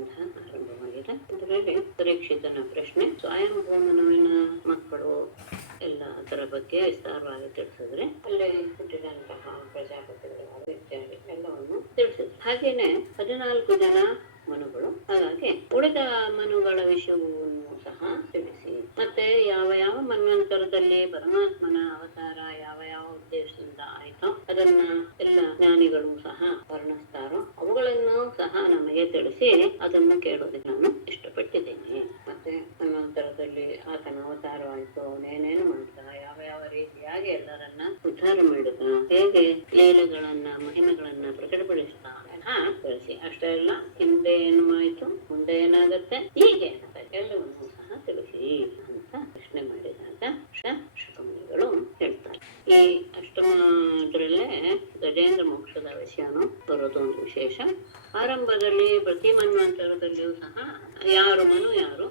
ಗ್ರಂಥ ಆರಂಭವಾಗಿದೆ. ಇದರಲ್ಲಿ ಪರೀಕ್ಷಿತನ ಪ್ರಶ್ನೆ, ಸ್ವಯಂಭೂಮನುವಿನ ಮಕ್ಕಳು ಎಲ್ಲ ಅದರ ಬಗ್ಗೆ ವಿಸ್ತಾರವಾಗಿ ತಿಳಿಸಿದ್ರೆ, ಅಲ್ಲಿ ಹುಟ್ಟಿದಂತಹ ಪ್ರಜಾಪತಿಗಳು ಇತ್ಯಾದಿ ಎಲ್ಲವನ್ನು ತಿಳಿಸಿದ್ರು. ಹಾಗೇನೆ 14 ಜನ ಮನುಗಳು, ಹಾಗಾಗಿ ಉಳಿದ ಮನುಗಳ ವಿಷಯವನ್ನು ಸಹ ತಿಳಿಸಿ, ಮತ್ತೆ ಯಾವ ಯಾವ ಮನ್ವಂತರದಲ್ಲಿ ಪರಮಾತ್ಮನ ಅವತಾರ ಯಾವ ಯಾವ ಉದ್ದೇಶದಿಂದ ಆಯ್ತೋ ಅದನ್ನ ಎಲ್ಲ ಜ್ಞಾನಿಗಳು ಸಹ ವರ್ಣಿಸ್ತಾರೋ ಅವುಗಳನ್ನು ಸಹ ನಮಗೆ ತಿಳಿಸಿ ಅದನ್ನು ಕೇಳೋದಕ್ಕೆ ನಾನು ಇಷ್ಟಪಟ್ಟಿದ್ದೇನೆ. ಮತ್ತೆ ಮನ್ವಂತರದಲ್ಲಿ ಆತನ ಅವತಾರ ಆಯ್ತು, ಅವನೇನೇನು ಮಾಡ್ದ, ಯಾವ ಯಾವ ರೀತಿಯಾಗಿ ಎಲ್ಲರನ್ನ ಉದ್ಧಾರ ಮಾಡಿದ, ಹೇಗೆ ಲೀಲೆಗಳನ್ನ ಮಹಿಮೆಗಳನ್ನ ಪ್ರಕಟಪಡಿಸ್ತಾ ತಿಳಿಸಿ. ಅಷ್ಟೇ ಅಲ್ಲ, ಹಿಂದೆ ಏನು ಆಯ್ತು, ಮುಂದೆ ಏನಾಗುತ್ತೆ, ಹೀಗೆ ಎಲ್ಲವನ್ನೂ ಸಹ ತಿಳಿಸಿ ಅಂತ ಪ್ರಶ್ನೆ ಮಾಡಿದಾಗ ಶುಕಮುನಿಗಳು ಹೇಳ್ತಾರೆ. ಈ ಅಷ್ಟಮದ್ರಲ್ಲೇ ಗಜೇಂದ್ರ ಮೋಕ್ಷದ ವಿಷಯನು ಬರೋದು ಒಂದು ವಿಶೇಷ. ಆರಂಭದಲ್ಲಿ ಪ್ರತಿ ಮನ್ವಂತರದಲ್ಲಿಯೂ ಸಹ ಯಾರು ಮನು ಯಾರು,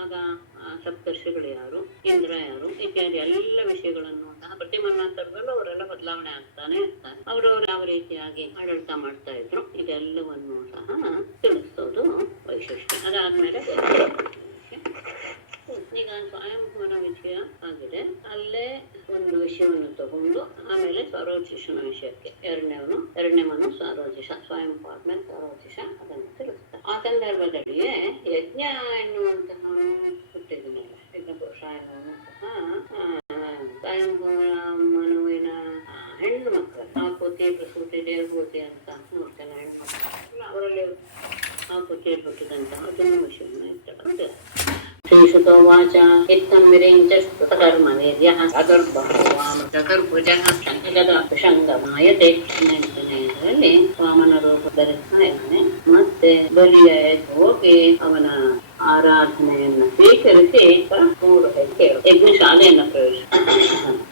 ಆಗ ಸಪ್ತರ್ಷಿಗಳು ಯಾರು, ಇಂದ್ರ ಯಾರು ಇತ್ಯಾದಿ ಎಲ್ಲ ವಿಷಯಗಳನ್ನು ಸಹ ಪ್ರತಿ ಮನ್ವಂತರದಲ್ಲೂ ಅವರೆಲ್ಲ ಬದಲಾವಣೆ ಆಗ್ತಾನೆ ಇರ್ತಾರೆ. ಅವರವರು ಯಾವ ರೀತಿಯಾಗಿ ಆಡಳಿತ ಮಾಡ್ತಾ ಇದ್ರು ಇದೆಲ್ಲವನ್ನು ಸಹ ತಿಳಿಸೋದು ವೈಶಿಷ್ಟ್ಯ. ಅದಾದ್ಮೇಲೆ ಈಗ ಸ್ವಯಂಭೂಮನ ವಿಷಯ ಆಗಿದೆ, ಅಲ್ಲೇ ಒಂದು ವಿಷಯವನ್ನು ತಗೊಂಡು ಆಮೇಲೆ ಸಾರೋಚಿಷನ ವಿಷಯಕ್ಕೆ ಎರಡನೇ ಮನು ಸಾರೋಚಿಷ, ಸ್ವಯಂ ಆದ್ಮೇಲೆ ಸಾರೋಚಿಷ ಅದನ್ನು ತಿಳಿಸ್ತಾರೆ. ಆ ಸಂದರ್ಭದಲ್ಲಿಯೇ ಯಜ್ಞ ಎನ್ನುವಂತಹ ಹುಟ್ಟಿದನಲ್ಲ, ಯಜ್ಞ ಪುರುಷ ಎನ್ನುವನು ಸಹ ಸ್ವಯಂಭೂಮನುವಿನ ಹೆಣ್ಣು ಮಕ್ಕಳು ಆಕೃತಿ ಪ್ರಸೂತಿ ದೇವಭೂತಿ ಅಂತ ನೋಡ್ತಾನೆ. ಹೆಣ್ಣು ಮಕ್ಕಳು ಅವರಲ್ಲಿ ಆಕೃತಿ ಹುಟ್ಟಿದಂತಹ ಅದನ್ನು ವಿಷಯವನ್ನು ಇರ್ತಕ್ಕಂಥ ಶ್ರೀಶುತೋವಾಚ ಇತ್ತಂ ವಿರಿಂಚಸ್ತುತಕರ್ಮವೇದ್ಯಃ ಚತುರ್ಭುಜಃ ಶಂಖಗದಾಪುಷಂಗಮಾಯತೆ. ಇದರಲ್ಲಿ ವಾಮನ ರೂಪ ಧರಿಸ್ತಾ ಇದ್ದಾನೆ. ಮತ್ತೆ ಬಲಿಯ ಹೋಗಿ ಅವನ ಆರಾಧನೆಯನ್ನು ಸ್ವೀಕರಿಸಿ ಯಜ್ಞ ಶಾಲೆಯನ್ನು ಪ್ರವೇಶ.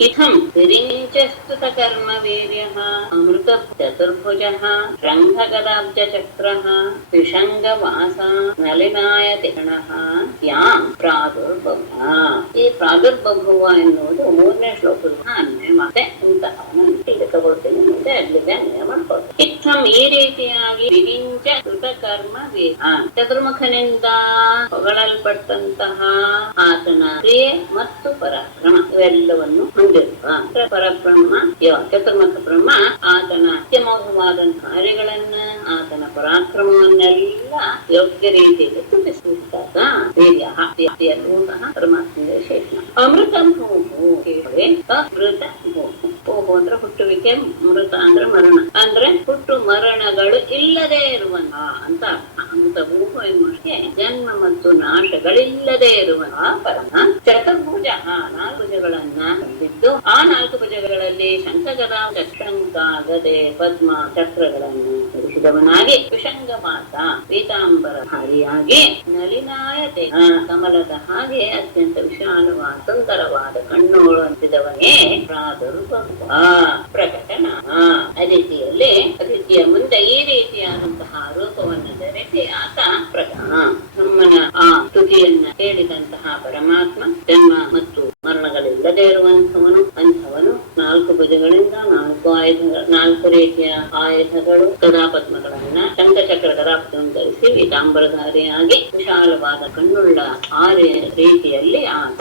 ಇಥಂ ವಿರಿಂಚಸ್ತುತ ಕರ್ಮ ವೀರ್ಯಃ ಅಮೃತ ಚತುರ್ಭುಜಃ ಶಂಖಗದಾಬ್ಜ ಚಕ್ರಃ ವಿಷಂಗವಾಸ ನಲಿನಾಯತೆ ಗಣಃ ಯಾಂ ಪ್ರಾದುರ್ಬಭುವ. ಈ ಪ್ರಾದುರ್ಬಭುವ ಎನ್ನುವುದು 3ನೇ ಶ್ಲೋಕದ ಅನ್ವಯ ಮತ್ತೆ ಇಂತಹವನ್ನು ಇಲ್ಲಿ ತಗೊಳ್ತೀನಿ, ಮುಂದೆ ಅಲ್ಲಿಗೆ ಅನ್ವಯ ಮಾಡ್ಕೊಳ್ತೀನಿ. ಇತ್ತಂ ಈ ರೀತಿಯಾಗಿ ವಿರಿಂಚ ಕೃತ ಕರ್ಮ ವೀರ್ಯ, ಚತುರ್ಮುಖನಿಂದ ಹೊಗಳಲ್ಪಟ್ಟಂತಹ ಆತನ ಕ್ರಿಯೆ ಮತ್ತು ಪರಾಕ್ರಮ ಇವೆಲ್ಲವನ್ನು ಹೊಂದಿರುವ ಪರಬ್ರಹ್ಮ ಚತುರ್ಮುಖ ಬ್ರಹ್ಮ ಆತನ ಅತ್ಯಮೋಘವಾದಂತಹ ಕಾರ್ಯಗಳನ್ನ ಆತನ ಪರಾಕ್ರಮವನ್ನೆಲ್ಲ ಯೋಗ್ಯ ರೀತಿಯಲ್ಲಿ ತುಂಬಿಸಿದಾಗ ವೀರ್ಯ ಸಹ ಪರಮಾತ್ಮದ ಶೇಷ. ಅಮೃತ ಭೂಮು ಅಮೃತ ಭೂಮು, ಭೂಮು ಅಂದ್ರೆ ಹುಟ್ಟುವಿಕೆ, ಮೃತ ಅಂದ್ರೆ ಮರಣ, ಅಂದ್ರೆ ಹುಟ್ಟು ಮರಣಗಳು ಇಲ್ಲದೆ ಇರುವಂತಹ ಅಂತ ಅಮೃತ ಭೂಮು ಎನ್ನುವಷ್ಟೇ ಜನ್ಮ ಮತ್ತು ನಾಶಗಳಿಲ್ಲದೆ ಇರುವಂತಹ ಪರಮ. ಚತುರ್ಭುಜ 4 ಭುಜಗಳನ್ನ ಹೊಂದಿದ್ದು, ಆ 4 ಭುಜಗಳಲ್ಲಿ ಶಂಖಗದ ಚಕ್ಷಂಕ ಗದೆ ಪದ್ಮ ಚಕ್ರಗಳನ್ನು ಧರಿಸಿದವನಾಗಿ ವಿಷಂಗ ಮಾತ ಪೀತಾಂಬರಧಾರಿಯಾಗಿ ನಲಿನಾಯತೆ ಕಮಲದ ಹಾಗೆ ಅತ್ಯಂತ ವಿಶಾಲವಾದ ಸುಂದರವಾದ ಕಣ್ಣುಗಳು ಅಂತಿದವನೇ ಪ್ರಾದುರ್ಭವ ಪ್ರಕಟನ. ಅದಿತಿಯಲ್ಲಿ ಅದಿತಿಯ ಮುಂದೆ ಈ ರೀತಿಯಾದಂತಹ ರೂಪವನ್ನು ಧರಿಸಿ ಆತ ಪ್ರಕಟ. ನಮ್ಮನ ಆ ಸ್ತುತಿಯನ್ನ ಕೇಳಿದಂತಹ ಪರಮಾತ್ಮ ಜನ್ಮ ಮತ್ತು ಮರಣಗಳಿಲ್ಲದೆ ಇರುವಂಥವನು, ಅಂಥವನು 4 ಭುಜಗಳಿಂದ 4 ರೀತಿಯ ಆಯುಧಗಳು ಗದಾಪದ್ಮಗಳನ್ನ ಶಂಖಚಕ್ರ ಗದಾಪದ್ಮವನ್ನು ಧರಿಸಿ ಪೀತಾಂಬರಧಾರಿಯಾಗಿ ವಿಶಾಲವಾದ ಕಣ್ಣುಳ್ಳ 6 ರೀತಿಯಲ್ಲಿ ಆತ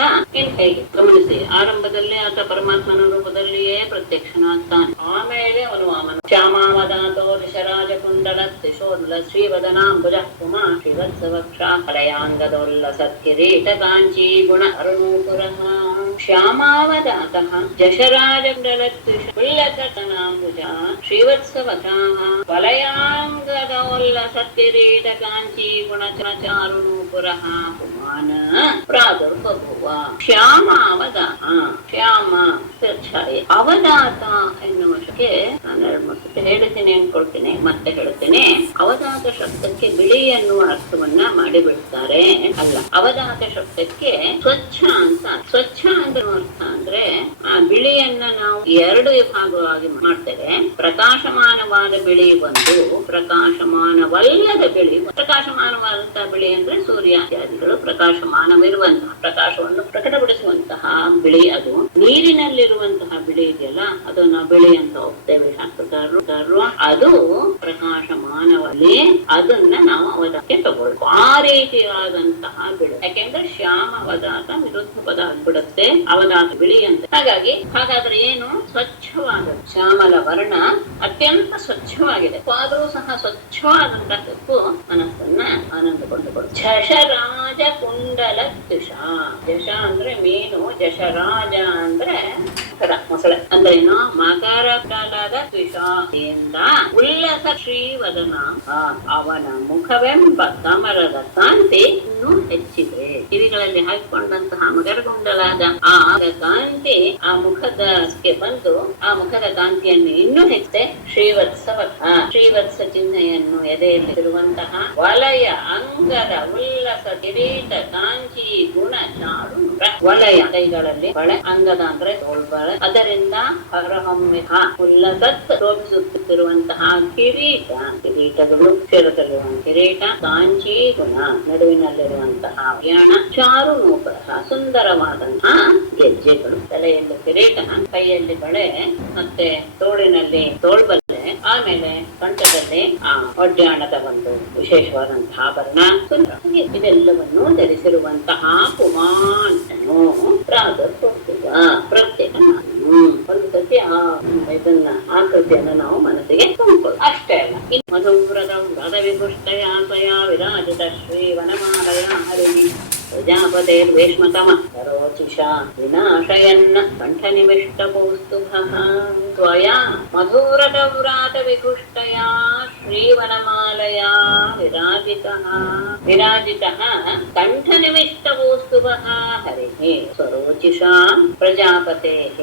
ಗಮನಿಸಿ. ಆರಂಭದಲ್ಲಿ ಆತ ಪರಮಾತ್ಮನ ರೂಪದಲ್ಲಿಯೇ ಪ್ರತ್ಯಕ್ಷನಾಗ್ತಾನೆ. ಆಮೇಲೆ ಅವನು ವಾಮನ ಶ್ಯಾಮಾವದಾತೋ ದಿಶರಾಜ ಕುಂಡಲ ದಿಶೋರ್ಲ ಶ್ರೀವದನಾಂಬುಜ ಉಮಾ ಶ್ರೀವತ್ಸವಕ್ಷ ಹಲಯಾಂಗದೋಲ್ಲ ಸತ್ಕಿರೀಟ ಕಾಂಚೀ ಗುಣ ಅರುಣೂಪುರಃ ಶ್ಯಾಮಾವದಾತಃ ಜಶರಾಜಂಡಲತ್ರಿಶುಲ್ಲತನಾಂಬುಜ ಶ್ರೀವತ್ಸವಚಾಃ ವಲಯಾಂಗದೋಲ್ಲ ಸತ್ಕಿರೀಟ ಕಾಂಚೀ ಗುಣಚಾರುಣೂಪುರಃ ಪುಮಾನ ಪ್ರಾದುರ್ಬಭುವ. ಶ್ಯಾಮಾವದ ಶ್ಯಾಮ ಛಾಯೆ, ಅವದಾತ ಎನ್ನುವಷ್ಟಕ್ಕೆ ನಾನು 2 ಸತಿ ಹೇಳ್ತೀನಿ ಅನ್ಕೊಳ್ತೀನಿ, ಮತ್ತೆ ಹೇಳ್ತೀನಿ. ಅವದಾತ ಶಬ್ದಕ್ಕೆ ಬಿಳಿ ಎನ್ನುವ ಅರ್ಥವನ್ನ ಮಾಡಿಬಿಡ್ತಾರೆ. ಅಲ್ಲ, ಅವದಾತ ಶಬ್ದಕ್ಕೆ ಸ್ವಚ್ಛ ಅಂತ. ಸ್ವಚ್ಛ ಅಂದ್ರೆ ಅರ್ಥ ಅಂದ್ರೆ ಆ ಬಿಳಿಯನ್ನ ನಾವು ಎರಡು ಭಾಗವಾಗಿ ಮಾಡ್ತೇವೆ. ಪ್ರಕಾಶಮಾನವಾದ ಬಿಳಿ ಒಂದು, ಪ್ರಕಾಶಮಾನವಲ್ಲದ ಬಿಳಿ. ಪ್ರಕಾಶಮಾನವಾದಂತಹ ಬಿಳಿ ಅಂದ್ರೆ ಸೂರ್ಯ ಇತ್ಯಾದಿಗಳು ಪ್ರಕಾಶಮಾನವಿರುವಂತಹ, ಪ್ರಕಾಶವನ್ನು ಪ್ರಕಟಪಡಿಸುವಂತಹ ಬಿಳಿ. ಅದು ನೀರಿನಲ್ಲಿರುವಂತಹ ಬಿಳಿ ಇದೆಯಲ್ಲ, ಅದನ್ನ ಬಿಳಿ ಅಂತ ಹೋಗ್ತೇವೆ ಶಾಸ್ತ್ರಕಾರರು. ಅದು ಪ್ರಕಾಶಮಾನವಲ್ಲಿ, ಅದನ್ನ ನಾವು ಅವಧಾನಕ್ಕೆ ತಗೊಳ್ಬೇಕು. ಆ ರೀತಿಯಾದಂತಹ ಬಿಳಿ. ಯಾಕೆಂದ್ರೆ ಶ್ಯಾಮ ಅವಧಾತ ವಿರುದ್ಧ ಪದ ಆಗ್ಬಿಡುತ್ತೆ ಅವಧಾತ ಬಿಳಿ ಅಂತ. ಹಾಗಾದ್ರೆ ಏನು? ಸ್ವಚ್ಛವಾದ ಶ್ಯಾಮಲ ವರ್ಣ ಅತ್ಯಂತ ಸ್ವಚ್ಛವಾಗಿದೆ. ಆದರೂ ಸಹ ಸ್ವಚ್ಛವಾದಂತಹ ಕಪ್ಪು ಮನಸ್ಸನ್ನ ಆನಂದಗೊಂಡುಕೊಳ್ಳು. ಜಶರಾಜ ಕುಂಡಲ ದ್ವಿಷ. ಜಶ ಅಂದ್ರೆ ಮೀನು, ಜಶರಾಜ ಅಂದ್ರೆ ಮೊಸಳೆ ಅಂದ್ರೇನು? ಮಕರ ಕಾಲದ ದ್ವಿಷದಿಂದ ಉಲ್ಲಸ ಶ್ರೀವದನ, ಅವನ ಮುಖವೆಂಬ ಕಮಲದ ಕಾಂತಿ ಇನ್ನೂ ಹೆಚ್ಚಿದೆ. ಕಿವಿಗಳಲ್ಲಿ ಹಾಕಿಕೊಂಡಂತಹ ಮಕರಗುಂಡಲಾದ ಆ ಕಾಂತಿ ಆ ಮುಖದಕ್ಕೆ ಬಂದು ಆ ಮುಖದ ಕಾಂತಿಯನ್ನು ಇನ್ನೂ ಹೆಚ್ಚೆ. ಶ್ರೀವತ್ಸ ಚಿಹ್ನೆಯನ್ನು ಎದೆಯಲ್ಲಿರುವಂತಹ ವಲಯ ಅಂಗದ ಉಲ್ಲಸ ಕಿರೀಟ ಕಾಂಚಿ ಗುಣ ಚಾರು ವಲಯ. ಕೈಗಳಲ್ಲಿ ಬಳೆ, ಅಂಗದ ಅಂದ್ರೆ ತೋಳ್ಬಳೆ, ಅದರಿಂದ ಹೊರಹೊಮ್ಮೆ ಉಲ್ಲಸತ್ ಶೋಭಿಸುತ್ತಿರುವಂತಹ ಕಿರೀಟಗಳು, ಶಿರದಲ್ಲಿರುವ ಕಿರೀಟ, ಕಾಂಚಿ ಗುಣ ನಡುವಿನಲ್ಲಿರುವಂತಹ ವ್ಯಾಣ, ಚಾರು ನೂಪುರ ಸುಂದರವಾದಂತಹ ಗೆಜ್ಜೆಗಳು. ತಲೆಯಲ್ಲಿ ಕಿರೀಟ, ಕೈಯಲ್ಲಿ ಬಳೆ, ಮತ್ತೆ ತೋಳಿನಲ್ಲಿ ತೋಳ್ಬಲೆ, ಆಮೇಲೆ ಕಂಠದಲ್ಲಿ ಒಡ್ಯಾಣದ ಒಂದು ವಿಶೇಷವಾದಂತಹ ಆಭರಣ, ಇದೆಲ್ಲವನ್ನು ಧರಿಸಿರುವಂತಹ ಕುಮಾರನು ಪ್ರತ್ಯೇಕ ಒಂದು ಸತಿ ಇದನ್ನ ಆಕೃತಿಯನ್ನು ನಾವು ಮನಸ್ಸಿಗೆ ತುಂಬಿಕೊಳ್ಳೋದು ಅಷ್ಟೇ ಅಲ್ಲ. ಮಧುರದ ವಿಭುಷ್ಟಯಾಸಯ ವಿರಾಜಿತ ಶ್ರೀ ವನಮಾಲಯ ಹರಿಣಿ ಪ್ರಜಾಪತೇರ್ವೇಶ್ಮತಮ ಸರೋಚಿಷಾ ವಿನಾಶಯನ್ನ ಕಂಠನಿವಿಷ್ಟ ಕೌಸ್ತುಭಃ ತ್ವಯಾ ಮಧುರವ್ರಾತ ವಿಭುಷ್ಟಯಾ ಶ್ರೀವನಮಾಲಯಾ ವಿರಾಜಿತಃ ಕಂಠನಿವಿಷ್ಟ ಕೌಸ್ತುಭಃ ಹರಿಃ ಸ್ವರೋಚಿಷಾ ಪ್ರಜಾಪತೇಃ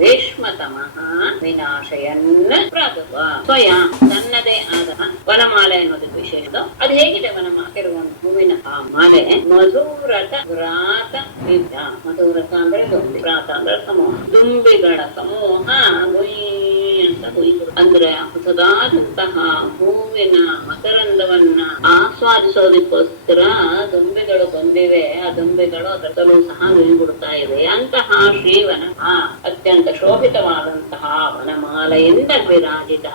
ವೇಶ್ಮತಮಃ ವಿನಾಶಯನ್ನ ಪ್ರಭುವ. ತ್ವಯಾ ತನ್ನದೇ ಆದ ವನಮಾಲೆ ಅನ್ನೋದಕ್ಕೆ ವಿಶೇಷ. ಅದು ಹೇಗಿದೆ ವನಮಾಲೆ? ಹೂವಿನ ಆ ಮಾಲೆ ಮಧುರತ ವ್ರಾತ ವಿಭ. ಮಧುರತ ಅಂದ್ರೆ ದುಂಬಿ, ವ್ರಾತ ಅಂದ್ರೆ ಸಮೂಹ, ದುಂಬಿಗಳ ಸಮೂಹ ಅಂತ ಅಂದ್ರೆ ಹೊಸದಾದಂತಹ ಹೂವಿನ ಮಕರಂದವನ್ನ ಆಸ್ವಾದಿಸೋದಕ್ಕೋಸ್ಕರ ದುಂಬಿಗಳು ಬಂದಿವೆ. ಆ ದುಂಬಿಗಳು ಅದರಲ್ಲೂ ಸಹ ಬಿಡ್ತಾ ಇವೆ. ಅಂತಹ ಶ್ರೀವನ ಅತ್ಯಂತ ಶೋಭಿತವಾದಂತಹ ವನಮಾಲೆಯಿಂದ ವಿರಾಜಿತ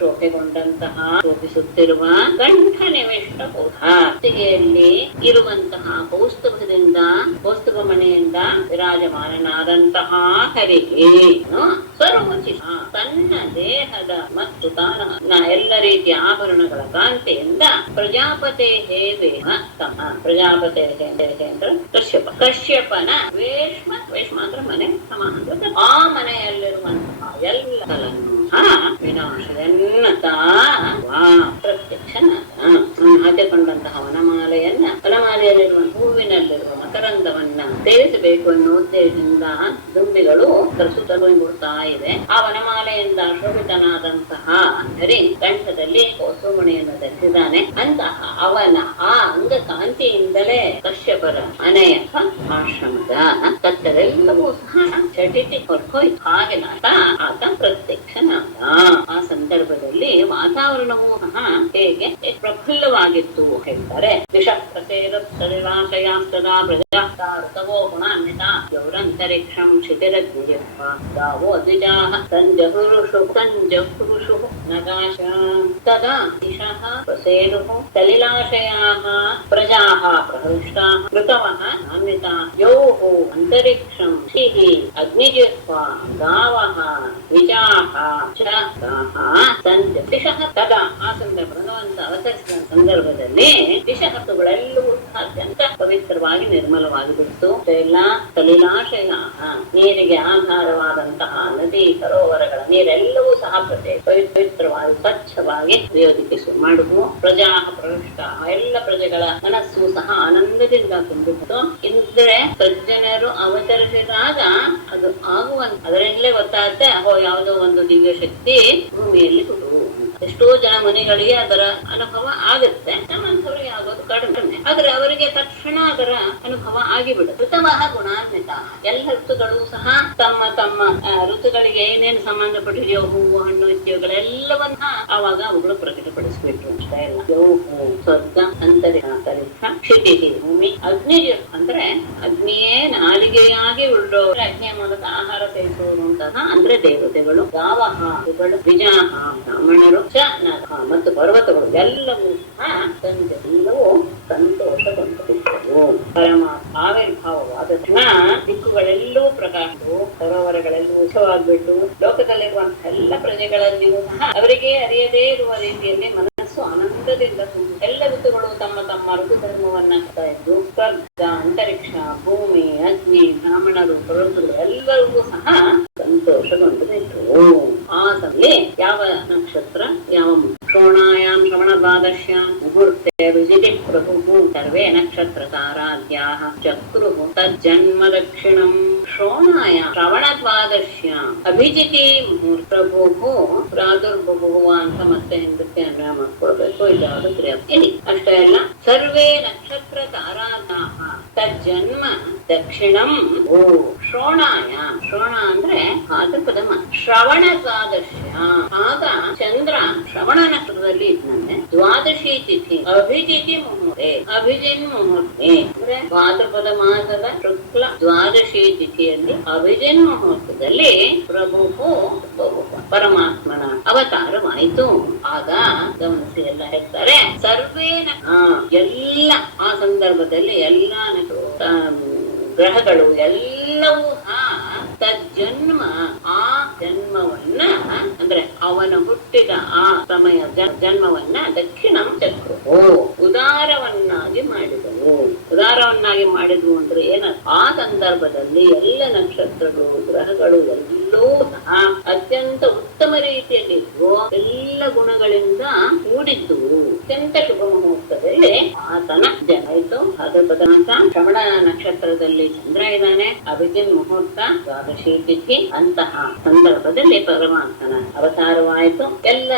ಶೋಭೆಗೊಂಡಂತಹ ಶೋಭಿಸುತ್ತಿರುವ ಕಂಠ ನಿವಿಷ್ಟ ಕೌಸ್ತುಭೆಯಲ್ಲಿ ಇರುವಂತಹ ಕೌಸ್ತುಭ ಮನೆಯಿಂದ ವಿರಾಜಮಾನನಾದಂತಹ ಹರಿಗೆ ಸ್ವರೋಚಿಷ ತನ್ನ ದೇಹದ ಮತ್ತು ತಾನ ಎಲ್ಲ ರೀತಿಯ ಆಭರಣಗಳ ಕಾಂತಿಯಿಂದ ಪ್ರಜಾಪತೆ ಪ್ರಜಾಪತೆ ಅಂದ್ರೆ ಕಶ್ಯಪನ ವೇಶ್ಮ ಅಂದ್ರೆ ಮನೆ ಸಮಾನ. ಆ ಮನೆಯಲ್ಲಿರುವಂತಹ ಎಲ್ಲಗಳನ್ನು ವಿನಾಶಯನ್ನತ ಪ್ರತ್ಯಕ್ಷನಾದ ಹಾಕಿಕೊಂಡಂತಹ ವನಮಾಲೆಯಲ್ಲಿರುವ ಹೂವಿನಲ್ಲಿರುವ ಮಕರಂದವನ್ನ ಸೇರಿಸಬೇಕು ಅನ್ನೋ ಉದ್ದೇಶದಿಂದ ದುಂಬಿಗಳು ಸುತ್ತಲೂ ಬಿಡ್ತಾ ಇದೆ. ಆ ವನಮಾಲೆಯಿಂದ ಶೋಭಿತನಾದಂತಹ ಹರಿ ಕಂಠದಲ್ಲಿ ಕೌಸ್ತುಭಮಣಿಯನ್ನು ಧರಿಸಿದ್ದಾನೆ. ಅಂತಹ ಅವನ ಆ ಅಂಗ ಕಾಂತಿಯಿಂದಲೇ ಕಶ್ಯಪರ ಮನೆಯ ಆಶ್ರಮದ ಕತ್ತಲೆಲ್ಲವೂ ಸಹ ಚಟಿತಿ ಹೊರಟೋಯ್ತು. ಹಾಗೆ ಆತ ಪ್ರತ್ಯಕ್ಷನಾದ. ಆ ಸಂದರ್ಭದಲ್ಲಿ ವಾತಾವರಣವೂ ಸಹ ಹೇಗೆ ಪ್ರಫುಲ್ಲವಾಗಿತ್ತು ಹೇಳ್ತಾರೆ. ದಿಶಪ್ರಸೇರಸಲಿಲಾಶಯಾಸ್ತದಾ ಪ್ರಜಾಸ್ತವೋ ಗುಣಾನ್ವಿತ ಗೌರಂತರಿಕ್ಷಂ ಕ್ಷಿತಿರಗ್ನಿಯಪ್ಪ ಗಾವೋ ದ್ವಿಜಾಃ ಸಂಜಹುರುಷು ನಗಾಶ ತದಾ ದಿಶಃ ಪ್ರಸೇರುಃ ಸಲಿಲಾಶಯಾಃ ಪ್ರಜಾಃ ಪ್ರಹೃಷ್ಟಾಃ ಋತವಃ ಅನ್ವಿತಾ ಯೌಃ ಅಂತರಿಕ್ಷಂ ಕ್ಷಿತಿ ಅಗ್ನಿಜಿಹ್ವಾ ಗಾವಃ ದ್ವಿಜಾಃ ಚ ದಿಶಃ ತದಾ. ಆ ಭಗವಂತ ಅವತರಿಸಿದ ಸಂದರ್ಭದಲ್ಲಿ ದಿಶಹತ್ತುಗಳೆಲ್ಲವೂ ಅತ್ಯಂತ ಪವಿತ್ರವಾಗಿ ನಿರ್ಮಲವಾಗಿ ಬಿಡ್ತು. ಎಲ್ಲ ಸಲಿಲಾಶಯ ನೀರಿಗೆ ಆಧಾರವಾದಂತಹ ನದಿ ಸರೋವರಗಳ ನೀರೆಲ್ಲವೂ ಸಹ ಪವಿತ್ರವಾಗಿ ಸ್ವಚ್ಛವಾಗಿ ದೇವರಿಗೆ ಮಾಡಿದ್ವು. ಪ್ರಜಾ ಪ್ರವಿಷ್ಟ ಎಲ್ಲ ಪ್ರಜೆಗಳ ಮನಸ್ಸು ಸಹ ಆನಂದದಿಂದ ತುಂಬಿತ್ತು. ಇಂದ್ರೆ ಸಜ್ಜನರು ಅವತರಿಸಿದಾಗ ಅದು ಆಗುವಂತ ಅದರಲ್ಲೇ ಗೊತ್ತಾಗುತ್ತೆ, ಯಾವುದೋ ಒಂದು ದಿವ್ಯ ಶಕ್ತಿ ಭೂಮಿಯಲ್ಲಿ ಎಷ್ಟೋ ಜನ ಮುನಿಗಳಿಗೆ ಅದರ ಅನುಭವ ಆಗುತ್ತೆ, ನಮ್ಮಂಥವ್ರಿಗೆ ಆಗೋದು ಕಡಿಮೆ. ಆದ್ರೆ ಅವರಿಗೆ ತಕ್ಷಣ ಅದರ ಅನುಭವ ಆಗಿಬಿಡು. ಋತವಃ ಗುಣಾನ್ವಿತ, ಎಲ್ಲ ಋತುಗಳು ಸಹ ತಮ್ಮ ತಮ್ಮ ಋತುಗಳಿಗೆ ಏನೇನು ಸಂಬಂಧಪಟ್ಟಿದೆಯೋ ಹೂವು ಹಣ್ಣು ಇತ್ಯಾದಿಗಳೆಲ್ಲವನ್ನ ಆವಾಗ ಅವುಗಳು ಪ್ರಕಟಪಡಿಸ್ಬಿಟ್ಟು ಅಷ್ಟೇ ಇಲ್ಲ. ಸ್ವರ್ಗ, ಅಂತರಿಕ್ಷ, ಕ್ಷಿತಿಜಿ, ಭೂಮಿ, ಅಗ್ನಿ ಅಂದ್ರೆ ಅಗ್ನಿಯೇ ನಾಲಿಗೆಯಾಗಿ ಉಳ್ಳೋ ಅಗ್ನಿಯ ಮೂಲಕ ಆಹಾರ ಸೇವಿಸುವುದು ಅಂತಹ ಅಂದ್ರೆ ದೇವತೆಗಳು, ಗಾವಹ, ವಿಜಾಹ, ಬ್ರಾಹ್ಮಣರು, ಚ ನಖ ಮತ್ತು ಪರ್ವತಗಳು ಎಲ್ಲವೂ ಸಹ ಎಲ್ಲವೂ ಸಂತೋಷಗೊಂಡಿದ್ದವು. ಪರಮಾತ್ಮ ಆವಿರ್ಭಾವವಾದ ದಿಕ್ಕುಗಳೆಲ್ಲವೂ ಪ್ರಕಾಶವು, ಸರೋವರಗಳೆಲ್ಲವೂ ಉತ್ಸವಾಗ್ಬಿಟ್ಟು ಲೋಕದಲ್ಲಿರುವಂತಹ ಎಲ್ಲ ಪ್ರಜೆಗಳಲ್ಲಿಯೂ ಸಹ ಅವರಿಗೆ ಅರಿಯದೇ ಇರುವ ರೀತಿಯಲ್ಲಿ ಮನಸ್ಸು ಆನಂದದಿಂದ ತುಂಬಿ ಎಲ್ಲ ಋತುಗಳು ತಮ್ಮ ತಮ್ಮ ಋತು ಧರ್ಮವನ್ನ ಇದ್ದು ಸ್ವರ್ಗ, ಅಂತರಿಕ್ಷ, ಭೂಮಿ, ಅಗ್ನಿ, ಬ್ರಾಹ್ಮಣರು, ಪರ್ವತಗಳು ಎಲ್ಲರಿಗೂ ಸಹ ಸಂತೋಷಗೊಂಡಿತು. ಆ ಸಮಯ ಯಾವ ನಕ್ಷತ್ರ ಯಾವ ಶ್ರವಣಾಯಾಮ್ ಶ್ರವಣ ದ್ವಾದಶ್ಯಾಂ ಮುಹೂರ್ತೆ ರುಜಿತಿ ಪ್ರಭು ಸರ್ವೇ ನಕ್ಷತ್ರ ತಾರಾದ್ಯಾಃ ಚಕ್ರುಃ ತಜ್ಜನ್ಮ ದಕ್ಷಿಣಂ. ಶ್ರವಣಾಯಾಮ್ ಶ್ರವಣ ದ್ವಾದಶ್ಯಾಂ ಅಭಿಜಿತಿ ಮುಹೂರ್ತ ಪ್ರಭು ಪ್ರಾದುರ್ಭುವ ಅಂತ ಮತ್ತೆ ಹಿಂದಕ್ಕೆ ಅನ್ವಯ ಮಾಡ್ಕೊಳ್ಬೇಕು. ಇದಾದ ಕ್ರಿಯೆ ಅಷ್ಟೇ ಅಲ್ಲ, ಸರ್ವೇ ನಕ್ಷತ್ರ ತಾರಾದ್ಯಾಃ ತಜ್ಜನ್ಮ ದಕ್ಷಿಣಂ. ಶ್ರವಣಾಯಾಮ್, ಶ್ರವಣ ಅಂದ್ರೆ ಭಾದ್ರಪದ ಮಾಸ, ಶ್ರವಣ ದ್ವಾದಶ್ಯ ಆಗ ಚಂದ್ರ ಶ್ರವಣ ನಕ್ಷತ್ರದಲ್ಲಿ ಇದ್ದಂತೆ ದ್ವಾದಶಿ ತಿಥಿ ಅಭಿಜಿತಿ ಮುಹೂರ್ತೆ, ಅಭಿಜಿನ್ ಮುಹೂರ್ತೆ ಅಂದ್ರೆ ಭಾದ್ರಪದ ಮಾಸದ ಶುಕ್ಲ ದ್ವಾದಶಿ ತಿಥಿಯಲ್ಲಿ ಅಭಿಜಿನ್ ಮುಹೂರ್ತದಲ್ಲಿ ಪ್ರಭು ಪರಮಾತ್ಮನ ಅವತಾರವಾಯಿತು. ಆಗ ಗಮನಿಸಿ ಎಲ್ಲ ಹೇಳ್ತಾರೆ, ಸರ್ವೇನ ಎಲ್ಲ ಆ ಸಂದರ್ಭದಲ್ಲಿ ಎಲ್ಲ ಗ್ರಹಗಳು ಎಲ್ಲವೂ ತಜ್ಜನ್ಮ ಆ ಜನ್ಮವನ್ನ ಅಂದ್ರೆ ಅವನ ಹುಟ್ಟಿದ ಆ ಸಮಯ ಜನ್ಮವನ್ನ ದಕ್ಷಿಣಂ ಚಕ್ರು ಉದಾರವನ್ನಾಗಿ ಮಾಡಿದವು. ಉದಾರವನ್ನಾಗಿ ಮಾಡಿದ್ವು ಅಂದ್ರೆ ಏನ, ಆ ಸಂದರ್ಭದಲ್ಲಿ ಎಲ್ಲ ನಕ್ಷತ್ರಗಳು ಗ್ರಹಗಳು ಎಲ್ಲೂ ಸಹ ಅತ್ಯಂತ ಉತ್ತಮ ರೀತಿಯಲ್ಲಿದ್ದು ಎಲ್ಲ ಗುಣಗಳಿಂದ ಕೂಡಿದ್ದು ಅತ್ಯಂತ ಶುಭ ಮುಹೂರ್ತದಲ್ಲಿ ಆತನ ಜನಾಯಿತು. ಭಾದ್ರಪದ ಮಾಸ ಶ್ರವಣ ನಕ್ಷತ್ರದಲ್ಲಿ ಚಂದ್ರ ಇದ್ದಾನೆ, ಅಭಿಜಿನ್ ಮುಹೂರ್ತ ದ್ವಾದಶಿ ತಿಥಿ, ಅಂತಹ ಸಂದರ್ಭದಲ್ಲಿ ಪರಮಾತ್ಮನ ಅವತಾರವಾಯಿತು. ಎಲ್ಲ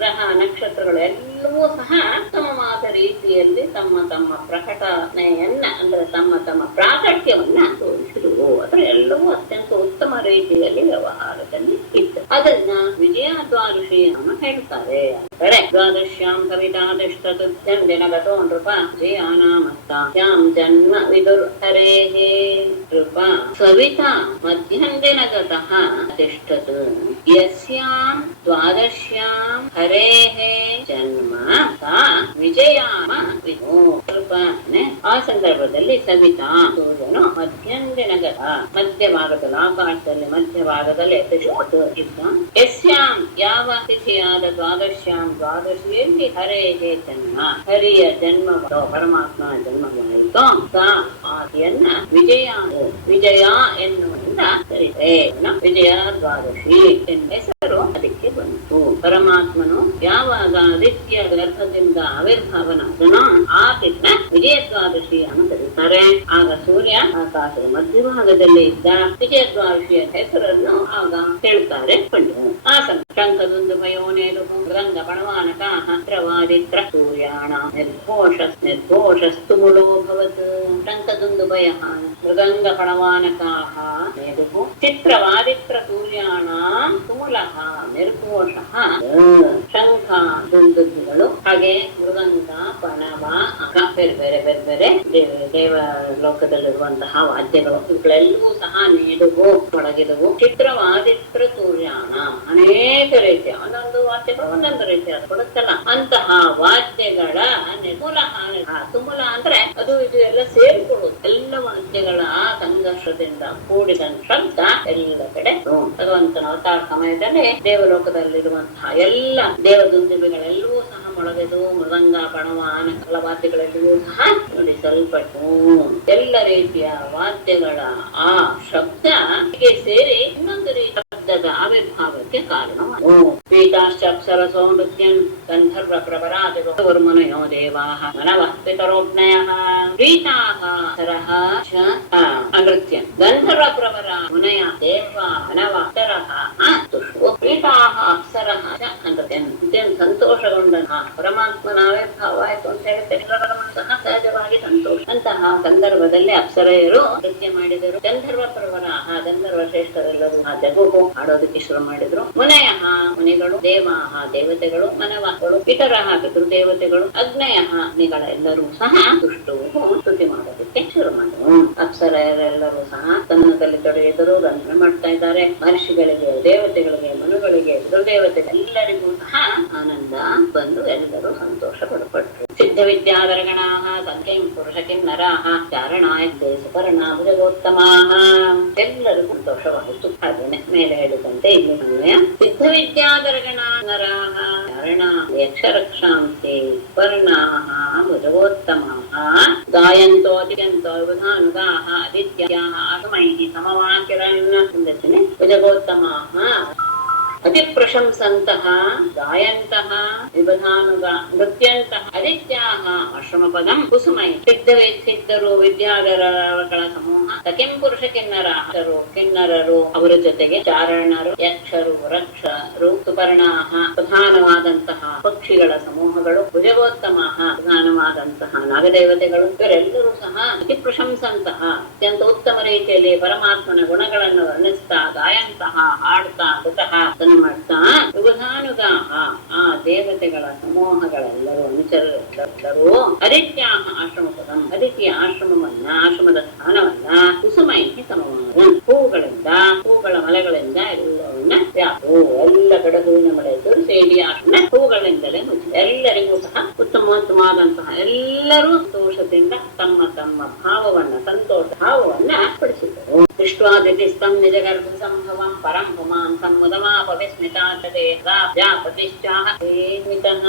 ಗ್ರಹ ನಕ್ಷತ್ರಗಳು ಎಲ್ಲವೂ ಸಹ ಸಮವಾದ ರೀತಿಯಲ್ಲಿ ತಮ್ಮ ತಮ್ಮ ಪ್ರಕಟಣೆಯನ್ನ ಅಂದ್ರೆ ತಮ್ಮ ತಮ್ಮ ಪ್ರಾಕಟ್ಯವನ್ನ ತೋರಿಸಿದವು. ಅಂದ್ರೆ ಎಲ್ಲವೂ ಅತ್ಯಂತ ಉತ್ತಮ ರೀತಿಯಲ್ಲಿ ವ್ಯವಹಾರದಲ್ಲಿ ಇತ್ತು. ಅದನ್ನ ವಿಜಯ ದ್ವಾದಶಿ ಅಂತ ಹೇಳ್ತಾರೆ. ದ್ವಾದಶ್ಯಾಂ ಕವಿತಾದಿಷ್ಟತುತ್ಯಂ ದಿನಗತೋ ನೃಪ ಜಯಾನಾಮಸ್ತಾಂ ಜನ್ಮ ವಿದುರ್ ಹರೇಃ ನೃಪ ಸವಿತಾ ಮಧ್ಯಂದಿನಗತಃ ತಿಷ್ಠತ್ ಯಸ್ಯಾಂ ದ್ವಾದಶ್ಯಾಂ ಹರೇಃ ಜನ್ಮ ಸಾ ವಿಜಯಾಮ ವಿದು. ಆ ಸಂದರ್ಭದಲ್ಲಿ ಸವಿತಾ ಸೂರ್ಯನು ಮಧ್ಯಂದಿನಗತ ಮಧ್ಯಭಾಗದಲ್ಲಿ ಆಕಾಶದಲ್ಲಿ ಮಧ್ಯಭಾಗದಲ್ಲಿ ಇದ್ದ. ಯಸ್ಯಾಂ ಯಾವ ತಿಥಿಯಾದ ದ್ವಾದಶ್ಯಾಂ ದ್ವಾದಶಿಯಲ್ಲಿ ಹರೇಹೇ ಜನ್ಮ ಹರಿಯ ಜನ್ಮ ಪರಮಾತ್ಮ ಜನ್ಮವಾಯಿತು. ಆದಿಯನ್ನ ವಿಜಯ ಎನ್ನುವುದರಿಂದ ವಿಜಯ ದ್ವಾದಶಿ ಎನ್ನುವ ಹೆಸರು ಅದಕ್ಕೆ ಬಂತು. ಪರಮಾತ್ಮನು ಯಾವಾಗ ಆದಿತ್ಯ ಗರ್ಭದಿಂದ ಆವಿರ್ಭಾವನಾದನೋ ಆ ದಿನ ವಿಜಯ ದ್ವಾದಶಿ ಅಂತ ಕರೀತಾರೆ. ಆಗ ಸೂರ್ಯ ಆಕಾಶದ ಮಧ್ಯಭಾಗದಲ್ಲಿ ಇದ್ದ ವಿಜಯ ದ್ವಾದಶಿಯ ಹೆಸರನ್ನು ಆಗ ಹೇಳ್ತಾರೆ ಪಂಡಿತರು. ಆ ಶಂಖದುಂದು ಭಯೋನೇದು ಮೃದಂಗ ಪಣವಾನಕಾಃ ತ್ರವಾದಿತ್ರ ಸೂರ್ಯಾಣ ನಿರ್ಘೋಷಸ್ತು ಮುಳೋ ಭವತ್. ಶಂಖದುಂದು ಭಯಃ ಮೃದಂಗ ಪಣವಾನಕಾಃ ಮೇದುಃ ಚಿತ್ರವಾದಿತ್ರ ಸೂರ್ಯಾಣ ತುಮುಲಃ ನಿರ್ಘೋಷಃ. ಶಂಖ ದುಂದುಗಳು ಹಾಗೆ ಮೃದಂಗ ಪಣವ ಬೇರೆ ಬೇರೆ ಬೇರೆ ಬೇರೆ ದೇವ ಲೋಕದಲ್ಲಿರುವಂತಹ ವಾದ್ಯಗಳು ಇವುಗಳೆಲ್ಲವೂ ಸಹ ನೀಡುವು ಒಳಗಿದವು. ಚಿತ್ರವಾದಿತ್ರ ಸೂರ್ಯಾಣ ಅನೇಕ ರೀತಿಯ ಒಂದೊಂದು ವಾದ್ಯಗಳು ಒಂದೊಂದು ರೀತಿಯ ಕೊಡುತ್ತಲ್ಲ ಅಂತಹ ವಾದ್ಯಗಳ ತುಮುಲ ಅಂದ್ರೆ ಅದು ಇದು ಎಲ್ಲ ಸೇರಿಕೊಳ್ಳುವುದು. ಎಲ್ಲ ವಾದ್ಯಗಳ ಸಂಘರ್ಷದಿಂದ ಕೂಡಿದ ಶಬ್ದ ಎಲ್ಲ ಕಡೆ ಭಗವಂತನ ಅವತಾರ ಸಮಯದಲ್ಲಿ ದೇವಲೋಕದಲ್ಲಿರುವಂತಹ ಎಲ್ಲ ದೇವದುಂದುಬಿಗಳೆಲ್ಲವೂ ಸಹ ಮೊಳಗೆದು ಮೃದಂಗ ಪಣವ ಆನಕಲ ವಾದ್ಯಗಳೆಲ್ಲವೂ ಸಹ ನುಡಿಸಲ್ಪಟ್ಟು ಎಲ್ಲ ರೀತಿಯ ವಾದ್ಯಗಳ ಆ ಶಬ್ದ ಸೇರಿ ಇನ್ನೊಂದು ರೀತಿಯ ಶಬ್ದದ ಆವಿರ್ಭಾವಕ್ಕೆ ಕಾರಣವಾಯಿತು. ಪೀತಾಶ್ಚರಸೋ ನೃತ್ಯಂ ಗಂಧರ್ವ ಪ್ರವರಾದಿರ್ಮನಯೋ ದೇವಾಃ ಮನವಃ ಪಿತರೋಜ್ಞಯಃ ಪೀತಾಃ ಸರಃ ಚ ನೃತ್ಯಂ ಗಂಧರ್ವ ಪ್ರವರ ಮುನಯ ದೇವ ಮನವ ಅಪ್ಸರಃ ಪೀತಾಃ ಅಪ್ಸರಃ ಚ ನೃತ್ಯಂ ಸಂತೋಷಗೊಂಡ ಪರಮಾತ್ಮನ ಆವಿರ್ಭಾವ ಆಯಿತು ಅಂತ ಹೇಳುತ್ತೆ. ಸಹ ಸಹಜವಾಗಿ ಸಂತೋಷ ಅಂತಹ ಅಂತಹ ಸಂದರ್ಭದಲ್ಲಿ ಅಪ್ಸರೆಯರು ನೃತ್ಯ ಮಾಡಿದರು. ಗಂಧರ್ವ ಪ್ರವರಾಹ, ಗಂಧರ್ವ ಶ್ರೇಷ್ಠರೆಲ್ಲರೂ ಆ ಜಗುಗು ಆಡೋದಕ್ಕೆ ಶುರು ಮಾಡಿದ್ರು. ಮುನಯಃ, ಮುನಿಗಳು, ದೇವಾಹ, ದೇವತೆಗಳು, ಮನವಗಳು, ಇತರಹ, ಪಿತೃದೇವತೆಗಳು, ಅಗ್ನಯಃ, ಅಗ್ನಿಗಳೆಲ್ಲರೂ ಸಹ ದುಷ್ಟು ಸ್ತುತಿ ಮಾಡೋದಕ್ಕೆ ಶುರು ಮಾಡಿದ್ರು. ಅಪ್ಸರೆಯರೆಲ್ಲರೂ ಸಹ ತನ್ನದಲ್ಲಿ ತೊಡಗಿದರು, ರಂಧ್ರ ಮಾಡ್ತಾ ಇದ್ದಾರೆ. ಮಹರ್ಷಿಗಳಿಗೆ, ದೇವತೆಗಳಿಗೆ, ಮನುಗಳಿಗೆ, ಪಿತೃದೇವತೆಗಳೆಲ್ಲರಿಗೂ ಸಹ ಆನಂದ ಬಂದು ಎಲ್ಲರೂ ಸಂತೋಷ ಪಡಪಟ್ಟರು. ಸಿದ್ಧ ವಿದ್ಯಾಧರಗಣಾಹ ಸಂಖ್ಯಂ ಪುರುಷ ಕಿನ್ನರಾಹ ಚಾರಣಾಯ ಸುಪರ್ಣ ಭುಜಗೋತ್ತಮಾಹ, ಎಲ್ಲರೂ ಸಂತೋಷವಾಯಿತು. ಹಾಗೇನೆ ಮೇಲೆ ಹೇಳಿದಂತೆ ಇಲ್ಲಿ ಅನ್ವಯ. ಸಿದ್ಧ ವಿದ್ಯಾಧರಗಣ ನರಾಹ ಚಾರಣ ಯಕ್ಷರಕ್ಷಾಂತೆ ಸುಪರ್ಣಾಹ ಭುಜಗೋತ್ತಮಾಹ ಗಾಯಂತೋ ಅತಿಯಂತೋ ವಿಧಾನುಗಾಹ ಆದಿತ್ಯಾಹ ಆಗಮೈಃ ಸಮವಾಕಿರನ್ ಭುಜಗೋತ್ತಮಾಹ ಅತಿ ಪ್ರಶಂಸಂತಹ ಗಾಯಂತಹ ವಿಬಧಾನುಗ ನೃತ್ಯಂತಹ ಆದಿತ್ಯಾಹ ಆಶ್ರಮ ಪದಂ ಕುಸುಮೈ ಸಿದ್ಧರು ವಿದ್ಯಾಧರಗಳ ಸಮೂಹ ಸಖಿಂ ಪುರುಷ ಕಿನ್ನರಾಹರು ಕಿನ್ನರರು ಅವರ ಜೊತೆಗೆ ಚಾರಣರು ಯಕ್ಷರು ರಕ್ಷರು ಸುಪರ್ಣಾಹ ಪ್ರಧಾನವಾದಂತಹ ಪಕ್ಷಿಗಳ ಸಮೂಹಗಳು ಭುಜಗೋತ್ತಮಾಹ ಪ್ರಧಾನವಾದಂತಹ ನಾಗದೇವತೆಗಳು ಇವರೆಲ್ಲರೂ ಸಹ ಅತಿ ಪ್ರಶಂಸಂತಹ ಅತ್ಯಂತ ಉತ್ತಮ ರೀತಿಯಲ್ಲಿ ಪರಮಾತ್ಮನ ಗುಣಗಳನ್ನು ವರ್ಣಿಸ್ತಾ ಗಾಯಂತಹ ಹಾಡ್ತಾ ಕುತಃ ಮಾಡ್ತಾ ವಿಬಧಾನುಗಾಹ ಆ ದೇವತೆಗಳ ಸಮೂಹಗಳೆಲ್ಲರೂ ಅನುಚರರೆಲ್ಲರೂ ಆದಿತ್ಯಾಹ ಆಶ್ರಮ ಪದಂ ಆದಿತ್ಯ ಆಶ್ರಮವನ್ನ ಆಶ್ರಮದ ಸ್ಥಾನವನ್ನ ಕುಸುಮೈ ಸಮವಾದ ಹೂಗಳ ಮಲೆಗಳಿಂದ ಎಲ್ಲವನ್ನ ಎಲ್ಲ ಕಡೆ ಹೂವಿನ ಮಳೆ ಇದ್ದು ಸೇರಿ ಆಶ್ರಮ ಹೂಗಳಿಂದಲೇ ಮುಚ್ಚಿ ಎಲ್ಲರಿಗೂ ಸಹ ಉತ್ತಮೋತ್ತಮವಾದಂತಹ ಎಲ್ಲರೂ ಸಂತೋಷದಿಂದ ತಮ್ಮ ತಮ್ಮ ಭಾವವನ್ನ ಸಂತೋಷ ಭಾವವನ್ನ ಪಡಿಸಿದರು. ದೃಷ್ಟ್ವಾದಿತಿಸ್ತಂ ನಿಜ ಗರ್ಭ ಸಂಭವಂ ಪರಂ ಪುಮಾಂ ಸಮ್ಮುದಮಾಪ ವಿಸ್ಮಿತಾತದೆ ಪ್ರತಿಷ್ಠಾಹ ಸ್ಮಿತಃ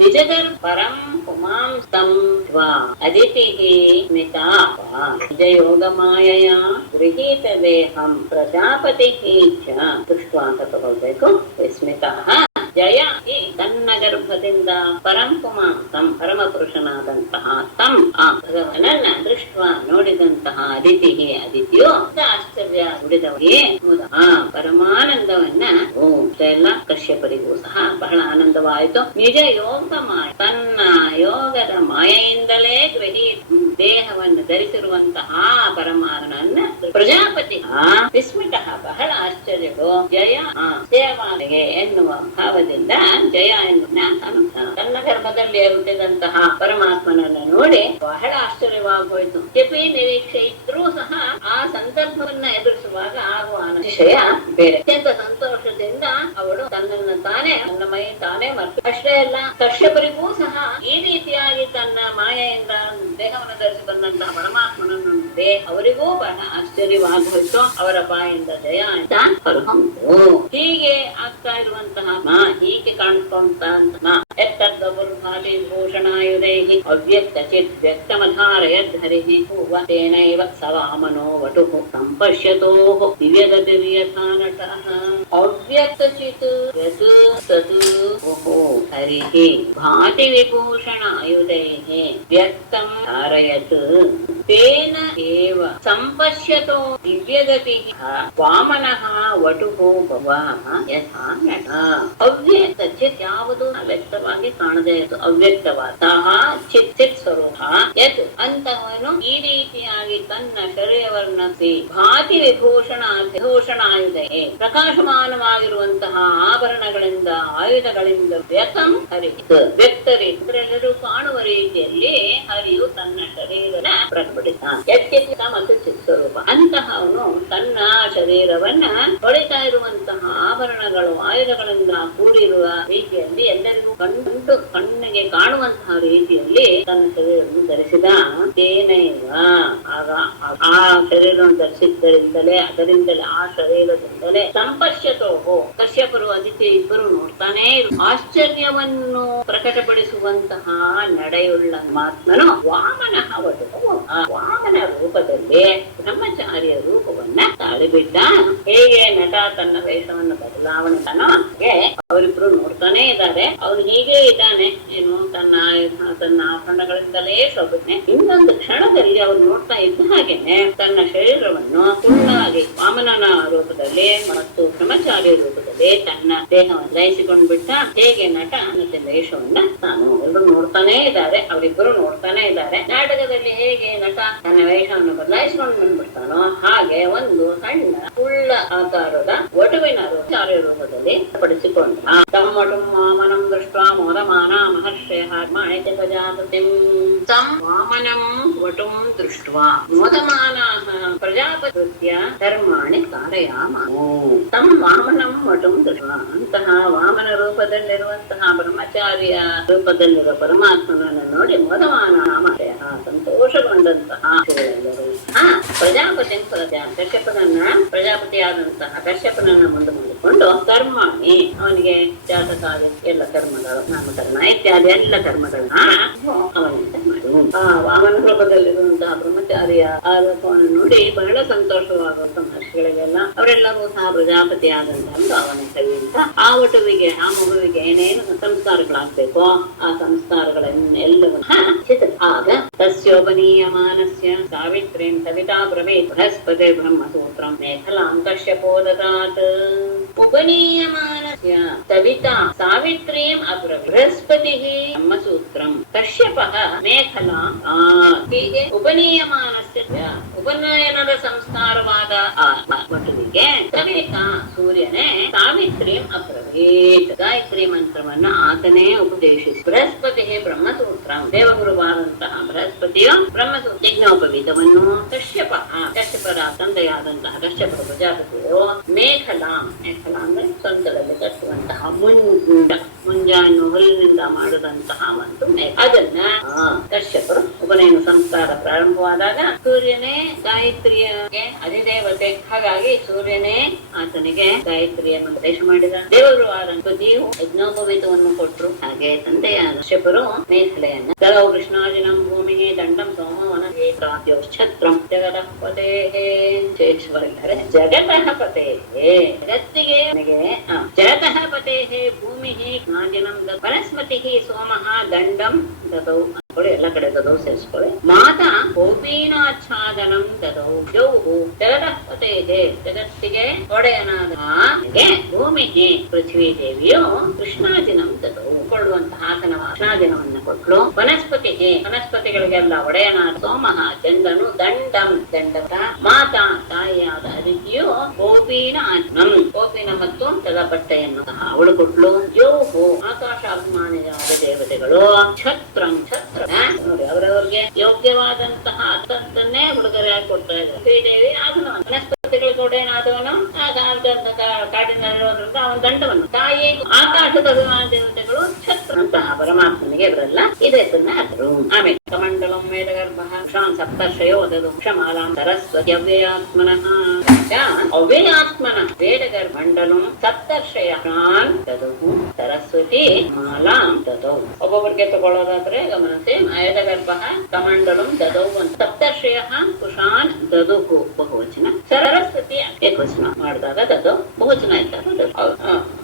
ನಿಜಗರ್ ಪರಂ ಪುಮಾಂ ಸ್ತಂ ತ್ವಾ ಅದಿತಿಃ ಸ್ಮಿತಾಪ ನಿಜಯೋಗ ಮಾಯಯ ಗೃಹೀತ ದೇಹಂ ಪ್ರಜಾಪತಿಃ ಚ ದೃಷ್ಟ್ವಾ ಅಂತ ತಗೊಳ್ಬೇಕು. ವಿಸ್ಮಿತಃ ಜಯ ತನ್ನ ಗರ್ಭದಿಂದ ಪರಂ ಪುಮಾಂಸಂ ಪರಮ ಪುರುಷನಾದಂತಹ ತಂ ಆ ಭಗವನನ್ನ ದೃಷ್ಟ ನೋಡಿದಂತಹ ಅದಿತಿ ಅದಿತಿಯು ಆಶ್ಚರ್ಯ ಉಳಿದವರಿಗೆ ಪರಮಾನಂದವನ್ನ ಎಲ್ಲ ಕಶ್ಯಪರಿಗೂ ಸಹ ಬಹಳ ಆನಂದವಾಯಿತು. ನಿಜ ಯೋಗ ಮಾಯ ತನ್ನ ಯೋಗದ ಮಾಯೆಯಿಂದಲೇ ದೇಹವನ್ನು ಧರಿಸಿರುವಂತಹ ಪರಮಾನನ್ನ ಪ್ರಜಾಪತಿ ವಿಸ್ಮಿತ ಬಹಳ ಆಶ್ಚರ್ಯಗಳು ಜಯ ಸೇವಾಗೆ ಎನ್ನುವ ಭಾವದಿಂದ ಜಯ ಎನ್ನುವ ತನ್ನ ಗರ್ಭದಲ್ಲಿ ಹುಟ್ಟಿದಂತಹ ಪರಮಾತ್ಮನನ್ನು ನೋಡಿ ಬಹಳ ಆಶ್ಚರ್ಯವಾಗೋಯ್ತು. ಕೆಪಿ ನಿರೀಕ್ಷೆ ಇದ್ರೂ ಸಹ ಆ ಸಂದರ್ಭವನ್ನ ಎದುರಿಸುವಾಗ ಆಗುವ ವಿಷಯ ಬೇರೆ. ಅತ್ಯಂತ ಸಂತೋಷದಿಂದ ಅವಳು ತನ್ನನ್ನು ತಾನೇ ತನ್ನ ಮೈ ತಾನೇ ಮರೆತು ಅಷ್ಟೇ ಅಲ್ಲ ಕಶ್ಯಪರಿಗೂ ಸಹ ಈ ರೀತಿಯಾಗಿ ತನ್ನ ಮಾಯೆಯಿಂದ ದೇಹವನ್ನು ಧರಿಸಿ ಬಂದಂತಹ ಪರಮಾತ್ಮನನ್ನು ಅವರಿಗೂ ಬಹಳ ಆಶ್ಚರ್ಯವಾಗೋಯ್ತು. ಅವರ ಬಾಯಿಂದ ಜಯ ಅಂತ ಹೊರಹೊಮ್ಮಿತು. ಹೀಗೆ ಆಗ್ತಾ ಇರುವಂತಹ ಹೀಗೆ ಕಾಣಿಸ್ಕೊಂತ ಎತ್ತದ್ಭೂಷಣಾಯುಧೈ ಅವ್ಯಕ್ತ ಚಿತ್ ವ್ಯಕ್ತಮಧಾರಯದ್ಧರಿಃ ತೇನೈವ ಸವಾಮನೋ ವಟುಃ ಸಂಪಶ್ಯತೋ ದಿವ್ಯಗತಿರ್ಯಥಾ ನಟಃ ಅವ್ಯಕ್ತ ಚಿತ್ ಯತ್ ತತ್ ಹರಿಃ ಭಾತಿ ವಿಭೂಷಣಾಯುಧೈಃ ವ್ಯಕ್ತಂ ಧಾರಯತ್ ತೇನ ಏವ ಸಂಪಶ್ಯತೋ ದಿವ್ಯಗತಿಃ ವಾಮನಃ ವಟುಃ ಭವಃ ಯಥಾ ನಟಃ. ಅವ್ಯಕ್ತ ಚಿತ್ ಯಾವುದು ವ್ಯಕ್ತವಾಗಿ ಕಾಣದೇ ಇತ್ತು, ಅವ್ಯಕ್ತವಾದ ಚಿತ್ ಸ್ವರೂಪ ಯತ್ ಅಂತವನು ಈ ರೀತಿಯಾಗಿ ತನ್ನ ಶರೀರವನ್ನ ಭಾತಿ ವಿಭೂಷಣಾಯುಧ ಪ್ರಕಾಶಮಾನವಾಗಿರುವಂತಹ ಆಭರಣಗಳಿಂದ ಆಯುಧಗಳಿಂದ ವ್ಯಕ್ತಂ ಹರಿತು ವ್ಯಕ್ತರೆಲ್ಲರೂ ಕಾಣುವ ರೀತಿಯಲ್ಲಿ ಹರಿಯು ತನ್ನ ಶರೀರನ ಪ್ರಕಟಿಸಿದ ಯತ್ಯತ್ಯ ಮತ್ತು ಚಿತ್ ಸ್ವರೂಪ ಅಂತಹವನು ತನ್ನ ಶರೀರವನ್ನ ಹೊಳಿತಾ ಇರುವಂತಹ ಆಭರಣಗಳು ಆಯುಧಗಳಿಂದ ಕೂಡಿರುವ ರೀತಿಯಲ್ಲಿ ಎಲ್ಲರಿಗೂ ಕಣ್ಣಿಗೆ ಕಾಣುವಂತಹ ರೀತಿಯಲ್ಲಿ ತನ್ನ ಶರೀರವನ್ನು ಧರಿಸಿದ. ತೇನೈವ ಆಗ ಆ ಶರೀರವನ್ನು ಧರಿಸಿದ್ದರಿಂದಲೇ ಅದರಿಂದಲೇ ಆ ಶರೀರದಿಂದಲೇ ಸಂಪಶ್ಯತೋಹೋ ಕಶ್ಯಪರು ಅದಿತಿ ಇಬ್ಬರು ನೋಡ್ತಾನೆ ಆಶ್ಚರ್ಯವನ್ನು ಪ್ರಕಟಪಡಿಸುವಂತಹ ನಡೆಯುಳ್ಳ ಮಾತ್ಮನು ವಾಮನ ವಾಮನ ರೂಪದಲ್ಲಿ ಬ್ರಹ್ಮಚಾರಿಯ ರೂಪವನ್ನ ತಾಳಿಬಿಟ್ಟ. ಹೇಗೆ ನಟ ತನ್ನ ವೇಷವನ್ನು ಬದಲಾವಣೆ ಅವರಿಬ್ರು ನೋಡ್ತಾನೆ ಇದ್ದಾರೆ. ಅವನು ಹೀಗೆ ಇದ್ದಾನೆ, ಏನು ತನ್ನ ಆಭರಣಗಳಿಂದಲೇ ಶೋಭಿಸ್ನೆ. ಇನ್ನೊಂದು ಕ್ಷಣದಲ್ಲಿ ಅವ್ರು ನೋಡ್ತಾ ಇದ್ದ ಹಾಗೇನೆ ತನ್ನ ಶರೀರವನ್ನು ತುಂಡಾಗಿ ವಾಮನನ ರೂಪದಲ್ಲಿ ಮತ್ತು ಬ್ರಹ್ಮಚಾರಿ ರೂಪದಲ್ಲಿ ತನ್ನ ದೇಹವನ್ನು ಲಯಿಸಿಕೊಂಡು ಬಿಟ್ಟ. ಹೇಗೆ ನಟ ಮತ್ತೆ ವೇಷವನ್ನ ತಾನು ಎಲ್ಲರೂ ನೋಡ್ತಾನೆ ಇದ್ದಾರೆ, ಅವರಿಬ್ಬರು ನೋಡ್ತಾನೆ ಇದ್ದಾರೆ. ನಾಟಕದಲ್ಲಿ ಹೇಗೆ ನಟ ತನ್ನ ವೇಷವನ್ನು ಬದಲಾಯಿಸಿಕೊಂಡು ಬಂದ್ಬಿಡ್ತಾನೋ ಹಾಗೆ ಒಂದು ಸಣ್ಣ ಉಳ್ಳ ಆಕಾರದ ವಟುವಿನ ಚಾರ್ಯ ರೂಪದಲ್ಲಿ ಪಡಿಸಿಕೊಂಡ. ತಮ್ಮಟುಂ ವಾಮನಂ ದೃಷ್ಟ ಮೋದಮಾನ ಮಹರ್ಷಯ ಮಾಯತೆ ಪ್ರಜಾಪತಿಂ. ತಂ ವಾಮನಂ ವಟುಂ ದೃಷ್ಟ್ವಾ ಮೋದಮಾನಾಃ ಪ್ರಜಾಪತಿಯ ಧರ್ಮಾಣಿ ಕಾರಯಾಮಾಸು. ತಂ ವಾಮನಂ ವಟುಂ ದೃಷ್ಟ್ವಾ, ಅಂತಹ ವಾಮನ ರೂಪದಲ್ಲಿರುವಂತಹ ಬ್ರಹ್ಮಚಾರಿಯ ರೂಪದಲ್ಲಿರುವ ಪರಮಾತ್ಮನನ್ನು ನೋಡಿ ಮೋದಮಾನ ಮಹರ್ಷಯ ಸಂತೋಷಗೊಂಡಂತಹ ಪ್ರಜಾಪತಿ ಪ್ರಜಾಪತಿಯಾದಂತಹ ಕಶ್ಯಪನನ್ನ ಮುಂದೆ ಮಾಡಿಕೊಂಡು ಕರ್ಮಾಣಿ, ಅವನಿಗೆ ಜಾತಕಾರ್ಯ ಎಲ್ಲ ಕರ್ಮಗಳು, ನಾಮಕರಣ ಇತ್ಯಾದಿ ಎಲ್ಲ ಕರ್ಮಗಳನ್ನ ಅವನಿಂದ ಮಾಡು. ಆ ವಾಮನ ರೂಪದಲ್ಲಿರುವಂತಹ ಬ್ರಹ್ಮಚಾರಿಯ ಆ ರೂಪವನ್ನು ನೋಡಿ ಬಹಳ ಸಂತೋಷವಾಗುವಂತ ಮಹರ್ಷಿಗಳಿಗೆಲ್ಲ ಅವರೆಲ್ಲರೂ ಸಹ ಪ್ರಜಾಪತಿಯಾದಂತಹ ಅವನ ಕೈಯಿಂದ ಆ ವಟುವಿಗೆ ಆ ಮಗುವಿಗೆ ಏನೇನು ಸಂಸ್ಕಾರಗಳಾಗ್ಬೇಕೋ ಆ ಸಂಸ್ಕಾರಗಳನ್ನೆಲ್ಲವನ್ನ ಆಗ ತಸ್ಯೋಪನೀಯಮಾನಸ್ಯ ಸಾವಿತ್ರೀಂ ಸವಿತಾ ಬ್ರವೀತ್ ಬೃಹಸ್ಪತಿ ಬ್ರಹ್ಮಸೂತ್ರಂ ಮೇಖಲಾಂ ಕಶ್ಯಪೋ ದದಾತ್. ಉಪನೀಯಮಾನಸ್ಯ ಸವಿತಾ ಸಾವಿತ್ರೀಂ ಅಬ್ರವೀತ್ ಬೃಹಸ್ಪತಿಃ ಬ್ರಹ್ಮಸೂತ್ರಂ ಕಶ್ಯಪಃ ಮೇಖಲಾಂ. ಹೀಗೆ ಉಪನೀಯಮಾನಸ್ಯ ಉಪನಯನದ ಸಂಸ್ಕಾರವಾದ ವಟುವಿಗೆ ಸವಿತಾ ಸೂರ್ಯನೇ ಸಾವಿತ್ರೀಂ ಅಬ್ರವೀತ್ ಗಾಯತ್ರಿ ಮಂತ್ರವನ್ನ ಆತನೇ ಉಪದೇಶಿಸಿ. ಬೃಹಸ್ಪತಿ ಬ್ರಹ್ಮಸೂತ್ರಂ ದೇವಗುರುವಾದಂತಹ ಬೃಹಸ್ಪತಿಯು ಬ್ರಹ್ಮಸೂತ್ರ ಯಜ್ಞೋಪವೀತವನ್ನು ಕಶ್ಯಪರ ತಂದೆಯಾದಂತಹ ಕಶ್ಯಪ ಪ್ರಜಾಪತಿಯು ಮೇಖಲಾಂ ಅಂದ್ರೆ ಸ್ವಂತದಲ್ಲಿ ಕಟ್ಟುವಂತಹ ಮುಂಜಾನು ಹುಲ್ಲಿನಿಂದ ಮಾಡಿದಂತಹ ಒಂದು ಅದನ್ನ ಕಶ್ಯಪರು ಉಪನಯನ ಸಂಸ್ಕಾರ ಪ್ರಾರಂಭವಾದಾಗ ಸೂರ್ಯನೇ ಗಾಯತ್ರಿಯಗೆ ಅಧಿದೇವತೆ, ಹಾಗಾಗಿ ಸೂರ್ಯನೇ ಆತನಿಗೆ ಗಾಯತ್ರಿಯನ್ನು ಉಪದೇಶ ಮಾಡಿದ. ದೇವರು ಆರಂಭದಿಯು ಯಜ್ಞೋಪವೀತವನ್ನು ಕೊಟ್ಟರು. ಹಾಗೆ ತಂದೆಯಾದ ಕಶ್ಯಪರು ಮೇಖಲೆಯನ್ನ ತಲೌ ಕೃಷ್ಣಾಜಿನಂ ಭೂಮಿಗೆ ದಂಡಂ ಸೋಮವನ ಛತ್ರಂ ಜಗತಃ ಪತೇಹೇ ಶೇಷವರಿದ್ದಾರೆ. ಜಗತಃ ಪತೇಹೇ ಜಗತ್ತಿಗೆ ಜಗತಃ ಪತೇಹೇ ಭೂಮಿ ನಾಜಿನಂ ವನಸ್ಪತಿ ಸೋಮಃ ದಂಡಂ ದದೌ. ಎಲ್ಲ ಕಡೆ ದದೌ ಸೇರಿಸ್ಕೊಳ್ಳಿ. ಮಾತಾ ಗೋಪೀನಾಚ್ಛಾದನಂ ದದೌ ಜೌಹು ಜಗತಃ ಪತೇಹೇ ಜಗತ್ತಿಗೆ ಒಡೆಯನಾದ ಭೂಮಿ ಪೃಥ್ವಿ ದೇವಿಯು ಕೃಷ್ಣಾಜಿನಂ ದದೌ ಕೊಡುವಂತಹ ಕೃಷ್ಣಾಜಿನವನ್ನು ಕೊಟ್ಲು. ವನಸ್ಪತಿಗಳಿಗೆಲ್ಲ ಒಡೆಯನಾದ ಸೋಮಃ ಚಂದ್ರನು ದಂಡಂ ದಂಡದ ಮಾತಾ ತಾಯಿಯಾದ ಅದಿತಿಯು ಗೋಪೀನಾಚ್ಛಾದನಂ ಗೋಪಿನ ಮತ್ತು ತಲಪಟ್ಟೆಯನ್ನು ಸಹ ಅವಳು ಕೊಟ್ಲು. ಜೌಹು ಆಕಾಶಾಭಿಮಾನಿಯಾದ ದೇವತೆಗಳು ಛತ್ರಂ ಛತ್ರ ನೋಡಿ ಅವರವರಿಗೆ ಯೋಗ್ಯವಾದಂತಹ ಅರ್ಥನ್ನೇ ಉಡುಗೊರೆಯಾಗಿ ಕೊಡ್ತಾ ಇದ್ದಾರೆ. ಶ್ರೀದೇವಿ ಆಸನವನ್ನು ವನಸ್ಪತಿಗಳಿಗೆ ಒಡೆಯನಾದವನು ಕಾಡಿನಲ್ಲಿರೋದ್ರಿಂದ ಅವನ ದಂಡವನ್ನು, ತಾಯಿ ಆಕಾಶದ ಅಭಿಮಾನ ದೇವತೆಗಳು ಛತ್ರ ಅಂತಹ ಪರಮಾತ್ಮನಿಗೆ ಇವರೆಲ್ಲ ಇದನ್ನ ಆದರು. ಆಮೇಲೆ ಕಮಂಡಲಂ ಮೇಡಗರ್ಭ ಕ್ಷಾನ್ ಸಪ್ತರ್ಷಯೋ ದದು ಕ್ಷಮಾಲಾಂ ಸರಸ್ವತಿ ಅವ್ಯಯಾತ್ಮನಃ ಅವ್ಯಯಾತ್ಮನಃ ವೇದಗರ್ಭ ಮಂಡಲಂ ಸಪ್ತರ್ಷಯ ಕ್ಷಾನ್ ದದು ಸರಸ್ವತಿ ಮಾಲಾಂ ದದೌ. ಒಬ್ಬೊಬ್ಬರಿಗೆ ತಗೊಳ್ಳೋದಾದ್ರೆ ಗಮನಿಸಿ. ವೇದಗರ್ಭ ಕಮಂಡಲಂ ದದೌ ಅಂತ ಸಪ್ತರ್ಷಯ ಕುಶಾನ್ ದದುಹು ಬಹುವಚನ, ಸರಸ್ವತಿ ಏಕವಚನ ಮಾಡಿದಾಗ ದದೌ, ಬಹುವಚನ ಇದ್ದಾಗ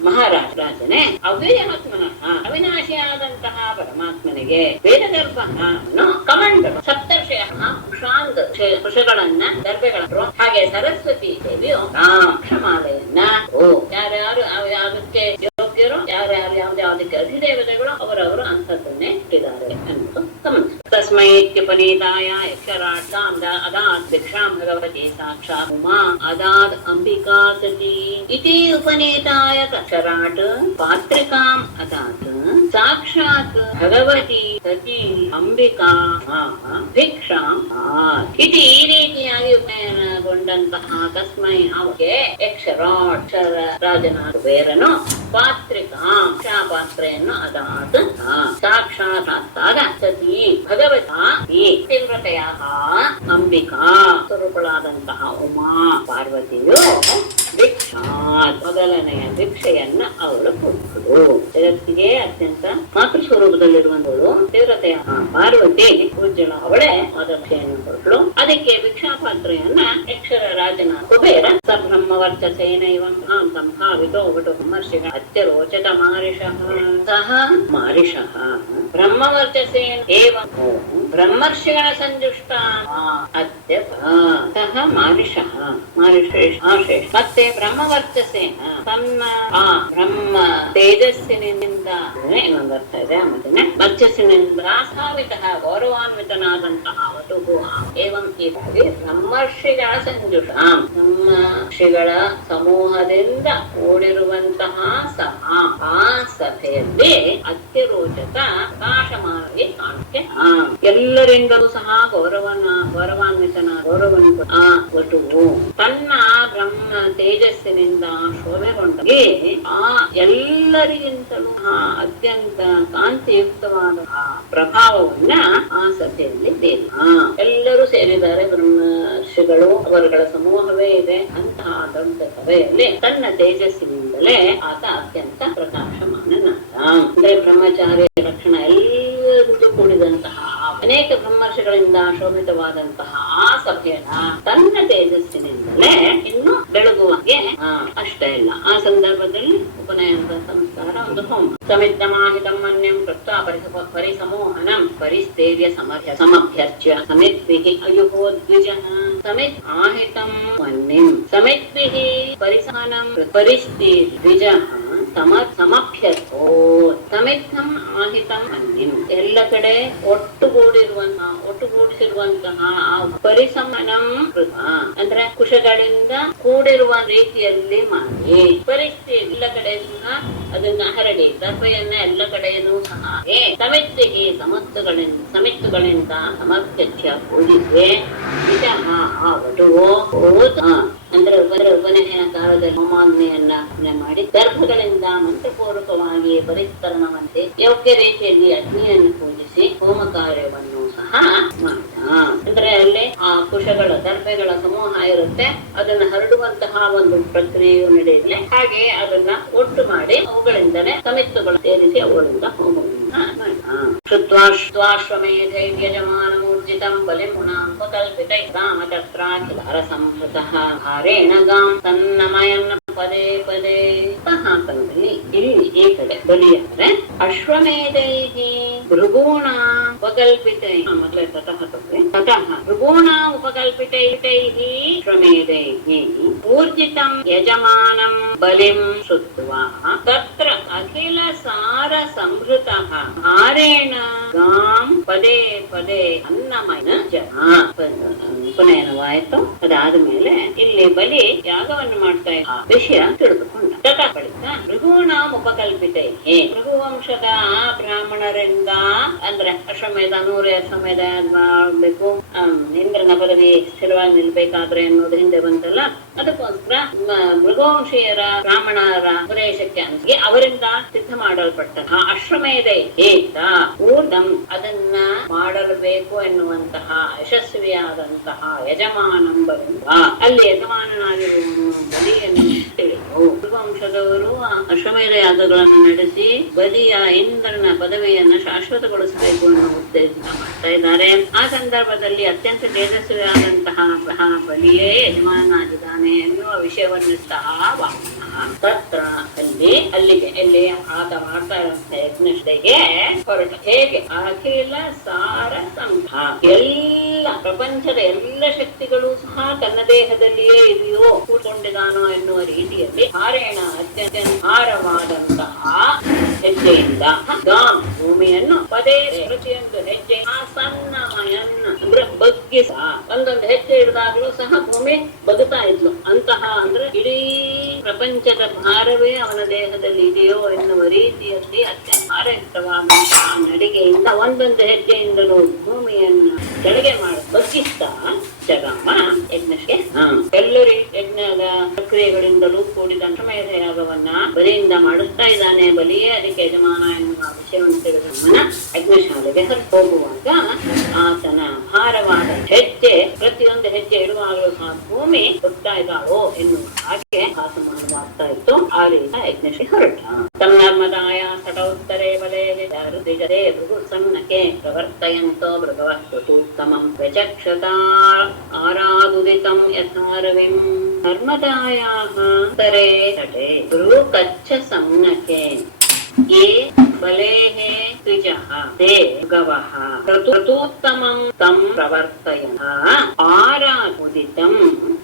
ಮಹಾರಾಜನೇ ಅವ್ಯಯಾತ್ಮನಃ ಅವಿನಾಶಿಯಾದಂತಹ ಪರಮಾತ್ಮನಿಗೆ ವೇದಗರ್ಭ ಕಮಂಡಲ ಸಪ್ತರ್ಷಯ ಕುಶಾಂತ್ ಕುಶಗಳನ್ನ ದರ್ಭೆಗಳನ್ನು, ಹಾಗೆ ಸರಸ್ವತಿ ದೇವಿಯು ಕ್ಷಮಾಲೆಯನ್ನ ಯಾರ್ಯಾರು ಯಾವ್ದಕ್ಕೆ ಯೋಗ್ಯರು ಯಾರ್ಯಾರು ಯಾವ್ದಕ್ಕೆ ಅಧಿದೇವತೆಗಳು ಅವರವರು ಅಂಥದ್ದನ್ನೇ ಇಟ್ಟಿದ್ದಾರೆ ಅನ್ನೋದು ಗಮನಿಸ. ತಸ್ಮೈತ್ಯುಪನೀತಾಯ ಯಕ್ಷರಾಟ್ ಅದಾತ್ ಭಿಕ್ಷಾಂ ಭಗವತಿ ಸಾಕ್ಷಾತ್ ಉಮಾ ಅದಾತ್ ಅಂಬಿಕಾ ಸತಿ ಇತಿ ಉಪನೀತಾಯ ತಕ್ಷರಾಟ್ ಪಾತ್ರಿಕಾಂ ಅದಾತ್ ಸಾಕ್ಷಾತ್ ಭಗವತಿ ಸತಿ ಅಂಬಿಕಾ ಭಿಕ್ಷಾಂ ಇತಿ. ಈ ರೀತಿಯಾಗಿ ಉಪನಯನಗೊಂಡಂತಹ ತಸ್ಮೈ ಅವಗೆ ಯಕ್ಷರಾಟ್ ರಾಜನಾದ ಬೇರನು ಪಾತ್ರಿಕಾಂ ಪಾತ್ರೆಯನ್ನು ಅದಾತ್ ಸಾಕ್ಷಾತ್ ಸತಿ ಭಗವತಾ ತೀವ್ರತೆಯ ಅಂಬಿಕಾ ಸ್ವರೂಪಳಾದಂತಹ ಉಮಾ ಪಾರ್ವತಿಯು ಭಿಕ್ಷ ಮೊದಲನೆಯ ಭಿಕ್ಷೆಯನ್ನ ಅವಳು ಕೊಟ್ಟಳು. ಜಗತ್ತಿಗೆ ಅತ್ಯಂತ ಮಾತೃ ಸ್ವರೂಪದಲ್ಲಿರುವಂತವಳು ತೀವ್ರತೆಯ ಪಾರ್ವತಿ ಉಜ್ಜಳ ಅವಳೇ ಮೊದಲ ಭಿಕ್ಷೆಯನ್ನು ಕೊಟ್ಟಳು. ಅದಕ್ಕೆ ಭಿಕ್ಷಾ ಪಾತ್ರೆಯನ್ನ ಯಕ್ಷರ ರಾಜನ ಕುಬೇರ ಸ ಬ್ರಹ್ಮವರ್ಚಸೇನ ಇವಂ ಸಂಭಾವಿತೋ ವಟು ಮಹರ್ಷಿಗಳ ಅತ್ಯರೋಚತ ಮಾರಿಷಃ ಸಹ ಮಾರಿಷಃ ಬ್ರಹ್ಮವರ್ಚಸೇನ ಏವಂ ಬ್ರಹ್ಮರ್ಷಿಗಳ ಸಂಜುಷ್ಟ ಅತ್ಯಪ ಸಹ ಮಾರಿಷಃ ಮಾರಿಶ್ರೇಷ್ಠ ಮತ್ತೆ ಬ್ರಹ್ಮವರ್ಚಸೇನ ತನ್ನ ಬ್ರಹ್ಮ ತೇಜಸ್ಸಿನಿಂದ ಇನ್ನೊಂದು ಅರ್ಥ ಇದೆ ಮತ್ತೆ ವರ್ಚಸ್ಸಿನಿಂದ ಸ್ಥಾಪಿತ ಗೌರವಾನ್ವಿತನಾದಂತಹ ವಟುವು ಏವಂ ಹೀಗಾಗಿ ಬ್ರಹ್ಮರ್ಷಿಗಳ ಸಂಜುಷ ನಮ್ಮ ಋಷಿಗಳ ಸಮೂಹದಿಂದ ಕೂಡಿರುವಂತಹ ಸಹ ಆ ಸಭೆಯಲ್ಲಿ ಅತ್ಯರೋಚಕ ಪ್ರಕಾಶಮಾನವಾಗಿ ಕಾಣುತ್ತೆ. ಎಲ್ಲರಿಂದಲೂ ಸಹ ಗೌರವಾನ್ವಿತನ ಆ ವಟುವು ತನ್ನ ಬ್ರಹ್ಮ ತೇಜಸ್ಸಿನಿಂದ ಶೋಭೆಗೊಂಡಗೆ ಆ ಎಲ್ಲರಿಗಿಂತಲೂ ಅತ್ಯಂತ ಕಾಂತಿಯುಕ್ತವಾದ ಪ್ರಭಾವವನ್ನ ಆ ಸಭೆಯಲ್ಲಿ ಎಲ್ಲರೂ ಸೇರಿದ್ದಾರೆ. ಬ್ರಹ್ಮರ್ಷಿಗಳು ಅವರುಗಳ ಸಮೂಹವೇ ಇದೆ. ಅಂತಹ ದೊಡ್ಡ ಸಭೆಯಲ್ಲಿ ತನ್ನ ತೇಜಸ್ಸಿನಿಂದಲೇ ಆತ ಅತ್ಯಂತ ಪ್ರಕಾಶಮಾನನಾದ. ಅಂದ್ರೆ ಬ್ರಹ್ಮಚಾರ್ಯ ಲಕ್ಷಣ ಎಲ್ಲರೂ ಕೂಡಿದಂತಹ ಅನೇಕ ಬ್ರಹ್ಮರ್ಷಿಗಳಿಂದ ಶೋಭಿತವಾದಂತಹ ಆ ಸಭೆಯನ್ನ ತನ್ನ ತೇಜಸ್ಸಿನಿಂದಲೇ ಇನ್ನು ಬೆಳಗುವಾಗೆ ಅಷ್ಟೇ ಇಲ್ಲ. ಆ ಸಂದರ್ಭದಲ್ಲಿ ಉಪನಯನದ ಸಂಸ್ಕಾರ ಒಂದು ಹೋಮ. ಸಮಿತ್ತಮಾಹಿತಂ ಮನ್ಯಂ ಕೃತ್ವಾ ಪರಿಸಮೋಹನಂ ಪರಿಸ್ಥೈರ್ಯ ಸಮಭ್ಯರ್ಚ್ಯ ಸಮಿದ್ಭಿಃ ಅಯುಹೋದ್ವಿಜಃ ಸಮಿತ್ ಆಹಿತಂ ಮನ್ಯಂ ಸಮಿದ್ಭಿಃ ಪರಿಸಮನಂ ಪರಿಸ್ಥೈರ್ಯದ್ವಿಜಃ ಸಮಭ್ಯರ್ಥೋ ಸಮಿತ್ತಂ ಆಹಿತಂ ಮನ್ಯಂ ಎಲ್ಲ ಕಡೆ ಒಟ್ಟುಗೂಡಿಸಿರುವಂತಹ ಪರಿಸಮನಂ ಅಂದ್ರೆ ಕುಶಗಳಿಂದ ಕೂಡಿರುವ ರೀತಿಯಲ್ಲಿ ಮಾಡಿ ಪರಿಸ್ಥಿತಿ ಎಲ್ಲ ಕಡೆ ಸಹ ಅದನ್ನ ಹರಡಿ ದರ್ಭೆಯನ್ನ ಎಲ್ಲ ಕಡೆಯೂ ಸಹ ಸಮಿತ್ತಿಗೆ ಸಮಿತ್ತುಗಳಿಂದ ಸಮರ್ಥ್ಯ ಪೂಜಿಸುವೆ ಆ ವಟುವೋ ಅಂದ್ರೆ ಉಪನಯನ ಕಾಲದಲ್ಲಿ ಹೋಮಾಗ್ನೆಯನ್ನ ಮಾಡಿ ದರ್ಭಗಳಿಂದ ಮಂತ್ರಪೂರ್ವಕವಾಗಿ ಪರಿಸ್ತರಣವಂತೆ ಯೋಗ್ಯ ರೀತಿಯಲ್ಲಿ ಅಗ್ನಿಯನ್ನು ಪೂಜಿಸಿ ಹೋಮ ಕಾರ್ಯವನ್ನು ಸಹ ಮಾಡ. ಅಂದ್ರೆ ಅಲ್ಲಿ ಆ ಕುಶಗಳ ದರ್ಭೆಗಳ ಸಮೂಹ ಇರುತ್ತೆ, ಅದನ್ನ ಹರಡುವಂತಹ ಒಂದು ಪ್ರಕ್ರಿಯೆಯು ನಡೆಯಲಿ. ಹಾಗೆ ಅದನ್ನ ಒಟ್ಟು ಮಾಡಿ ಅವುಗಳಿಂದಲೇ ಸಮಿತ್ತುಗಳು ಸೇರಿಸಿ ಅವುಗಳಿಂದ ಹೋಮವನ್ನು ಶ್ರುತ್ವಾಶ್ವಮೇಧೈರ್ಯಜಮಾನಮೂರ್ಜಿತಂ ಬಲಿಮುನಾಂಪಕಲ್ಪಿತೈ ರಾಮಚಕ್ರಾಖಿಲಾರ ಸಂಹೃತಃ ಹಾರೇಣ ಗಾಂ ತನ್ನಮಯನ್ನ ಪದೇ ಪದೇ ಹಾಕಂದಲ್ಲಿ ಇಲ್ಲಿ ಈ ಕಡೆ ಬಲಿ ಅಂದ್ರೆ ಅಶ್ವಮೇಧೈಹಿ ಭೃಗೂಣ ಉಪಕಲ್ಪಿತೈ ಮೊದಲೇ ತತಃ ಭೃಗೂಣ ಉಪಕಲ್ಪಿತೈಹಿ ಅಶ್ವಮೇಧೈಹಿ ಊರ್ಜಿತಂ ಯಜಮಾನಂ ಬಲಿಂ ಶ್ರುತ್ವಾ ತತ್ರ ಅಖಿಲ ಸಾರ ಸಂಹೃತಃ ಹಾರೇಣ ಗಾಂ ಪದೇ ಪದೇ ಅನ್ನಮಯನ ಜನ. ಉಪನಯನವಾಯಿತು. ಅದಾದ ಮೇಲೆ ಇಲ್ಲಿ ಬಲಿ ಯಾಗವನ್ನು ಮಾಡ್ತಾ ವಿಷಯ ತಿಳಿದುಕೊಂಡ. ತಟ ಬಳಿಕ ಭೃಗುಣ ಉಪಕಲ್ಪಿತ ಭೃಗುವಂಶದ ಬ್ರಾಹ್ಮಣರಿಂದ ಅಂದ್ರೆ ಅಶ್ವಮೇಧ 100 ಅಶ್ವಮೇಧ ಮಾಡ್ಬೇಕು, ಇಂದ್ರನ ಪದವಿ ಸ್ಥಿರವಾಗಿ ನಿಲ್ಬೇಕಾದ್ರೆ ಅನ್ನೋದು ಹಿಂದೆ ಬಂತಲ್ಲ, ಅದಕ್ಕೋಸ್ಕರ ಭೃಗುವಂಶೀಯರ ಬ್ರಾಹ್ಮಣರ ಉಪದೇಶಕ್ಕೆ ಅನಿಸಿ ಅವರಿಂದ ಸಿದ್ಧ ಮಾಡಲ್ಪಟ್ಟ ಅಶ್ವಮೇಧ ಏತ ಊರ್ಧಂ ಅದನ್ನ ಮಾಡಬೇಕು ಎನ್ನುವಂತಹ ಯಶಸ್ವಿಯಾದಂತಹ ಯಜಮಾನಂಬರಿಂದ ಅಲ್ಲಿ ಯಜಮಾನನಾಗಿರುವ ಬಲಿಯನ್ನು ತಿಳಿದು ಭೃಗುವಂಶದವರು ಅಶ್ವಮೇಧ ಯಾಗಗಳನ್ನು ನಡೆಸಿ ಬಲಿಯ ಇಂದ್ರನ ಪದವಿಯನ್ನು ಶಾಶ್ವತಗೊಳಿಸಬೇಕು ಅನ್ನೋ ಉದ್ದೇಶದಿಂದ ಮಾಡ್ತಾ ಇದ್ದಾರೆ. ಆ ಸಂದರ್ಭದಲ್ಲಿ ಅತ್ಯಂತ ತೇಜಸ್ವಿಯಾದಂತಹ ಬಲಿಯೇ ಯಜಮಾನಾಗಿದ್ದಾನೆ ಎನ್ನುವ ವಿಷಯವನ್ನು ಸಹ ತತ್ರ ಅಲ್ಲಿಗೆ ಆತ ಮಾಡ್ತಾ ಇರುವಂತ ಯಜ್ಞಕ್ಕೆ ಹೊರಟ ಹೇಗೆ ಅಖಿಲ ಸಾರ ಸಂಘ ಎಲ್ಲ ಪ್ರಪಂಚದ ಎಲ್ಲ ಶಕ್ತಿಗಳು ಸಹ ತನ್ನ ದೇಹದಲ್ಲಿಯೇ ಇದೆಯೋ ಕೂತ್ಕೊಂಡಿದ್ದಾನೋ ಎನ್ನುವ ರೀತಿಯಲ್ಲಿ ಹಾರೇಣ ಅತ್ಯಂತ ಭಾರವಾದಂತಹ ಹೆಜ್ಜೆಯಿಂದ ಗಾಂ ಭೂಮಿಯನ್ನು ಪದೇ ಪ್ರತಿಯೊಂದು ಹೆಜ್ಜೆ ಸಣ್ಣ ಮಯನ್ನ ಅಂದ್ರೆ ಬಗ್ಗಿಸ ಒಂದೊಂದು ಹೆಜ್ಜೆ ಹಿಡಿದಾಗಲೂ ಸಹ ಭೂಮಿ ಬದುತ್ತಾ ಇದ್ಲು. ಅಂತಹ ಅಂದ್ರೆ ಇಡೀ ಪ್ರಪಂಚದ ಭಾರವೇ ಅವನ ದೇಹದಲ್ಲಿ ಇದೆಯೋ ಎನ್ನುವ ರೀತಿಯಲ್ಲಿ ಅತ್ಯಂತ ಭಾರಯುಕ್ತವಾದಂತಹ ನಡಿಗೆಯಿಂದ ಒಂದೊಂದು ಹೆಜ್ಜೆಯಿಂದಲೂ ಭೂಮಿಯನ್ನು ಕೆಳಗೆ ಮಾಡಿ ಬಗ್ಗಿಸ್ತಾ ಜಗಮ್ಮ ಯಜ್ಞಕ್ಕೆ ಎಲ್ಲರೂ ಯಜ್ಞದ ಪ್ರಕ್ರಿಯೆಗಳಿಂದಲೂ ಕೂಡಿದ ಅಶ್ವಮೇಧ ಯಾಗವನ್ನ ಬಲಿಯಿಂದ ಮಾಡಿಸ್ತಾ ಇದ್ದಾನೆ. ಬಲಿಯೇ ಅದಕ್ಕೆ ಯಜಮಾನ ಎನ್ನುವ ವಿಷಯವನ್ನು ತಿಳಿದಮ್ಮನ ಯಜ್ಞಶಾಲೆಗೆ ಹೋಗುವಾಗ ಆತನ ಭಾರವಾದ ಹೆಜ್ಜೆ, ಪ್ರತಿಯೊಂದು ಹೆಜ್ಜೆ ಇಡುವಾಗಲೂ ಸಹ ಭೂಮಿ ಹುಟ್ಟಾ ಇದ್ದಾಳೋ ಎನ್ನುವ ಹಾಗೆ ಭಾಸಮಾನವಾಗ್ತಾ ಇತ್ತು. ಆ ರೀತಿ ಯಜ್ಞಶ್ರೀ ಹೊರಟ. ತನ್ನರ್ಮದಾಯ ಸಟೋತ್ತರೇ ಬಲೆ ಋತುಜತೆ ಭೃಗು ಸನ್ನಕೆ ಪ್ರವರ್ತಯಂತೋ ಭೃಗವಸ್ತುತಮಂ ವ್ಯಚಕ್ಷತಾ ಆರಾದುದಿತಂ ಯಥಾರವಿಂ ನರ್ಮದಾಯಾಃ ತರೆ ತಟೆ ಭೃಗಕಚ್ಛ ಸನ್ನಕೆ ये बलेः द्विजः ते गवः क्रतूत्तमं तं प्रवर्तयन् आराधुदितं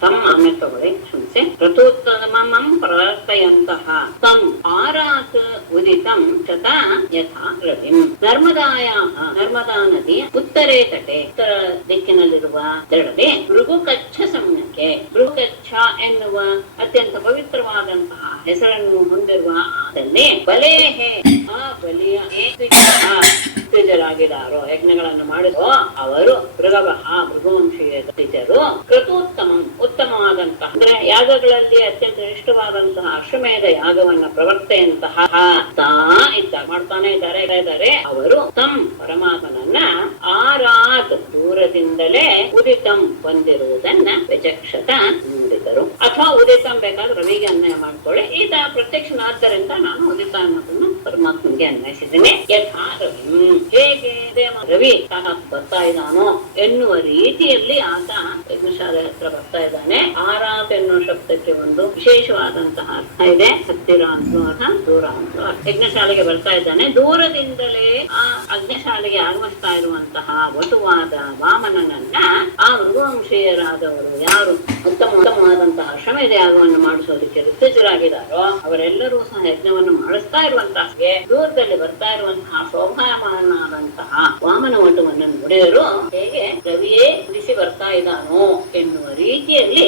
तं अन्यतोळे शुंसे क्रतूत्तमं प्रवर्तयन्तः तं आरात् उदितं तथा यथा रविं नर्मदायाः नर्मदा नदिಯ ಉತ್ತರೇ ತಟೆ ಉತ್ತರ ದಿಕ್ಕಿನಲ್ಲಿರುವ ದಡವೆ ಭೃಗುಕಚ್ಛ ಸಮ್ಯಕ್ಕೆ ಭೃಗುಕಚ್ಛ ಎನ್ನುವ ಅತ್ಯಂತ ಪವಿತ್ರವಾದಂತಹ ಹೆಸರನ್ನು ಹೊಂದಿರುವ ಆದಲ್ಲಿ ಬಲೇಹೆ ಆ ಬಲಿಯ ದ್ವಿಜರಾಗಿದ್ದಾರೋ ಯಜ್ಞಗಳನ್ನು ಮಾಡಿದೋ ಅವರು ಭೃಗುವಂಶೀಯ ದ್ವಿಜರು ಕೃತೋತ್ತಮ ಉತ್ತಮವಾದಂತಹ ಅಂದ್ರೆ ಯಾಗಗಳಲ್ಲಿ ಅತ್ಯಂತ ಇಷ್ಟವಾದಂತಹ ಅಶ್ವಮೇಧ ಯಾಗವನ್ನ ಪ್ರವರ್ತೆಯಂತಹ ಮಾಡ್ತಾನೆ ಇದ್ದಾರೆ ಅವರು ತಮ್ ಪರಮಾತ್ಮನನ್ನ ಆರಾತ್ ದೂರದಿಂದಲೇ ಉದಿತಂ ಬಂದಿರುವುದನ್ನ ವಿಚಕ್ಷತ ನೋಡಿದರು. ಅಥವಾ ಉದಿತಂ ಬೇಕಾದ್ರೆ ರವಿಗೆ ಅನ್ವಯ ಮಾಡ್ಕೊಳ್ಳಿ. ಈತ ಪ್ರತ್ಯಕ್ಷನಾದ್ದರಿಂದ ನಾನು ಉದಿತ ಅನ್ನೋದನ್ನು ಪರಮಾತ್ಮನಿಗೆ ಅನ್ವಯಿಸಿದ್ದೇನೆ. ಯಥಾ ರವಿ ಹೇಗೆ ರವಿ ಸಹ ಬರ್ತಾ ಇದ್ದಾನೋ ಎನ್ನುವ ರೀತಿಯಲ್ಲಿ ಆತ ಯಜ್ಞಶಾಲೆ ಹತ್ರ ಬರ್ತಾ ಇದ್ದಾನೆ. ಆರಾತ್ ಎನ್ನುವ ಶಬ್ದಕ್ಕೆ ಒಂದು ವಿಶೇಷವಾದಂತಹ ಅರ್ಥ ಇದೆ. ಹತ್ತಿರ ಅಂತಲೂ ಅರ್ಥ, ದೂರ ಅಂತಲೂ ಅರ್ಥ. ಯಜ್ಞಶಾಲೆಗೆ ಬರ್ತಾ ಇದ್ದಾನೆ. ದೂರದಿಂದಲೇ ಆ ಅಗ್ನಿಶಾಲೆಗೆ ಆಗಮಿಸ್ತಾ ಇರುವಂತಹ ವಟುವಾದ ವಾಮನನನ್ನ ಆ ಮೃಗವಂಶೀಯರಾದವರು ಯಾರು ಉತ್ತಮವಾದಂತಹ ಅಶ್ವಮೇಧ ಯಾಗವನ್ನು ಮಾಡಿಸೋದಕ್ಕೆ ಋತುಜರಾಗಿದ್ದಾರೋ ಅವರೆಲ್ಲರೂ ಸಹ ಯಜ್ಞವನ್ನು ಮಾಡಿಸ್ತಾ ಇರುವಂತಹ ದೂರದಲ್ಲಿ ಬರ್ತಾ ಇರುವಂತಹ ಶೋಭಾಯಮಾನಾದಂತಹ ವಾಮನ ವಟುವನ್ನು ನೋಡಿದರು. ಹೇಗೆ ರವಿಯೇ ಉದಿಸಿ ಬರ್ತಾ ಇದ್ದಾನೋ ಎನ್ನುವ ರೀತಿಯಲ್ಲಿ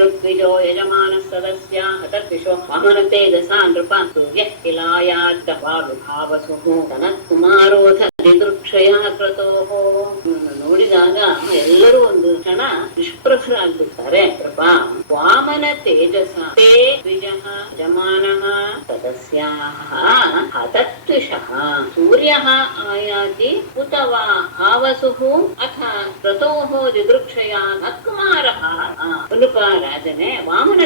ಋತ್ವಿಜೋ ಯಜಮಾನ ಸದಸ್ಯ ಹತದ್ವಿಷೋ ವಾಮನ ತೇಜಸ ನೃಪ ಸೂರ್ಯ ಕಿಲಾಯಾವಸು ತನತ್ಕುಮಾರೋಧ ದಿದೃಕ್ಷಯ ಕ್ರತೋಹೋ. ನೋಡಿದಾಗ ಎಲ್ಲರೂ ಒಂದು ಕ್ಷಣ ನಿಷ್ಪ್ರಭರಾಗ್ಬಿಡ್ತಾರೆ. ಕೃಪಾ ವಾಮನ ತೇಜಸ ತೇ ದ್ವಿಜಃ ಯಜಮಾನಃ ಸದಸ್ಯಾಃ ಹತತ್ವಿಷಃ ಸೂರ್ಯಃ ಆಯಾತಿ ಉತ ವಾ ಆವಸುಃ ಅಥ ಕ್ರತೋಃ ದಿದೃಕ್ಷಯ ನತ್ಕುಮಾರಃ. ರಾಜನೇ ವಾಮನ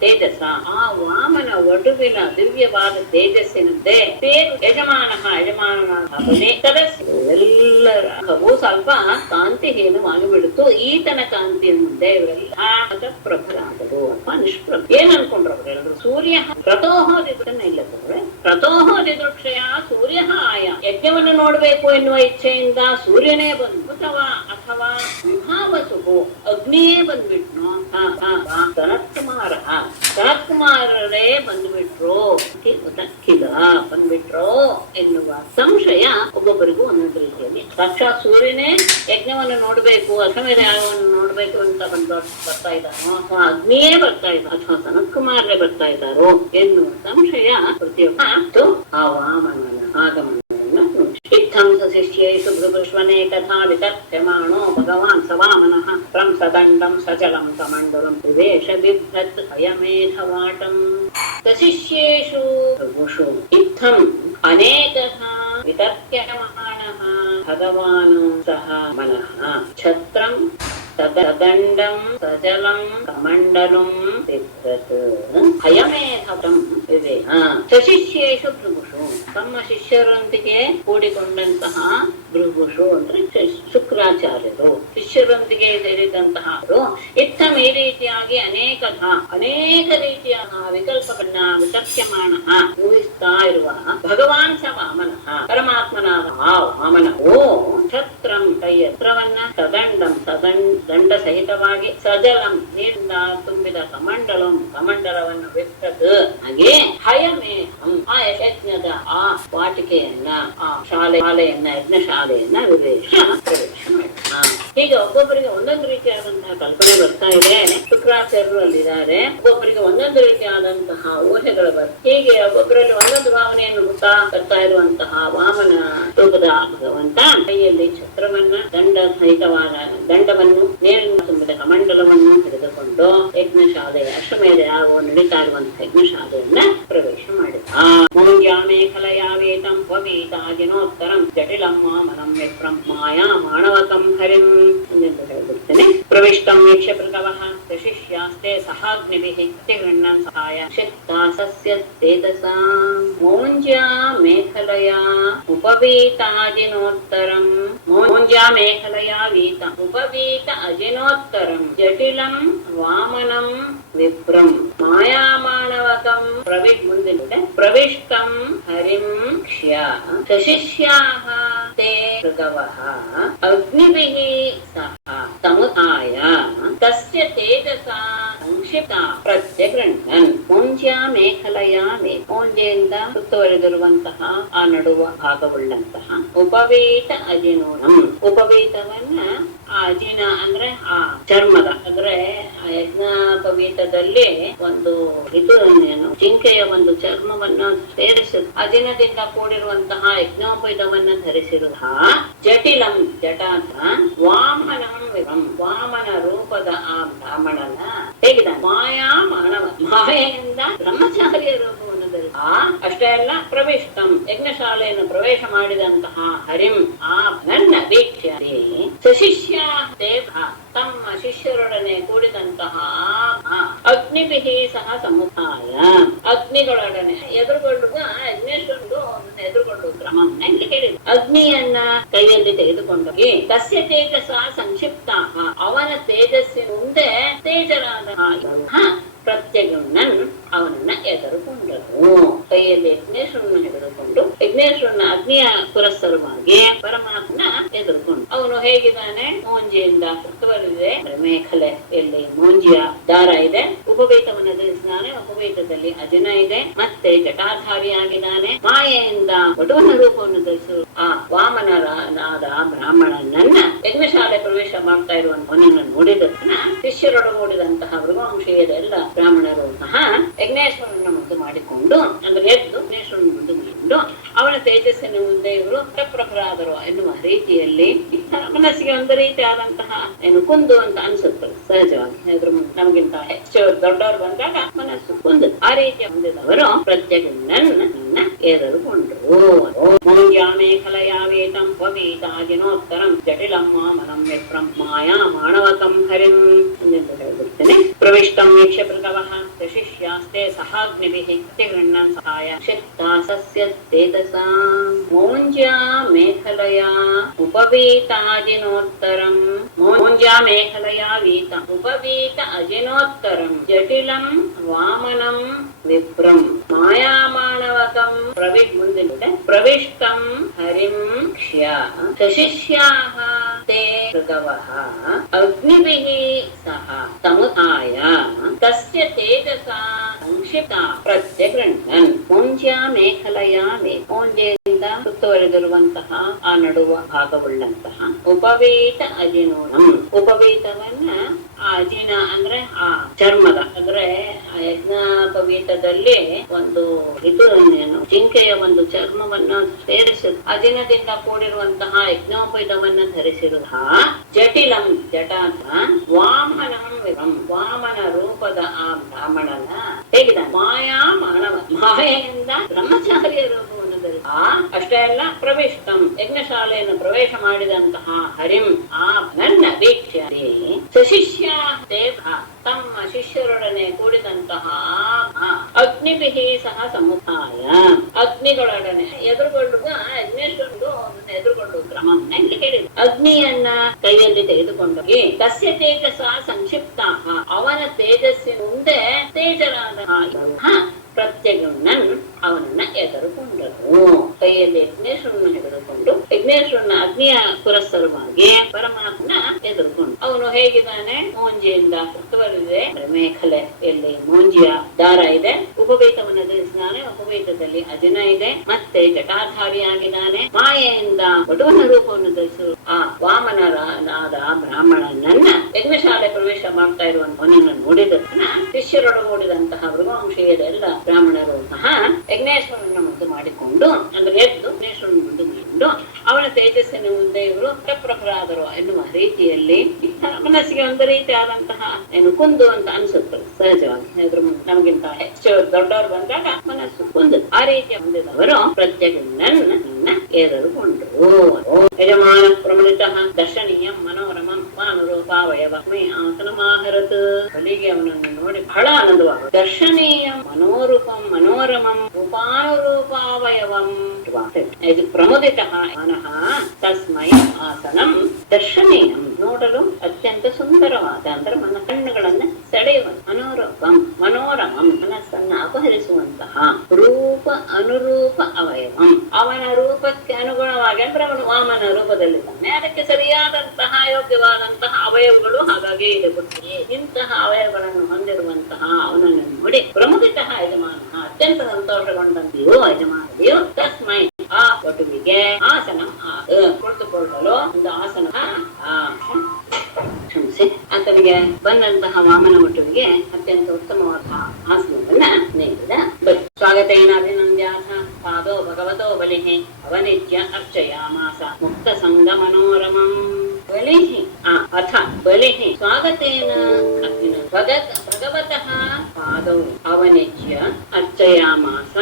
ತೇಜಸ ಆ ವಾಮನ ವಟುವಿನ ದಿವ್ಯವಾದ ತೇಜಸ್ಸಿನಂತೆ ತೇರು ಯಜಮಾನನಾದ ಸದಸ್ಯರು ಎಲ್ಲರ ಸ್ವಲ್ಪ ಕಾಂತಿಹೀನವಾಗಿಬಿಡುತ್ತು. ಈತನ ಕಾಂತಿಯ ಮುಂದೆ ಇವರೆಲ್ಲ ಪ್ರಭರಾದರು ಅಥವಾ ನಿಷ್ಪ್ರಭ. ಏನ್ ಅನ್ಕೊಂಡ್ರು ಅವರೆಲ್ಲರೂ? ಸೂರ್ಯ ಕ್ರತೋಹೋದಿದ್ದನ್ನ ಇಲ್ಲದ್ರೆ ಕ್ರತೋಹೋದಿದೃಕ್ಷಯ ಸೂರ್ಯ ಆಯ ಯಜ್ಞವನ್ನು ನೋಡ್ಬೇಕು ಎನ್ನುವ ಇಚ್ಛೆಯಿಂದ ಸೂರ್ಯನೇ ಬಂದು ಅಥವಾ ವಿಭಾವಸುಹು ಅಗ್ನಿಯೇ ಬಂದ್ಬಿಟ್ನು. ಸನತ್ಕುಮಾರರೇ ಬಂದ್ಬಿಟ್ರು ಬಂದ್ಬಿಟ್ರು ಎನ್ನುವ ಸಂಶಯ ಒಬ್ಬೊಬ್ಬರಿಗೂ ಒಂದೊಂದು ರೀತಿಯಲ್ಲಿ. ಸಾಕ್ಷಾತ್ ಸೂರ್ಯನೇ ಯಜ್ಞವನ್ನು ನೋಡ್ಬೇಕು ಅಶ್ವಮೇಧ ಯಾಗವನ್ನು ನೋಡ್ಬೇಕು ಅಂತ ಬರ್ತಾ ಇದ್ದಾನೋ ಅಥವಾ ಅಗ್ನಿಯೇ ಬರ್ತಾ ಇದ್ದ ಅಥವಾ ಸನತ್ಕುಮಾರರೇ ಬರ್ತಾ ಇದ್ದಾರೋ ಎನ್ನುವ ಸಂಶಯ ಪ್ರತಿಯೊಬ್ಬ ಆ ವಾಮನನ ಆಗಮನ. ಇತ್ತಂ ಶಿಷ್ಯೇಷು ಭೃಗುಷ್ವನೇ ಕಥಾ ವಿತರ್ಕ್ಯಮಾಣೋ ಭಗವಾನ್ ಸ ವಾಮನಃ ಪ್ರಂಸದಂಡಂ ಸಚಲಂ ಕಮಂಡಲಂ ವಿವೇಶ ಬಿಭ್ರತ್ ಅಯಮೇಧವಾಟಂ. ಶಿಷ್ಯೇಷು ಭೃಗುಷು ಇತ್ತಂ ಅನೇಕಃ ವಿತರ್ಕ್ಯಮಾಣಃ ಭಗವಾನ್ ಸಹ ಮನಃ ಛತ್ರಂ ಸದಂಡಂ ಸಜಲಂ ಕಮಂಡಲಂ ಬಿಭ್ರತ್ ಅಯಮೇಧವಾಟಂ ವಿವೇಶ. ಶಿಷ್ಯೇಷು ಭೃಗುಷು ತಮ್ಮ ಶಿಷ್ಯರೊಂದಿಗೆ ಕೂಡಿಕೊಂಡಂತಹ ಭೃಗುಷು ಅಂದ್ರೆ ಶುಕ್ರಾಚಾರ್ಯರು ಶಿಷ್ಯರೊಂದಿಗೆ ಸೇರಿದಂತಹ ಇತ್ತಂ ಈ ರೀತಿಯಾಗಿ ಅನೇಕ ರೀತಿಯ ವಿಕಲ್ಪಗಳನ್ನ ವಿತರ್ಕ್ಯಮಾಣ ಊಹಿಸ್ತಾ ಇರುವ ಭಗವಾನ್ ಸ ವಾಮನಃ ಪರಮಾತ್ಮನಾದ ಆ ವಾಮನವು ಛತ್ರಂ ಕೈಯತ್ರವನ್ನ ಸದಂಡಂ ದಂಡ ಸಹಿತವಾಗಿ ಸಜಲಂ ನೀರಿನಿಂದ ತುಂಬಿದ ಕಮಂಡಲವನ್ನು ವಿಭ್ರತ್ ಹಾಗೆ ಹಯಮೇಹಂ ಆ ಯಜ್ಞದ ಆ ವಾಟಿಕೆಯನ್ನ ಆ ಶಾಲೆಯನ್ನ ಯಜ್ಞಶಾಲೆಯನ್ನ ಪ್ರವೇಶ ಮಾಡಿ. ಹೀಗೆ ಒಬ್ಬೊಬ್ಬರಿಗೆ ಒಂದೊಂದು ರೀತಿಯಾದಂತಹ ಕಲ್ಪನೆ ಬರ್ತಾ ಇದೆ. ಶುಕ್ರಾಚಾರ್ಯರು ಅಲ್ಲಿದ್ದಾರೆ. ಒಬ್ಬೊಬ್ಬರಿಗೆ ಒಂದೊಂದು ರೀತಿಯಾದಂತಹ ಊಹೆಗಳು ಬರ್ತದೆ. ಹೀಗೆ ಒಬ್ಬೊಬ್ಬರಲ್ಲಿ ಒಂದೊಂದು ಭಾವನೆಯನ್ನು ಹುಟ್ಟಾ ಬರ್ತಾ ಇರುವಂತಹ ವಾಮನ ರೂಪದ ಭಗವಂತ ಕೈಯಲ್ಲಿ ಛತ್ರವನ್ನ ಸಹಿತವಾದ ದಂಡವನ್ನು ನೀರಿನ ತುಂಬಿದ ಕಮಂಡಲವನ್ನು ಹಿಡಿದುಕೊಂಡು ಯಜ್ಞಶಾಲೆ ಅಶ್ವಮೇಧ ಯಾಗೋ ನಡೀತಾ ಇರುವಂತಹ ಯಜ್ಞಶಾಲೆಯನ್ನ ಪ್ರವೇಶ ಮಾಡಿದ. ಮೇಖಲಯಾವೇತಂ ವೀತಾಜಿನೋತ್ತರಂ ಜಟಿಲಂ ವಾಮನಂ ವಿಪ್ರಂ ಮಾಯಾ ಮಾಣವಕಂ ಹರಿ ಹರಿಂ ಎಂದು ಹೇಳಿಬಿಡ್ತೇನೆ. ಪ್ರವಿಷ್ಟಂ ವೀಕ್ಷ್ಯ ಪೃಥವಃ ಶಿಷ್ಯಾಸ್ತೆ ಸಹಾಗ್ನಿಭಿಃ ಪ್ರತಿಗೃಹ್ಣನ್ ಸಹಾಯ ಶಕ್ತಾಸಸ್ಯ ತೇಜಸಾ ಮೌಂಜ್ಯಾ ಮೇಖಲಯಾ ಉಪವೀತಾಜಿನೋತ್ತರಂ ಮೌಂಜ್ಯಾ ಮೇಖಲಯಾ ವೀತ ಉಪವೀತ ಅಜಿನೋತ್ತರಂ ಜಟಿಲಂ ವಾಮನಂ ವಿಪ್ರಂ ಮಾಯಾಮಾಣವಕಂ ಮುಂದಿನಿದೆ ಪ್ರವಿಷ್ಟಂ ಹರಿಂ ಕ್ಷ್ಯ ಶಿಷ್ಯಾಃ ತೇ ಭೃಗವಃ ಅಗ್ನಿಭಿಃ ಸಹ ತಮುತಾಯ ತಸ್ಯ ತೇಜಸಾ ಸಂಕ್ಷಿಪ್ತ ಪ್ರತ್ಯಗೃಹ್ಣನ್ ಮೌಂಜ್ಯಾ ಮೇಖಲಯಾ ಮೌಂಜೆಯಿಂದ ಸುತ್ತುವರೆದಿರುವಂತಹ ಆ ನಡುವ ಭಾಗವುಳ್ಳಂತಹ ಉಪವೀತ ಅಜಿನೋಣಂ ಉಪವೀತವನ್ನ ಆ ಅಜಿನ ಅಂದ್ರೆ ಆ ಚರ್ಮದ ಅಂದ್ರೆ ಯಜ್ಞೋಪವೀತದಲ್ಲಿ ಒಂದು ಇದು ಜಿಂಕೆಯ ಒಂದು ಚರ್ಮವನ್ನ ಸೇರಿಸಿದ ಅಜಿನದಿಂದ ಕೂಡಿರುವಂತಹ ಯಜ್ಞೋಪವೀತವನ್ನ ಧರಿಸಿರುವ ಜಟಿಲಂ ಜಟಾಥ ವಾಮನಂ ವಾಮನ ರೂಪದ ಆ ಬ್ರಾಹ್ಮಣನ ಹೇಗಿದ ಮಾಯಾ ಮಾನವ ಮಾಯೆಯಿಂದ ಬ್ರಹ್ಮಚಾರಿಯ ರೂಪವನ್ನು ಧರಿಸ ಅಷ್ಟೇ ಅಲ್ಲ ಪ್ರವಿಷ್ಟಂ ಯಜ್ಞಶಾಲೆಯನ್ನು ಪ್ರವೇಶ ಮಾಡಿದಂತಹ ಹರಿಂ ಆ ನನ್ನ ವೀಕ್ಷ್ಯ ಸಶಿಷ್ಯ ದೇವ ತಮ್ಮ ಶಿಷ್ಯರೊಡನೆ ಕೂಡಿದಂತಹ ಅಗ್ನಿಭಿಃ ಸಹ ಸಮುದಾಯ ಅಗ್ನಿಗಳೊಡನೆ ಎದುರುಗೊಳ್ಳುವ ಯಜ್ಞೇಶ್ವರರು ಎದುರುಗೊಳ್ಳುವ ಕ್ರಮವನ್ನ ಇಲ್ಲಿ ಹೇಳಿದ. ಅಗ್ನಿಯನ್ನ ಕೈಯಲ್ಲಿ ತೆಗೆದುಕೊಂಡೋಗಿ ತಸ್ಯ ತೇಜಸ ಸಂಕ್ಷಿಪ್ತ ಅವನ ತೇಜಸ್ಸಿನ ಮುಂದೆ ತೇಜರಾದ ಪ್ರತ್ಯಗೃಹ್ಣನ್ ಅವನನ್ನ ಎದುರುಕೊಂಡರು. ಕೈಯಲ್ಲಿ ಯಜ್ಞೇಶ್ವರನ ಹಿಡಿದುಕೊಂಡು ಯಜ್ಞೇಶ್ವರನ ಅಗ್ನಿಯ ಪುರಸ್ಸರವಾಗಿ ಪರಮಾತ್ಮನ ಎದುರುಕೊಂಡು ಅವನು ಹೇಗಿದ್ದಾನೆ ಮೋಂಜಿಯಿಂದ ಸುತ್ತುವರಿದೆ ಮೇಖಲೆ ಎಲ್ಲಿ ಮೋಂಜಿಯ ದಾರ ಇದೆ ಉಪವೀತವನ್ನು ಧರಿಸಿದ್ದಾನೆ ಉಪವೀತದಲ್ಲಿ ಅಜಿನ ಇದೆ ಮತ್ತೆ ಜಟಾಧಾರಿಯಾಗಿದ್ದಾನೆ ಮಾಯೆಯಿಂದ ವಟುವನ ರೂಪವನ್ನು ಧರಿಸುವ ಆ ವಾಮನನಾದ ಬ್ರಾಹ್ಮಣನನ್ನ ಯಜ್ಞಶಾಲೆ ಪ್ರವೇಶ ಮಾಡ್ತಾ ಇರುವಂತವನನ್ನು ನೋಡಿದ ಶಿಷ್ಯರೊಡಗೂಡಿದಂತಹ ಮೃಗವಂಶೀಯದ ಎಲ್ಲ ಬ್ರಾಹ್ಮಣರು ಸಹ ಯಜ್ಞೇಶ್ವರನ ಮುಂದೆ ಮಾಡಿಕೊಂಡು ಅಂದ್ರೆ ಎದ್ದು ಯಜ್ಞೇಶ್ವರನ ಮುಂದೆ ಮಾಡಿಕೊಂಡು ಅವನ ತೇಜಸ್ಸಿನ ಮುಂದೆ ಇವರು ಪ್ರಖರಾದರು ಎನ್ನುವ ರೀತಿಯಲ್ಲಿ ಮನಸ್ಸಿಗೆ ಒಂದು ರೀತಿ ಆದಂತಹ ಏನು ಕುಂದು ಅಂತ ಅನ್ಸುತ್ತದೆ ಸಹಜವಾಗಿ. ಅದ್ರ ನಮಗಿಂತ ಹೆಚ್ಚು ದೊಡ್ಡವರು ಬಂದಾಗ ಮನಸ್ಸು ಕುಂದು ಆ ರೀತಿಯ ಹೊಂದಿದವರು ಪ್ರತ್ಯಗೃಹ್ಣನ್ನ ಎದುರುಕೊಂಡ್ರು. ಮೇಖಲಯಾವೇತಂ ವೀತಾಜಿನೋತ್ತರಂ ಜಟಿಲಂ ವಾಮನಂ ವಿಪ್ರಂ ಮಾಯಾ ಮಾಣವಕಂ ಹರಿಂ ಎಂದು ಹೇಳಿಬಿಡ್ತೇನೆ. ಪ್ರವಿಷ್ಟಂ ವೀಕ್ಷ್ಯ ಪೃಥವಃ ಶಿಷ್ಯಾಸ್ತೆ ಸಹಾಗ್ನಿಭಿಃ ಪ್ರತಿಗೃಹ್ಣನ್ ಸಹಾಯ ಶಕ್ತಾಸಸ್ಯ ತೇಜಸಾ ಮೌಂಜ್ಯಾ ಮೇಖಲಯಾ ಉಪವೀತಾಜಿನೋತ್ತರಂ ಮೌಂಜ್ಯಾ ಮೇಖಲಯಾ ವೀತ ಉಪವೀತ ಅಜಿನೋತ್ತರಂ ಜಟಿಲಂ ವಾಮನಂ ವಿಪ್ರಂ ಮಾಯಾಮಾಣವಕಂ ಮುಂದಿನಿದೆ ಪ್ರವಿಷ್ಟಂ ಹರಿಂ ಕ್ಷ್ಯ ಶಿಷ್ಯಾಃ ತೇ ಭೃಗವಃ ಅಗ್ನಿಭಿಃ ಸಹ ತಮುತಾಯ ತಸ್ಯ ತೇಜಸಾ ಸಂಕ್ಷಿಪ್ತ ಪ್ರತ್ಯಗೃಹ್ಣನ್ ಮೌಂಜ್ಯಾ ಮೇಖಲಯಾ ಮೌಂಜೆಯಿಂದ ಸುತ್ತುವರೆದಿರುವಂತಹ ಆ ನಡುವ ಭಾಗವುಳ್ಳಂತಹ ಉಪವೀತ ಅಜಿನೋಣಂ ಉಪವೀತವನ್ನ ಆ ಅಜಿನ ಅಂದ್ರೆ ಆ ಚರ್ಮದ ಅಂದ್ರೆ ಯಜ್ಞೋಪವೀತದಲ್ಲಿ ಒಂದು ಇದು ಜಿಂಕೆಯ ಒಂದು ಚರ್ಮವನ್ನ ಸೇರಿಸಿದ ಅಜಿನದಿಂದ ಕೂಡಿರುವಂತಹ ಯಜ್ಞೋಪವೀತವನ್ನ ಧರಿಸಿರುವ ಜಟಿಲಂ ಜಟಾಥ ವಾಮನಂ ವಾಮನ ರೂಪದ ಆ ಬ್ರಾಹ್ಮಣನ ಹೇಗಿದ ಮಾಯಾ ಮಾನವ ಮಾಯೆಯಿಂದ ಬ್ರಹ್ಮಚಾರಿಯ ರೂಪವನ್ನು ಧರಿಸ ಅಷ್ಟೇ ಅಲ್ಲ ಪ್ರವಿಷ್ಟಂ ಯಜ್ಞಶಾಲೆಯನ್ನು ಪ್ರವೇಶ ಮಾಡಿದಂತಹ ಹರಿಂ ಆ ನನ್ನ ವೀಕ್ಷ್ಯ ಸಶಿಷ್ಯ ದೇವ ತಮ್ಮ ಶಿಷ್ಯರೊಡನೆ ಕೂಡಿದಂತಹ ಅಗ್ನಿಭಿಃ ಸಹ ಸಮುದಾಯ ಅಗ್ನಿಗಳೊಡನೆ ಎದುರುಗೊಳ್ಳುವ ಯಜ್ಞೇಶ್ವರರು ಎದುರುಗೊಳ್ಳುವ ಕ್ರಮವನ್ನ ಇಲ್ಲಿ ಹೇಳಿದ. ಅಗ್ನಿಯನ್ನ ಕೈಯಲ್ಲಿ ತೆಗೆದುಕೊಂಡೋಗಿ ತಸ್ಯ ತೇಜಸ ಸಂಕ್ಷಿಪ್ತ ಅವನ ತೇಜಸ್ಸಿನ ಮುಂದೆ ತೇಜರಾದ ಪ್ರತ್ಯಗೃಹ್ಣನ್ ಅವನನ್ನ ಎದುರುಕೊಂಡರು. ಕೈಯಲ್ಲಿ ಯಜ್ಞೇಶ್ವರನ ಹಿಡಿದುಕೊಂಡು ಯಜ್ಞೇಶ್ವರನ ಅಗ್ನಿಯ ಪುರಸ್ಸರವಾಗಿ ಪರಮಾತ್ಮನ ಎದುರುಕೊಂಡು ಅವನು ಹೇಗಿದ್ದಾನೆ ಮೋಂಜಿಯಿಂದ ಸುತ್ತುವರಿದೆ ಮೇಖಲೆ ಎಲ್ಲಿ ಮೋಂಜಿಯ ದಾರ ಇದೆ ಉಪವೀತವನ್ನು ಧರಿಸಿದ್ದಾನೆ ಉಪವೀತದಲ್ಲಿ ಅಜಿನ ಇದೆ ಮತ್ತೆ ಜಟಾಧಾರಿಯಾಗಿದ್ದಾನೆ ಮಾಯೆಯಿಂದ ವಟುವನ ರೂಪವನ್ನು ಧರಿಸುವ ಆ ವಾಮನನಾದ ಬ್ರಾಹ್ಮಣನನ್ನ ಯಜ್ಞಶಾಲೆ ಪ್ರವೇಶ ಮಾಡ್ತಾ ಇರುವಂತವನನ್ನು ನೋಡಿದ ಶಿಷ್ಯರೊಡಗೂಡಿದಂತಹ ಮೃಗವಂಶೀಯದ ಎಲ್ಲ ಬ್ರಾಹ್ಮಣರು ಸಹ ಯಜ್ಞೇಶ್ವರನ ಮುಂದೆ ಮಾಡಿಕೊಂಡು ಅಂದ್ರೆ ಎದ್ದು ಯಜ್ಞೇಶ್ವರನ ಮುಂದೆ ಮಾಡಿಕೊಂಡು ಅವನ ತೇಜಸ್ಸಿನ ಮುಂದೆ ಇವರು ಪ್ರಖರಾದರು ಎನ್ನುವ ರೀತಿಯಲ್ಲಿ ಮನಸ್ಸಿಗೆ ಒಂದು ರೀತಿ ಆದಂತಹ ಏನು ಕುಂದು ಅಂತ ಅನ್ಸುತ್ತದೆ ಸಹಜವಾಗಿ. ಅದ್ರ ನಮಗಿಂತ ಹೆಚ್ಚು ದೊಡ್ಡವರು ಬಂದಾಗ ಮನಸ್ಸು ಕುಂದು. ಆ ರೀತಿಯ ಹೊಂದಿದವರು ಪ್ರತ್ಯೇಕನ್ನ ಏರರುಗೊಂಡ್ರು. ಯಜಮಾನ ಪ್ರಮುಖ ದರ್ಶನೀಯ ಮನೋರಮಂ ಮಾನುರೂಪಾವಯವ ಮೈ ಆಸನಮಾಹರತ್. ಬಲಿಗೆ ಅವನನ್ನು ನೋಡಿ ಬಹಳ ಆನಂದವಾಗುವ. ದರ್ಶನೀಯ ಮನೋರೂಪಂ ಮನೋರಮಂ ರೂಪಾನುರೂಪಾವಯವಂ. ಇದು ಪ್ರಮುದಿತ ಮನಃ ತಸ್ಮೈ ಆಸನಂ ದರ್ಶನೀಯಂ. ನೋಡಲು ಅತ್ಯಂತ ಸುಂದರವಾದ ಅಂದ್ರೆ ನನ್ನ ಕಣ್ಣುಗಳನ್ನ ಸೆಳೆಯುವ ಮನೋರೂಪಂ ಮನೋರಮಂ ಮನಸ್ಸನ್ನ ಅಪಹರಿಸುವಂತಹ ರೂಪ ಅನುರೂಪ ಅವಯವಂ. ಅವನ ರೂಪಕ್ಕೆ ಅನುಗುಣವಾಗಿ ಅಂದ್ರೆ ಅವನು ವಾಮನ ರೂಪದಲ್ಲಿದ್ದಾನೆ, ಅದಕ್ಕೆ ಸರಿಯಾದಂತಹ ಯೋಗ್ಯವಾದಂತಹ ಅವಯವಗಳು ಹಾಗಾಗಿ ಇದೆ. ಇಂತಹ ಅವಯವಗಳನ್ನು ಹೊಂದಿರುವಂತಹ ಅವನನ್ನು ನೋಡಿ ಪ್ರಮುಖ ಯಜಮಾನ ಅತ್ಯಂತ ಸಂತೋಷಗೊಂಡಂತೆಯೂ ಯಜಮಾನಿಯು ತಸ್ಮೈ ಆ ವಟುವಿಗೆ ಆಸನ ಕುಳಿತುಕೊಳ್ಳಲು ಒಂದು ಆಸನ ಕ್ಷಮಿಸಿ ಆತನಿಗೆ ಬಂದಂತಹ ವಾಮನ ವಟುವಿಗೆ ಅತ್ಯಂತ ಉತ್ತಮವಾದ ಆಸನವನ್ನ ನೀಡಿದ. ಸ್ವಾಗತೇನ ಅಭಿನಂದ್ಯಾಥ ಪಾದೋ ಭಗವತೋ ಬಲಿಃ ಅವನಿತ್ಯ ಅರ್ಚಯಾಮಾಸ ಮುಕ್ತ ಸಂಗ ಮನೋರಮಂ. ಬಲಿಃ ಅಥ ಬಲಿಃ ಸ್ವಾಗತೇನ ಭಗವತಃ ಪಾದೌ ಅವನಿಚ್ಯ ಅರ್ಚಯಾಮಾಸ.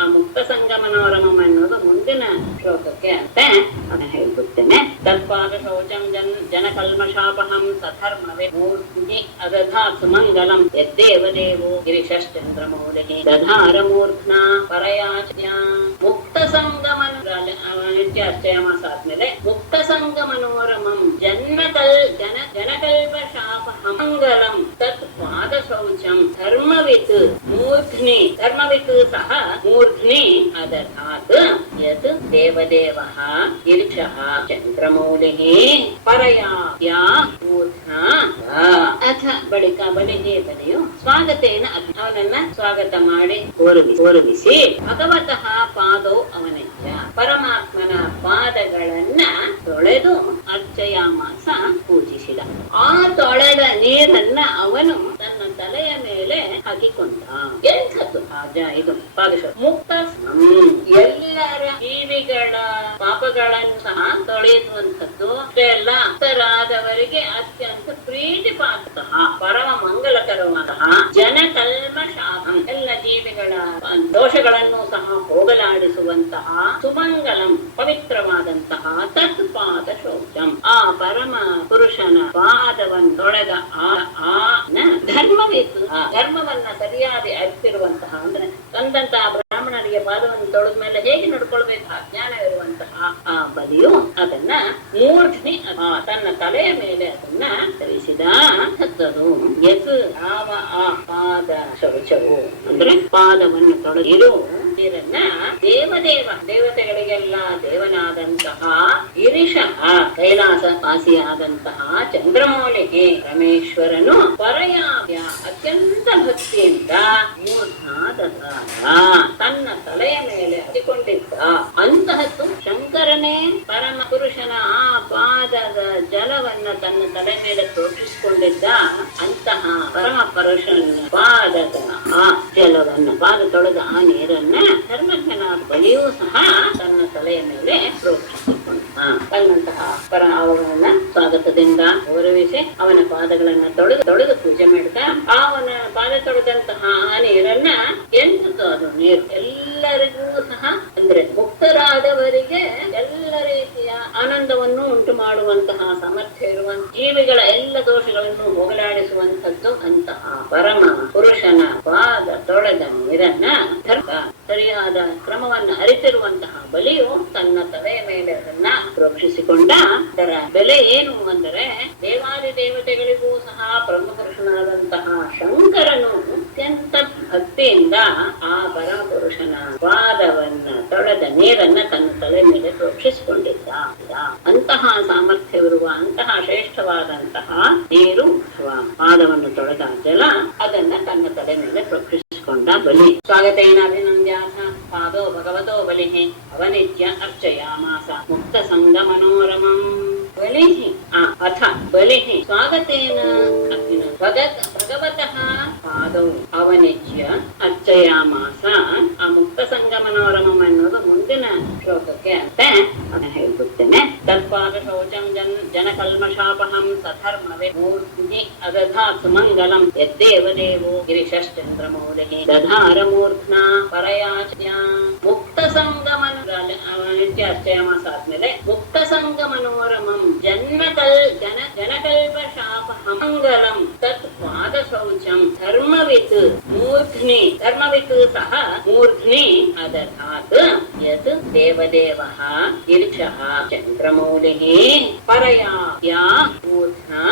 ಆ ಮುಕ್ತ ಸಂಗ ಮನೋರಮಂ ಅನ್ನೋದು ಮುಂದಿನ ಶ್ಲೋಕಕ್ಕೆ ಅಂತ ಅದನ್ನ ಹೇಳ್ಬಿಡ್ತೇನೆ. ತತ್ಪಾದ ಶೌಚಂ ಜನಕಲ್ಮಷಾಪಹಂ ಸಧರ್ಮವೇ ಮೂರ್ತಿ ಅದಧಾತ್ ಸುಮಂಗಲಂ ಯದ್ದೇವದೇವೋ ಗಿರಿಶಶ್ಚಂದ್ರಮೌಲಿಃ ದಧಾರ ಮೂರ್ಧ್ನಾ ಪರಯಾಚ್ಯ. ಮುಕ್ತ ಸಂಗ ಅವನಿತ್ಯ ಅರ್ಚಯಾಮಾಸ ಆದ್ಮೇಲೆ ಮುಕ್ತ ಸಂಗ ಮನೋರಮಂ ಜನಕಲ್ಪಶಾಪಹಂ ಮಂಗಲಂ ತತ್ ಪಾದ ಶೌಚಂ ಧರ್ಮವಿತ್ ಮೂರ್ಧ್ನಿ ಧರ್ಮವಿತ್ ಸಹ ಮೂರ್ಧ್ನಿ ಅದಧಾತ್ ಯತ್ ದೇವದೇವಃ ಗಿರಿಶಃ ಚಂದ್ರಮೌಲಿಃ ಪರಯಾಪ್ಯ ಮೂರ್ಧ್ನಾ. ಅಥ ಬಳಿಕ ಬಲಿಯು ಸ್ವಾಗತೇನ ಅವನನ್ನ ಸ್ವಾಗತ ಮಾಡಿ ಗೌರವಿಸಿ ಭಗವತಃ ಪಾದೋ ಅವನಿತ್ಯ ಪರಮಾತ್ಮನ ಪಾದಗಳನ್ನ ತೊಳೆದು ಅರ್ಚಯಾಮಾಸ ಪೂಜಿಸಿದ. ಆ ತೊಳೆದ ನೀರನ್ನ ಅವನು ತನ್ನ ತಲೆಯ ಮೇಲೆ ಹಾಕಿಕೊಂಡ. ಎಂಥದ್ದು ಇದು ಪಾದಶ ಮುಕ್ತ ಎಲ್ಲರ ಜೀವಿಗಳ ಪಾಪಗಳನ್ನು ಸಹ ತೊಳೆಯುವಂಥದ್ದು ಎಲ್ಲ ಭಕ್ತರಾದವರಿಗೆ ಅತ್ಯಂತ ಪ್ರೀತಿ ಪಾತ್ರಃ ಪರಮ ಮಂಗಲಕರವಾದಂತಹ ಜನಕಲ್ಮಷಾಪಂ ಎಲ್ಲ ಜೀವಿಗಳ ದೋಷಗಳನ್ನು ಸಹ ಹೋಗಲಾಡಿಸುವಂತಹ ಸುಮಂಗಲಂ ಪವಿತ್ರವಾದಂತಹ ತತ್ ಪಾದ ಶೌಚಂ ಆ ಪರಮ ಪುರುಷನ ಪಾದವನ್ನು ತೊಳೆದ ಧರ್ಮವಿತ್ತು ಧರ್ಮವನ್ನ ಸರಿಯಾಗಿ ಅರಿತಿರುವಂತಹ ಅಂದ್ರೆ ತಂದಂತಹ ಬ್ರಾಹ್ಮಣರಿಗೆ ಪಾದವನ್ನು ತೊಳೆದ ಮೇಲೆ ಹೇಗೆ ನಡ್ಕೊಳ್ಬೇಕು ಆ ಜ್ಞಾನ ಇರುವಂತಹ ಆ ಬಲಿಯು ಅದನ್ನ ಮೂರ್ಧ್ನಿ ತನ್ನ ತಲೆಯ ಮೇಲೆ ಅದನ್ನ ಧರಿಸಿದ. ಯತ್ ಯಾವ ಆ ಪಾದ ಶೌಚವು ಅಂದ್ರೆ ಪಾದವನ್ನು ತೊಳೆದಿರು ನೀರನ್ನ ದೇವತೆಗಳಿಗೆಲ್ಲ ದೇವನಾದಂತಹ ಗಿರಿಶಃ ಕೈಲಾಸ ವಾಸಿಯಾದಂತಹ ಚಂದ್ರಮೌಳಿಗೆ ಪರಮೇಶ್ವರನು ಪರಯಾಪ್ಯ ಅತ್ಯಂತ ಭಕ್ತಿಯಿಂದ ಮೂರ್ಧಾದ ತನ್ನ ತಲೆಯ ಮೇಲೆ ಹತ್ತಿಕೊಂಡಿದ್ದ. ಅಂತಹದ್ದು ಶಂಕರನೇ ಪರಮ ಪುರುಷನ ಆ ಪಾದದ ಜಲವನ್ನ ತನ್ನ ತಲೆ ಮೇಲೆ ತೋರಿಸಿಕೊಂಡಿದ್ದ. ಅಂತಹ ಪರಮ ಪುರುಷನ ಪಾದದ ಆ ಜಲವನ್ನ ಪಾದ ತೊಳೆದ ಆ ನೀರನ್ನ ಧರ್ಮಜ್ಞನ ಬಲಿಯೂ ಸಹ ತನ್ನ ತಲೆಯ ಮೇಲೆ ಪ್ರೋಕ್ಷಿಸಿಕೊಂಡ. ತನ್ನಂತಹ ಅವನನ್ನ ಸ್ವಾಗತದಿಂದ ಗೌರವಿಸಿ ಅವನ ಪಾದಗಳನ್ನ ತೊಳೆದು ಪೂಜೆ ಮಾಡ್ತಾ ಅವನ ಪಾದ ತೊಳೆದಂತಹ ಆ ನೀರನ್ನ ಎಂತದ್ದು ಅದು ನೀರು ಎಲ್ಲರಿಗೂ ಸಹ ಅಂದ್ರೆ ಮುಕ್ತರಾದವರಿಗೆ ಎಲ್ಲ ರೀತಿಯ ಆನಂದವನ್ನು ಉಂಟು ಮಾಡುವಂತಹ ಸಾಮರ್ಥ್ಯ ಇರುವಂತಹ ಜೀವಿಗಳ ಎಲ್ಲ ದೋಷಗಳನ್ನು ಹೋಗಲಾಡಿಸುವಂತದ್ದು ಅಂತಹ ಪರಮ ಪುರುಷನ ಪಾದ ತೊಳೆದ ನೀರನ್ನ ಸರಿಯಾದ ಕ್ರಮವನ್ನು ಅರಿತಿರುವಂತಹ ಬಲಿಯು ತನ್ನ ತಲೆಯ ಮೇಲೆ ಅದನ್ನ ಪ್ರೋಕ್ಷಿಸಿಕೊಂಡ. ಅದರ ಬೆಲೆ ಏನು ಅಂದರೆ ದೇವಾದಿ ದೇವತೆಗಳಿಗೂ ಸಹ ಪ್ರಮುಖ ಪುರುಷನಾದಂತಹ ಶಂಕರನು ಅತ್ಯಂತ ಭಕ್ತಿಯಿಂದ ಆ ಪರಮಪುರುಷನ ಪಾದವನ್ನ ತೊಳೆದ ನೀರನ್ನ ತನ್ನ ತಲೆ ಮೇಲೆ ಪ್ರೋಕ್ಷಿಸಿಕೊಂಡಿದ್ದ. ಅಂತಹ ಸಾಮರ್ಥ್ಯವಿರುವ ಅಂತಹ ಶ್ರೇಷ್ಠವಾದಂತಹ ನೀರು ಪಾದವನ್ನು ತೊಳೆದ ಜಲ ಅದನ್ನ ತನ್ನ ತಲೆ ಮೇಲೆ ಪ್ರೋಕ್ಷಿಸಿಕೊಂಡ ಬಲಿ. ಸ್ವಾಗತೇನ ಅಭಿನಂದ್ಯಾಥ ಪಾದೋ ಭಗವತೋ ಬಲಿಃ ಅವನಿತ್ಯ ಅರ್ಚಯಾಮಾಸ ಮುಕ್ತ ಸಂಗ ಮನೋರಮಂ. ಬಲಿಃ ಅಥ ಬಲಿಃ ಸ್ವಾಗತೇನ ಭಗವತಃ ಪಾದೌ ಅವನಿಚ್ಯ ಅರ್ಚಯಾಮಾಸ. ಆ ಮುಕ್ತ ಸಂಗ ಮನೋರಮಂ ಅನ್ನೋದು ಮುಂದಿನ ಶ್ಲೋಕಕ್ಕೆ ಅಂತ ಅದನ್ನ ಹೇಳ್ಬಿಡ್ತೇನೆ. ತತ್ಪಾದ ಶೌಚಂ ಜನಕಲ್ಮಷಾಪಹಂ ಸಧರ್ಮವೇ ಮೂರ್ತಿ ಅದಧಾತ್ ಸುಮಂಗಲಂ ಯದ್ದೇವದೇವೋ ಗಿರಿಶಶ್ಚಂದ್ರಮೌಲಿಃ ದಧಾರ ಮೂರ್ಧ್ನಾ ಪರಯಾಚ್ಯಾ ಮುಕ್ತ ಸಂಗಮನ ನಿತ್ಯಾಶ್ಚಯ ಮಾಸ ಆದ್ಮೇಲೆ ಮುಕ್ತ ಸಂಗಮನೋರಮಂ ಜನಕಲ್ಪಶಾಪಹಂ ಮಂಗಲಂ ತತ್ ಪಾದ ಶೌಚಂ ಧರ್ಮವಿತ್ ಮೂರ್ಧ್ನಿ ಧರ್ಮವಿತ್ ಸಹ ಮೂರ್ಧ್ನಿ ಅದಧಾತ್ ಯತ್ ದೇವದೇವಃ ಗಿರಿಶಃ ಚಂದ್ರಮೌಲಿಃ ಪರಯಾ ಯಾ ಮೂರ್ಧ್ನಾ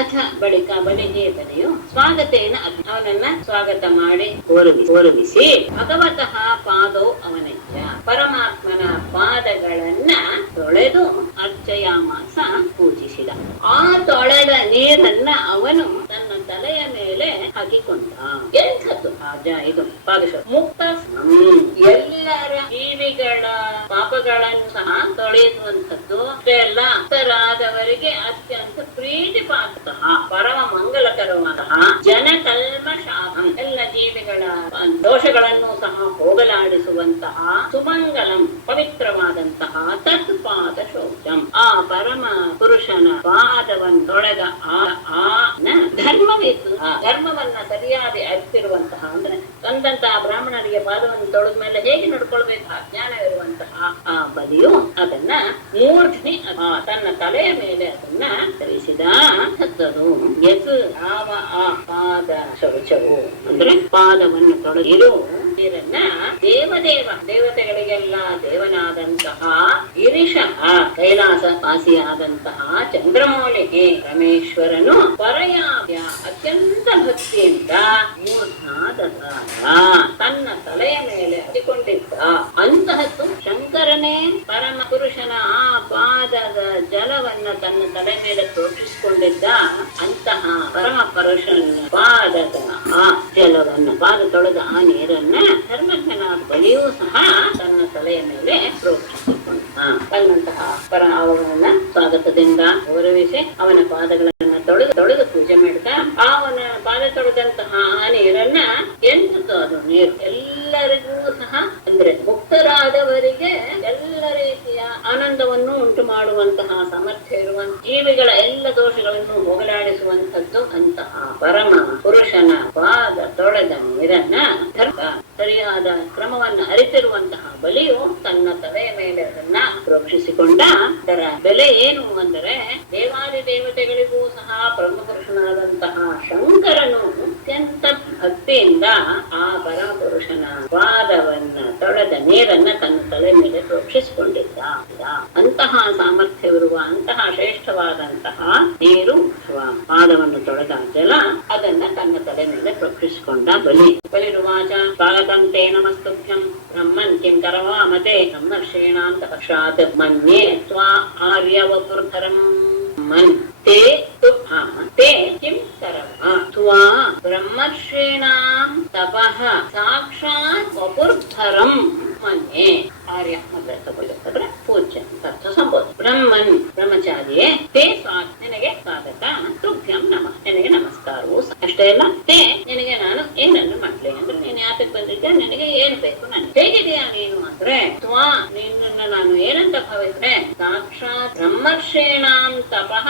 ಅಥ ಬಳಿಕ ಬಲಿದೇವತೆಯು ಸ್ವಾಗತೇನ ಅವನನ್ನ ಸ್ವಾಗತ ಮಾಡಿ ಗೌರವಿಸಿ ಭಗವತಃ ಪಾದೋ ಅವನಜ್ಯ ಪರಮಾತ್ಮನ ಪಾದಗಳನ್ನ ತೊಳೆದು ಅರ್ಚಯಾಮಾಸ ಪೂಜಿಸಿದ. ಆ ತೊಳೆದ ನೀರನ್ನ ಅವನು ತನ್ನ ತಲೆಯ ಮೇಲೆ ಹಾಕಿಕೊಂಡ. ಎಂಥದ್ದು ಇದು ಪಾದಶ ಮುಕ್ತ ಎಲ್ಲರ ಜೀವಿಗಳ ಪಾಪಗಳನ್ನು ಸಹ ತೊಳೆಯುವಂಥದ್ದು ಅಷ್ಟೇ ಅಲ್ಲ, ಭಕ್ತರಾದವರಿಗೆ ಅತ್ಯಂತ ಪ್ರೀತಿ ಪಾತ್ರಃ ಪರಮ ಮಂಗಲಕರವಾದಂತಹ ಜನಕಲ್ಮಷಾಪಂ ಎಲ್ಲ ಜೀವಿಗಳ ದೋಷಗಳನ್ನು ಸಹ ಹೋಗಲಾಡಿಸುವಂತಹ ಸುಮಂಗಲಂ ಪವಿತ್ರವಾದಂತಹ ತತ್ ಪಾದ ಶೌಚಂ ಆ ಪರಮ ಪುರುಷನ ಪಾದವನ್ನು ತೊಳೆದ ಧರ್ಮವಿತ್ತು ಧರ್ಮವನ್ನ ಸರಿಯಾಗಿ ಅರಿತಿರುವಂತಹ ಅಂದ್ರೆ ತಂದಂತಹ ಬ್ರಾಹ್ಮಣರಿಗೆ ಪಾದವನ್ನು ತೊಳೆದ ಮೇಲೆ ಹೇಗೆ ನಡ್ಕೊಳ್ಬೇಕು ಜ್ಞಾನವಿರುವಂತಹ ಆ ಬಲಿಯು ಅದನ್ನ ಮೂರ್ಧ್ನಿ ತನ್ನ ತಲೆಯ ಮೇಲೆ ಅದನ್ನ ಧರಿಸಿದ. ಯಾವ ಆ ಪಾದ ಶೌಚವು ಅಂದ್ರೆ ಪಾದವನ್ನು ತೊಳೆದಿರು ನೀರನ್ನ ದೇವತೆಗಳಿಗೆಲ್ಲ ದೇವನಾದಂತಹ ಗಿರೀಶ ಕೈಲಾಸ ವಾಸಿಯಾದಂತಹ ಚಂದ್ರಮೌಳಿಗೆ ರಮೇಶ್ವರನು ಪರಯಾವ್ಯ ಅತ್ಯಂತ ಭಕ್ತಿಯಿಂದ ಮೂರ್ಧಾದ ತನ್ನ ತಲೆಯ ಮೇಲೆ ಹತ್ತಿಕೊಂಡಿದ್ದ. ಅಂತಹದ್ದು ಶಂಕರನೇ ಪರಮ ಪುರುಷನ ಆ ಪಾದದ ಜಲವನ್ನ ತನ್ನ ತಲೆ ಮೇಲೆ ಪ್ರೋಕ್ಷಿಸಿಕೊಂಡಿದ್ದ. ಅಂತಹ ಪರಮ ಪುರುಷನ ಪಾದದ ಆ ಜಲವನ್ನ ಪಾದ ತೊಳೆದ ಆ ನೀರನ್ನ ಧರ್ಮಜ್ಞನ ಬಳಿಯೂ ಸಹ ತನ್ನ ತಲೆಯ ಮೇಲೆ ಪ್ರೋಕ್ಷಿಸಿಕೊಂಡ. ತನ್ನಂತಹ ಅವನನ್ನ ಸ್ವಾಗತದಿಂದ ಗೌರವಿಸಿ ಅವನ ಪಾದಗಳನ್ನ ತೊಳೆದು ಪೂಜೆ ಮಾಡಿದ. ಅವನ ಪಾದ ತೊಳೆದಂತಹ ಆ ನೀರನ್ನ ಎಂಥದ್ದು ಅದು ನೀರು ಎಲ್ಲರಿಗೂ ಸಹ ಅಂದ್ರೆ ಮುಕ್ತರಾದವರಿಗೆ ಎಲ್ಲ ರೀತಿಯ ಆನಂದವನ್ನು ಉಂಟು ಮಾಡುವಂತಹ ಸಾಮರ್ಥ್ಯ ಇರುವಂತಹ ಜೀವಿಗಳ ಎಲ್ಲ ದೋಷಗಳನ್ನು ಹೋಗಲಾಡಿಸುವಂಥದ್ದು ಅಂತಹ ಪರಮ ಪುರುಷನ ಪಾದ ತೊಳೆದ ನೀರನ್ನ ಸರಿಯಾದ ಕ್ರಮವನ್ನ ಅರಿತಿರುವಂತಹ ಬಲಿಯು ತನ್ನ ತಲೆಯ ಮೇಲೆ ಅದನ್ನ ಪ್ರೋಕ್ಷಿಸಿಕೊಂಡ. ಅದರ ಬೆಲೆ ಏನು ಅಂದರೆ ದೇವಾದಿ ದೇವತೆಗಳಿಗೂ ಸಹ ಪರಮ ಪುರುಷನಾದಂತಹ ಶಂಕರನು ಅತ್ಯಂತ ಭಕ್ತಿಯಿಂದ ಆ ಪರಮ ಪುರುಷನ ಪಾದವನ್ನ ತೊಳೆದ ನೀರನ್ನ ತನ್ನ ತಲೆ ಮೇಲೆ ಪ್ರೋಕ್ಷಿಸಿಕೊಂಡಿದ್ದ. ಅಂತಹ ಸಾಮರ್ಥ್ಯವಿರುವ ಅಂತಹ ಶ್ರೇಷ್ಠವಾದಂತಹ ನೀರು ಅಥವಾ ಪಾದವನ್ನು ತೊಳೆದ ಜಲ ಅದನ್ನ ತನ್ನ ತಲೆ ಮೇಲೆ ಪ್ರೋಕ್ಷಿಸಿಕೊಂಡ ಬಲಿರುವಾಚ ಸ್ವಾಗತಂತೆ ನಮಸ್ತುಭ್ಯಂ ಬ್ರಹ್ಮನ್ ಕಿಂ ಕರವಾಮತೆ ಬ್ರಹ್ಮರ್ಷೀಣಾಂ ತಪಕ್ಷಾತ್ ಮನ್ಯೇ ತ್ವಾ ಆರ್ಯವಪುರ್ಧರಂ ಮನ್ ते किं करवा त्वा ब्रह्मर्षीणां तपः साक्षात् वपुर्धरं मन्ये आर्य मतलब पूज्य तत्व संबोध ब्रह्मन् ब्रह्मचारिये ते ನಿನಗೆ ಸ್ವಾಗತ ತುಭ್ಯಂ ನಮಃ ನಿನಗೆ ನಮಸ್ಕಾರವು ಅಷ್ಟೇ ಅಲ್ಲ ತೇ ನಿನಗೆ ನಾನು ಏನನ್ನು ಮಾಡ್ಲಿ ಅಂದ್ರೆ ನೀನು ಯಾತಕ್ಕೆ ಬಂದಿದ್ದೆ ನನಗೆ ಏನ್ ಬೇಕು ನಾನು ಹೇಗಿದೆಯಾ ನೀನು ಅಂದ್ರೆ ತ್ವಾ ನಿನ್ನನ್ನ ನಾನು ಏನಂತ ಭಾವಿಸಿದ್ರೆ ಸಾಕ್ಷಾತ್ ಬ್ರಹ್ಮರ್ಷೀಣಾಂ ತಪಃ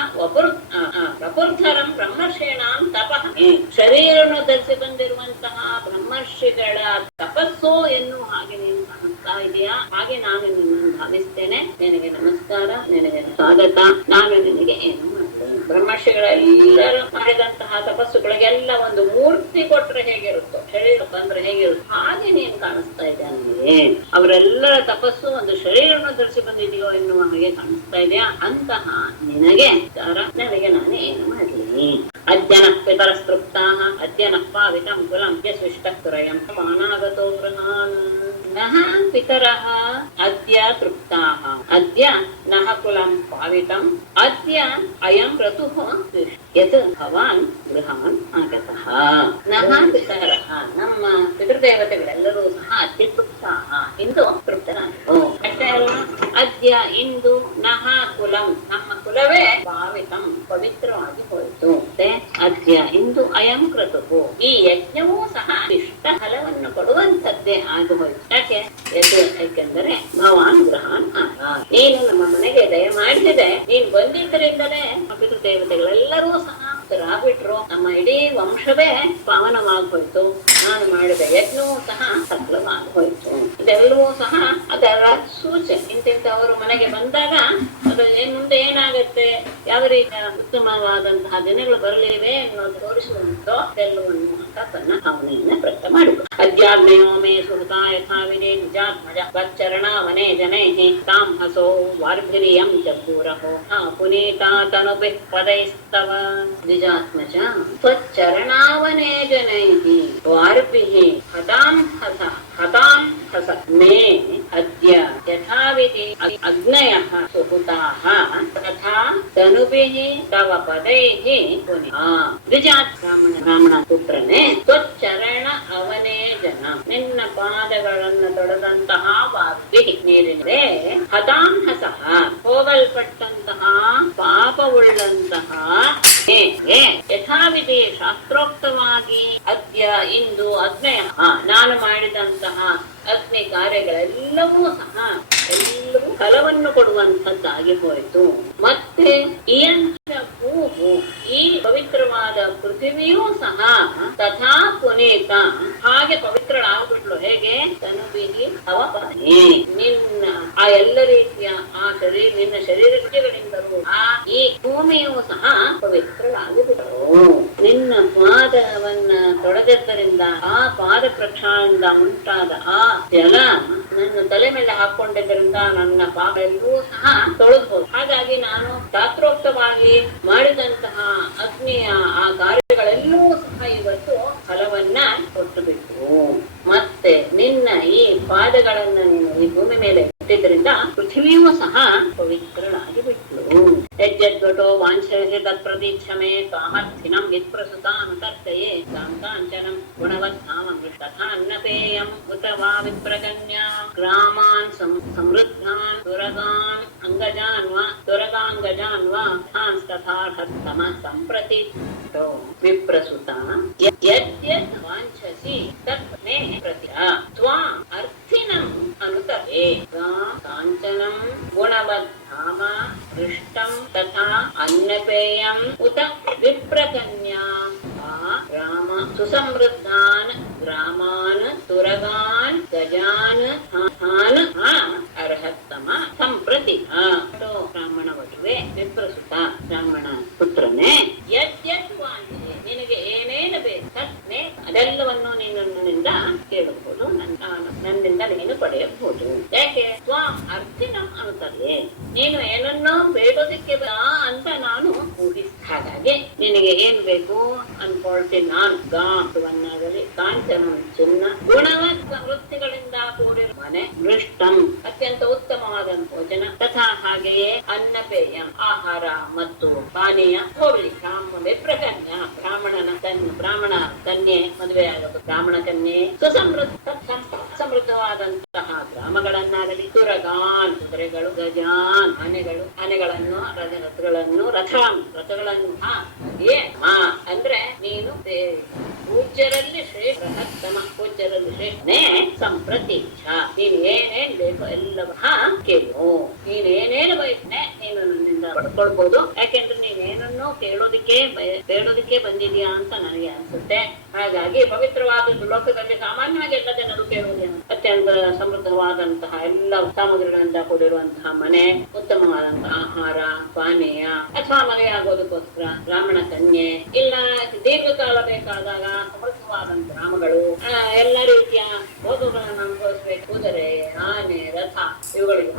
ವಪುರ್ಧರಂ ಬ್ರಹ್ಮರ್ಷೀಣಾಂ ತಪಃ ಶರೀರವನ್ನು ಧರಿಸಿ ಬಂದಿರುವಂತಹ ಬ್ರಹ್ಮರ್ಷಿಗಳ ತಪಸ್ಸು ಎನ್ನುವ ಹಾಗೆ ನೀನು ಕಾಣಿಸ್ತಾ ಇದೆಯಾ, ಹಾಗೆ ನಾನು ನಿನ್ನನ್ನು ಭಾವಿಸ್ತೇನೆ. ನಿನಗೆ ನಮಸ್ಕಾರ, ನಿನಗೆ ಸ್ವಾಗತ, ನಾನು ನಿನಗೆ ಏನು ಮಾಡ್ತೇನೆ. ಬ್ರಹ್ಮರ್ಷಿಗಳೆಲ್ಲರೂ ಮಾಡಿದಂತಹ ತಪಸ್ಸುಗಳಿಗೆಲ್ಲ ಒಂದು ಮೂರ್ತಿ ಕೊಟ್ರೆ ಹೇಗಿರುತ್ತೋ, ಶರೀರ ಬಂದ್ರೆ ಹೇಗಿರುತ್ತೋ ಹಾಗೆ ನೀನು ಕಾಣಿಸ್ತಾ ಇದೆಯಾ ನನಗೆ. ಅವರೆಲ್ಲರ ತಪಸ್ಸು ಒಂದು ಶರೀರವನ್ನು ಧರಿಸಿ ಬಂದಿದೆಯೋ ಎನ್ನುವ ಹಾಗೆ ಕಾಣಿಸ್ತಾ ಇದೆಯಾ. ಅಂತಹ ನಿನಗೆ ನನಗೆ ನಾನು ಏನು ಮಾಡಲಿ. ಅದ್ಯನ ಪಿತರಸ್ತೃಪ್ತಾಃ ಅದ್ಯನಃ ಪಾವಿತಂ ಕುಲಂ ಯಸ್ವಿಷ್ಟಃ ತುರಯಂ ಪಾನಾಗತೋ ಗೃಹಾನ್ ನಃ ಪಿತರಃ ಅದ್ಯ ತೃಪ್ತಾಃ ಅದ್ಯ ನಃ ಕುಲಂ ಪಾವಿತಂ ಅದ್ಯ ಅಯಂ ಕ್ರತುಃ ಯತ್ ಭವಾನ್ ಗೃಹಾನ್ ಆಗತಃ. ನಃ ಪಿತರಃ ನಮ್ಮ ಪಿತೃದೇವತೆಗಳೆಲ್ಲರೂ ಸಹ ಅದ್ಯ ತೃಪ್ತಾಃ ಇಂದು ತೃಪ್ತರಾದರು. ಅಷ್ಟೇ ಅಲ್ಲ, ಅದ್ಯ ಇಂದು ನಃ ಕುಲಂ ನಮ್ಮ ಕುಲವೇ ಪಾವಿತಂ ಪವಿತ್ರವಾಗಿ ಹೋಯಿತು. ಅದ್ಯ ಇಂದು ಅಯಂ ಕ್ರತುಃ ಈ ಯಜ್ಞವೂ ಸಹ ಇಷ್ಟ ಫಲವನ್ನು ಕೊಡುವಂತದ್ದೇ ಆಗಿ ಹೋಯಿತು. ಯಾಕೆಂದರೆ ಭವಾನ್ ಗೃಹಾನ್ ಆಗ ನೀನು ನಮ್ಮ ಮನೆಗೆ ದಯ ಮಾಡಿಸಿದೆ, ನೀನ್ ಬಂದಿದ್ದರಿಂದಲೇ ಪಿತೃದೇವತೆಗಳೆಲ್ಲರೂ ಸಹ ಆಗ್ಬಿಟ್ರು, ನಮ್ಮ ಇಡೀ ವಂಶವೇ ಪಾವನವಾಗೋಯ್ತು, ನಾನು ಮಾಡಿದ ಯಜ್ಞವೂ ಸಹ ಸಫಲವಾಗೋಯ್ತು. ಇದೆಲ್ಲವೂ ಸಹ ಅದರ ಸೂಚನೆ. ಇಂತಿಂತವರು ಮನೆಗೆ ಬಂದಾಗ ಅದು ಮುಂದೆ ಏನಾಗತ್ತೆ, ಯಾವ ರೀತಿಯ ಉತ್ತಮವಾದಂತಹ ದಿನಗಳು ಬರಲಿವೆ ಅನ್ನೋದು ತೋರಿಸುವಂತೋ ಎಲ್ಲವನ್ನು ಅಂತ ತನ್ನ ಭಾವನೆಯನ್ನ ವ್ಯಕ್ತ ಮಾಡುವುದು. ಅಧ್ಯಾತ್ಮಯೋ ಮೇ ಸುಹೃತ ಯಥಾ ವಿಧಿ ನಿಜಾತ್ಮಜ ವಚ್ಚರಣಾವನೆ ಜನೈಃ ತಾಂ ಹಸೋ ವಾರ್ಭಿರಿಯಂ ಚೂರಹೋ ಪುನೀತಾ ತನುಭಿ ಪದೈಸ್ತವ. ನಿಜಾತ್ಮಜ ತ್ವಚ್ಚರಣಾವನೆ ಜನೈಃ ವಾರ್ಭಿಃ ಹತಾಂ ಹಸ ಹತಾಂ ಹಸ ಮೇ ಅದ್ಯ ಯಥಾವಿಧಿ ಅಗ್ನಯಃ ಸುಹುತಾಃ ತಥಾ ತನುಭಿಃ ತವ ಪದೈಃ ಪುನಃ. ದ್ವಿಜಾತ್ ಬ್ರಾಹ್ಮಣ ಪುತ್ರನೇ, ತ್ವಚ್ಚರಣ ಅವನೇ ಜನ, ನಿನ್ನ ಪಾದಗಳನ್ನು ತೊಡೆದಂತಹ ವಾರ್ಭಿ ನೀರಿನಿಂದ ಹತಾಂಹಸಃ ಹೋಗಲ್ಪಟ್ಟಂತಹ ಪಾಪವುಳ್ಳಂತಹ ಯಥಾವಿಧಿ ಶಾಸ್ತ್ರೋಕ್ತವಾಗಿ ಅದ್ಯ ಇಂದು ಅಗ್ನಯ ನಾನು ಮಾಡಿದಂತಹ ಅಗ್ನಿ ಕಾರ್ಯಗಳೆಲ್ಲವೂ ಸಹ ಎಲ್ಲವೂ ಫಲವನ್ನು ಕೊಡುವಂತದ್ದಾಗಿ ಹೋಯಿತು. ಮತ್ತೆ ಈ ಪವಿತ್ರವಾದ ಪೃಥ್ವಿಯೂ ಸಹ ತಥಾ ಪುನೀತ ಹಾಗೆ ಪವಿತ್ರಳಾಗ್ಬಿಟ್ಲು. ಹೇಗೆ? ತನುಬಿಹಿ ಅವಪನೇ, ನಿನ್ನ ಆ ಎಲ್ಲ ರೀತಿಯ ಆ ನಿನ್ನ ಶರೀರಗಳಿಂದಲೂ ಈ ಭೂಮಿಯೂ ಸಹ ಪವಿತ್ರಳಾಗಿಬಿಟ್ಟರು. ನಿನ್ನ ಪಾದವನ್ನ ತೊಳೆದದ್ದರಿಂದ ಆ ಪಾದ ಪ್ರಕ್ಷಾಳದಿಂದ ಉಂಟಾದ ಆ ಜಲ ನನ್ನ ತಲೆ ಮೇಲೆ ಹಾಕೊಂಡಿದ್ದರಿಂದ ನನ್ನ ಪಾಪ ಎಲ್ಲವೂ ಸಹ ತೊಳೆದ್ಬೋದು. ಹಾಗಾಗಿ ನಾನು ಶಾಸ್ತ್ರೋಕ್ತವಾಗಿ ಮಾಡಿದಂತಹ ಅಗ್ನಿಯ ಆ ಕಾರ್ಯಗಳೆಲ್ಲವೂ ಸಹ ಇವತ್ತು ಫಲವನ್ನ ಕೊಟ್ಟು ಬಿಟ್ಟು, ಮತ್ತೆ ನಿನ್ನ ಈ ಪಾದಗಳನ್ನ ನೀನು ಈ ಭೂಮಿ ಮೇಲೆ ಇಟ್ಟಿದ್ರಿಂದ ಪೃಥ್ವಿಯೂ ಸಹ ಪವಿತ್ರಳಾಗಿ ಬಿಟ್ಲು. ಯಜ್ಜದ್ವಟೋ ವಾಂಛಯಸಿ ತತ್ಪ್ರತೀಕ್ಷಮೇ ಕಾಮರ್ಥಿನಂ ವಿಪ್ರಸುತಾನುತರ್ಕಯೇ ಕಾಂಕಾಂಚನಂ ಗುಣವತ್ನಾಮಂ ತಥಾ ಅನ್ನಪೇಯಂ ಉತ ವಾ ವಿಪ್ರಕನ್ಯಾ ಗ್ರಾಮಾನ್ ಸಮೃದ್ಧಾನ್ ತುರಗಾನ್ ಅಂಗಜಾನ್ ವಾ ತುರಗಾಂಗಜಾನ್ ವಾ ತಥಾರ್ಹತ್ತಮ ಸಂಪ್ರತಿಷ್ಠೋ ವಿಪ್ರಸುತ ಯದ್ಯದ್ ವಾಂಛಸಿ ತತ್ ಮೇ ಪ್ರತಿಹ ತ್ವಾಂ ಅರ್ಥಿನಂ ಅನುತಪೇ ಕಾಂಚನಂ ಗುಣವದ್ಧಾಮ ಹೃಷ್ಟಂ ತಥಾ ಅನ್ನಪೇಯಂ ಉತ ವಿಪ್ರಕನ್ಯಾ ರಾಮ ಸುಸಮೃದ್ಧಾನ್ ಗ್ರಾಮಾನ್ ತುರಗಾನ್ ಗಜಾನ್ ಅರ್ಹತ್ತಮ ಸಂಪ್ರತಿ. ಬ್ರಾಹ್ಮಣ ವಟುವೆ ವಿಪ್ರಸುತ ಬ್ರಾಹ್ಮಣ ಪುತ್ರನೇ, ಯದ್ಯದ್ ವಾಂಛೆ ನಿನಗೆ ಏನೇನು ಬೇಕು ತತ್ನೇ ಅದೆಲ್ಲವನ್ನು ನೀನು ನನ್ನಿಂದ ಕೇಳಬಹುದು, ನನ್ನಿಂದ ನೀನು ಪಡೆಯಬಹುದು. ಯಾಕೆ? ತ್ವಾಂ ಅರ್ಥಿನಂ ಅನ್ನುತ್ತದೆ, ನೀನು ಏನನ್ನೋ ಬೇಡೋದಿಕ್ಕೆ ಅಂತ ನಾನು ಊಹಿಸ್ತ. ಹಾಗಾಗಿ ನಿನಗೆ ಏನ್ ಬೇಕು ಅನ್ಕೊಳ್ತೀನಿ ನಾನು. ಗಾಂಟುವನ್ನಾಗಲಿ ಕಾಂಚನ ಚಿನ್ನ ಗುಣವತ್ ವೃತ್ತಿಗಳಿಂದ ಕೂಡಿರುವ ಮನೆ, ಮೃಷ್ಟಂ ಅತ್ಯಂತ ಉತ್ತಮವಾದ ಭೋಜನ, ತಥಾ ಹಾಗೆಯೇ ಅನ್ನಪೇಯ ಆಹಾರ ಮತ್ತು ಪಾನೀಯ ಹೋಗಲಿ. ವಿಪ್ರಕನ್ಯ ಬ್ರಾಹ್ಮಣ ಕನ್ಯೆ ಮದುವೆಯಾಗಬೇಕು. ಬ್ರಾಹ್ಮಣ ಕನ್ಯೆ ಸಮೃದ್ಧವಾದಂತಹ ಗ್ರಾಮಗಳನ್ನಾಗಲಿ, ತುರಗಾನ್ ಕುದುರೆಗಳು, ಗಜಾನ್ ಆನೆಗಳನ್ನು ರಥಗಳನ್ನು ಅಂದ್ರೆ ನೀನು ಪೂಜ್ಯರಲ್ಲಿ ಶ್ರೇಷ್ಠ ಪೂಜ್ಯರಲ್ಲಿ ಶ್ರೇಷ್ಠನೇ ಸಂಪ್ರತೀಕ್ಷ. ನೀನ್ ಏನೇನ್ ಬೇಕು ಎಲ್ಲವ ಕೇಳು. ನೀನೇನೇನು ಬಯಸ್ನೆ ನೀನು ನನ್ನಿಂದ ಪಡ್ಕೊಳ್ಬಹುದು. ಯಾಕೆಂದ್ರೆ ನೀನೇನನ್ನು ಬೇಡೋದಿಕ್ಕೆ ಬಂದಿದ್ಯಾ ಅಂತ ನನಗೆ ಅನ್ಸುತ್ತೆ. ಹಾಗಾಗಿ ಪವಿತ್ರವಾದ ಲೋಕದಲ್ಲಿ ಸಾಮಾನ್ಯವಾಗಿ ಎಲ್ಲ ಜನರು ಕೇಳುವುದೇನು, ಅತ್ಯಂತ ಸಮೃದ್ಧವಾದಂತಹ ಎಲ್ಲ ಸಾಮಗ್ರಿಗಳಿಂದ ಕೂಡಿರುವಂತಹ ಮನೆ, ಉತ್ತಮವಾದಂತಹ ಆಹಾರ ಪಾನೀಯ, ಅಥವಾ ಮನೆಯಾಗೋದಕ್ಕೋಸ್ಕರ ಬ್ರಾಹ್ಮಣ ಕನ್ಯೆ, ಇಲ್ಲ ದೀರ್ಘಕಾಲ ಬೇಕಾದಾಗ ಸಮೃದ್ಧವಾದಂತ ಗ್ರಾಮಗಳು, ಎಲ್ಲ ರೀತಿಯ ಭೋಗಗಳನ್ನು ಅನುಭವಿಸಬೇಕು. ಕುದುರೆ, ಆನೆ, ರಥ ಇವುಗಳಿಗೆ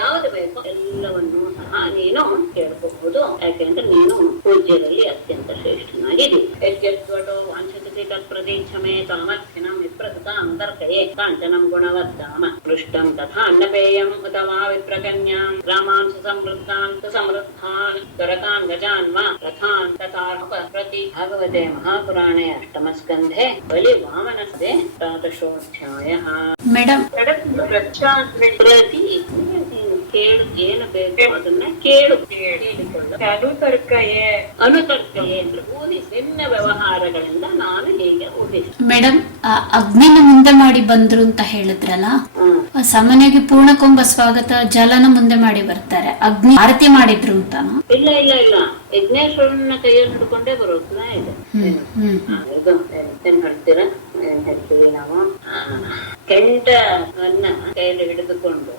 ಯಾವುದು ಬೇಕೋ ಎಲ್ಲವನ್ನು ಸಹ ನೀನು ಕೇಳಬಹುದು. ಯಾಕೆಂದ್ರೆ ನೀನು ಪೂಜ್ಯದಲ್ಲಿ ಅತ್ಯಂತ ಶ್ರೇಷ್ಠನಾಗಿದ್ದೀ. ಯಜ್ಜದ್ವಟೋ ವಾಂಛತಿ ತತ್ಪ್ರತೀಕ್ಷಮೇ ಸಾಮರ್ಥ್ಯನಂ ವಿಪ್ರಸುತ ಅಂತರ್ಕಯೇ ಕಾಂಚನಂ ಗುಣವದ್ದಾಮ ಪೃಷ್ಟಂ ತಥಾ ಅನ್ನಪೇಯಂ ಅಥವಾ ವಿಪ್ರಕನ್ಯಾಂ ಗ್ರಾಮಾನ್ ಸುಸಮೃದ್ಧಾನ್ ತುರಕಾನ್ ಗಜಾನ್ ವಾ ರಥಾನ್ ತಥಾ ಪ್ರತಿ. ಭಾಗವತೆ ಮಹಾಪುರಾಣೆ ಅಷ್ಟಮಸ್ಕಂಧೆ ಬಲಿ ವಾಮನಸ್ದೆ ಪ್ರಾತಶೋಧ್ಯಾಯಃ. ಮೇಡಮ್ ಪ್ರತಿ ಕೇಳು, ಏನು ಬೇಕು ಅದನ್ನ ಕೇಳಿಕೊಳ್ಳ. ಅನುತರ್ಕಯೇ ಊಹಿಸಿ, ನಿನ್ನ ವ್ಯವಹಾರಗಳಿಂದ ನಾನು ಹೀಗೆ ಊಹಿಸಿ. ಮೇಡಮ್, ಅಗ್ನಿನ ಮುಂದೆ ಮಾಡಿ ಬಂದ್ರು ಅಂತ ಹೇಳಿದ್ರಲ್ಲ, ಸಾಮಾನ್ಯವಾಗಿ ಪೂರ್ಣಕುಂಭ ಸ್ವಾಗತ ಜಲನ ಮುಂದೆ ಮಾಡಿ ಬರ್ತಾರೆ, ಅಗ್ನಿ ಆರತಿ ಮಾಡಿದ್ರು ಅಂತಾನ? ಇಲ್ಲ ಇಲ್ಲ ಇಲ್ಲ, ಯಜ್ಞೇಶ್ವರನ ಕೈಯಲ್ಲಿ ಹಿಡ್ಕೊಂಡೇ ಬರೋದನ್ನ ಇದೆ. ಇದು ಏನ್ ಹೇಳ್ತೀರಾ, ಏನ್ ಹೇಳ್ತೀವಿ ನಾವು, ಕೆಂಡವನ್ನ ಕೈಯಲ್ಲಿ ಹಿಡಿದುಕೊಂಡು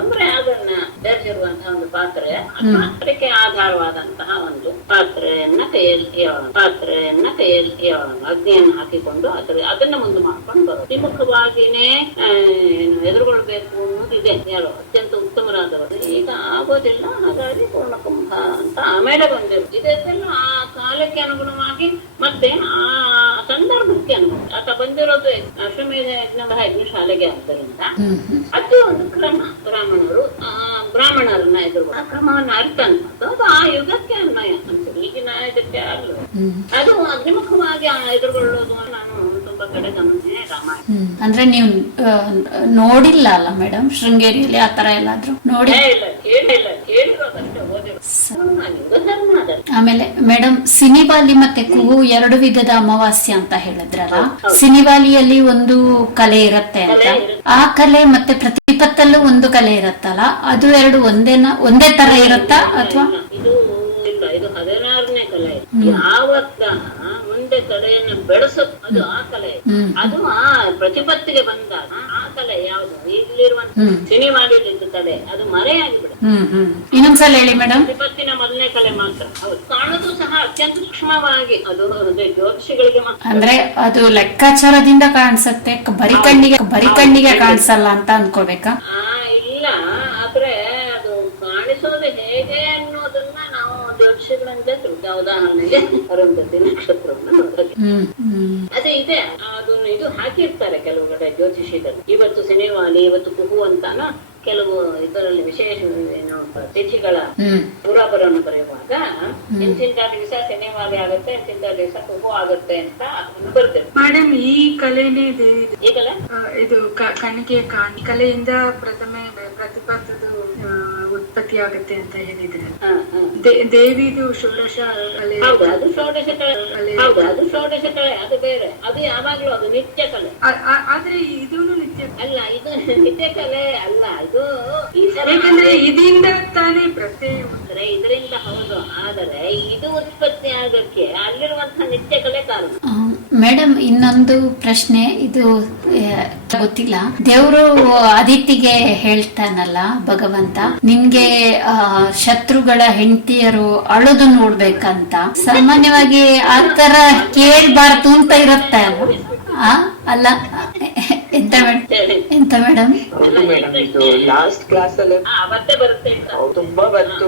ಅಂದ್ರೆ ಅದನ್ನ ಬೆರೆಸಿರುವಂತಹ ಒಂದು ಪಾತ್ರೆ, ಪಾತ್ರೆಗೆ ಆಧಾರವಾದಂತಹ ಒಂದು ಪಾತ್ರೆಯನ್ನ ಕೈಯಲ್ಲಿ ಅಗ್ನಿಯನ್ನು ಹಾಕಿಕೊಂಡು ಅದನ್ನ ಮುಂದೆ ಮಾಡ್ಕೊಂಡು ಬರೋದು. ವಿಮುಖವಾಗಿನೇ ಎದುರುಗೊಳ್ಬೇಕು ಅನ್ನೋದಿದೆ ಯಾರು ಅತ್ಯಂತ ಉತ್ತಮರಾದವರು. ಈಗ ಆಗೋದಿಲ್ಲ, ಹಾಗಾಗಿ ಪೂರ್ಣಕುಂಭ ಅಂತ ಆಮೇಲೆ ಬಂದಿರು. ಇದೆಲ್ಲ ಆ ಕಾಲಕ್ಕೆ ಅನುಗುಣವಾಗಿ ಮತ್ತೆ ಆ ಸಂದರ್ಭಕ್ಕೆ ಅನುಗುಣ ಆತ ಬಂದಿರೋದು ಅಶ್ವಮೇಧ ಯಜ್ಞಶಾಲೆಗೆ. ಆದ್ದರಿಂದ ಅದು ಒಂದು ಕ್ರಮ. ಬ್ರಾಹ್ಮಣರನ್ನ ಎದುರು ಆ ಕ್ರಮವನ್ನ ಅರ್ಥ ಅನ್ಸುತ್ತೆ. ಅದು ಆ ಯುಗಕ್ಕೆ ಅನ್ವಯ ಅನ್ಸುತ್ತೆ, ಈಗಿನ ಇದಕ್ಕೆ ಅಲ್ಲ. ಅದು ಅಗ್ನಿಮುಖವಾಗಿ ಎದುರುಗೊಳ್ಳೋದು ನಾನು ತುಂಬಾ ಕಡೆ ಗಮನಿಸಿದೆ. ರಾಮಾಯಣ ಅಂದ್ರೆ ನೀವು ನೋಡಿಲ್ಲ ಅಲ್ಲ ಮೇಡಮ್ ಶೃಂಗೇರಿಯಲ್ಲಿ ಆತರ ಎಲ್ಲಾದ್ರೂ ನೋಡಿ? ಆಮೇಲೆ ಮೇಡಮ್, ಸಿನಿಬಾಲಿ ಮತ್ತೆ ಕುಹು ಎರಡು ವಿಧದ ಅಮಾವಾಸ್ಯ ಅಂತ ಹೇಳಿದ್ರಲ್ಲ, ಸಿನಿಬಾಲಿಯಲ್ಲಿ ಒಂದು ಕಲೆ ಇರತ್ತೆ ಅಂತ, ಆ ಕಲೆ ಮತ್ತೆ ಪ್ರತಿಪತ್ತಲ್ಲೂ ಒಂದು ಕಲೆ ಇರತ್ತಲ್ಲ, ಅದು ಎರಡು ಒಂದೇ ತರ ಇರತ್ತಾ ಅಥವಾ? ಇದು 16ನೇ ಕಲೆ. ಯಾವತ್ತ ಮುಂದೆ ಕಲೆಯನ್ನು ಬೆಳೆಸೋದು ಅದು ಆ ಕಲೆ. ಅದು ಆ ಪ್ರತಿಪತ್ತಿಗೆ ಬಂದಾಗ ಆ ಕಲೆ ಯಾವುದು ಇಲ್ಲಿರುವಂತ ಸಿನಿಮಾಲಿದ್ದು ಕಲೆ ಅದು ಮರೆಯಾಗಿಬಿಡುತ್ತೆ. ಇನ್ನೊಂದ್ಸಲ ಹೇಳಿ ಮೇಡಮ್. ಪ್ರತಿಪತ್ತಿನ ಮೊದಲನೇ ಕಲೆ ಮಾತ್ರ ಹೌದು. ಕಾಣೋದು ಸಹ ಅತ್ಯಂತ ಸೂಕ್ಷ್ಮವಾಗಿ ಅದು ಜ್ಯೋತಿಷಿಗಳಿಗೆ ಅಂದ್ರೆ ಅದು ಲೆಕ್ಕಾಚಾರದಿಂದ ಕಾಣಿಸತ್ತೆ, ಬರಿ ಕಣ್ಣಿಗೆ ಕಾಣಿಸಲ್ಲ ಅಂತ ಅನ್ಕೋಬೇಕಾ? ಇಲ್ಲ, ಆದ್ರೆ ಅದು ಕಾಣಿಸೋದು ಹೇಗೆ ಅನ್ನೋದನ್ನ ನಾವು ಜ್ಯೋತಿಷಿಗಳಿಂದ ಉದಾಹರಣೆಗೆ ಅರುಂಧತಿ ನಕ್ಷತ್ರವನ್ನು ನೋಡೋದು ಅದೇ ಇದೆ. ಅದನ್ನು ಇದು ಹಾಕಿರ್ತಾರೆ ಕೆಲವು ಕಡೆ ಜ್ಯೋತಿಷಿಗಳು. ಇವತ್ತು ಸಿನಿಮಾಲಿ, ಇವತ್ತು ಕುಹು ಅಂತಾನ ಕೆಲವು ಇದರಲ್ಲಿ ವಿಶೇಷ ಏನು ತಿಥಿಗಳ ಪುರಾಪರವನ್ನು ಬರೆಯುವಾಗ ಇಂತಿಂತ ದಿವಸ ಸಿನಿಮಾಲಿ ಆಗುತ್ತೆ, ಇಂತಿಂತ ದಿವಸ ಕುಹು ಆಗುತ್ತೆ ಅಂತ ಬರ್ತೇವೆ. ಮೇಡಮ್, ಈ ಕಲೆನೇ ಈಗಲ್ಲ ಇದು ಕಣ್ಣಿಗೆ ಕಲೆಯಿಂದ ಪ್ರತಿಪತ್ತದ ಉತ್ಪತ್ತಿ ಆಗುತ್ತೆ ಅಂತ ಹೇಳಿದ್ರೆ, ದೇವಿದು ಷೋಡಶ ಕಲೆ. ಹೌದು, ಅದು ಷೋಡಶ ಕಲೆ, ಅದು ಬೇರೆ. ಅದು ಯಾವಾಗ್ಲೂ ಅದು ನಿತ್ಯ ಕಲೆ. ಆದ್ರೆ ಇದೂ ನಿತ್ಯ ಅಲ್ಲ, ಇದು ನಿತ್ಯ ಕಲೆ ಅಲ್ಲ. ಇದು ಯಾಕಂದ್ರೆ ಇದರಿಂದ ತಾನೇ ಪ್ರತ್ಯಯ. ಇದರಿಂದ ಹೌದು, ಆದರೆ ಇದು ಉತ್ಪತ್ತಿ ಆಗಕ್ಕೆ ಅಲ್ಲಿರುವಂತಹ ನಿತ್ಯ ಕಲೆ ಕಾರಣ. ಮೇಡಮ್, ಇನ್ನೊಂದು ಪ್ರಶ್ನೆ, ಇದು ಗೊತ್ತಿಲ್ಲ. ದೇವರು ಅದಿತಿಗೆ ಹೇಳ್ತಾನಲ್ಲ ಭಗವಂತ, ನಿನ್ಗೆ ಶತ್ರುಗಳ ಹೆಂಡತಿಯರು ಅಳುದು ನೋಡ್ಬೇಕಂತ. ಸಾಮಾನ್ಯವಾಗಿ ಆತರ ಕೇಳ್ಬಾರ್ದು ಅಂತ ಇರುತ್ತೆ ಅಲ್ಲ? ಎಂತ ಮೇಡಮ್? ಇದು ಲಾಸ್ಟ್ ಕ್ಲಾಸ್ ಅಲ್ಲಿ ತುಂಬಾ ಬಂತು,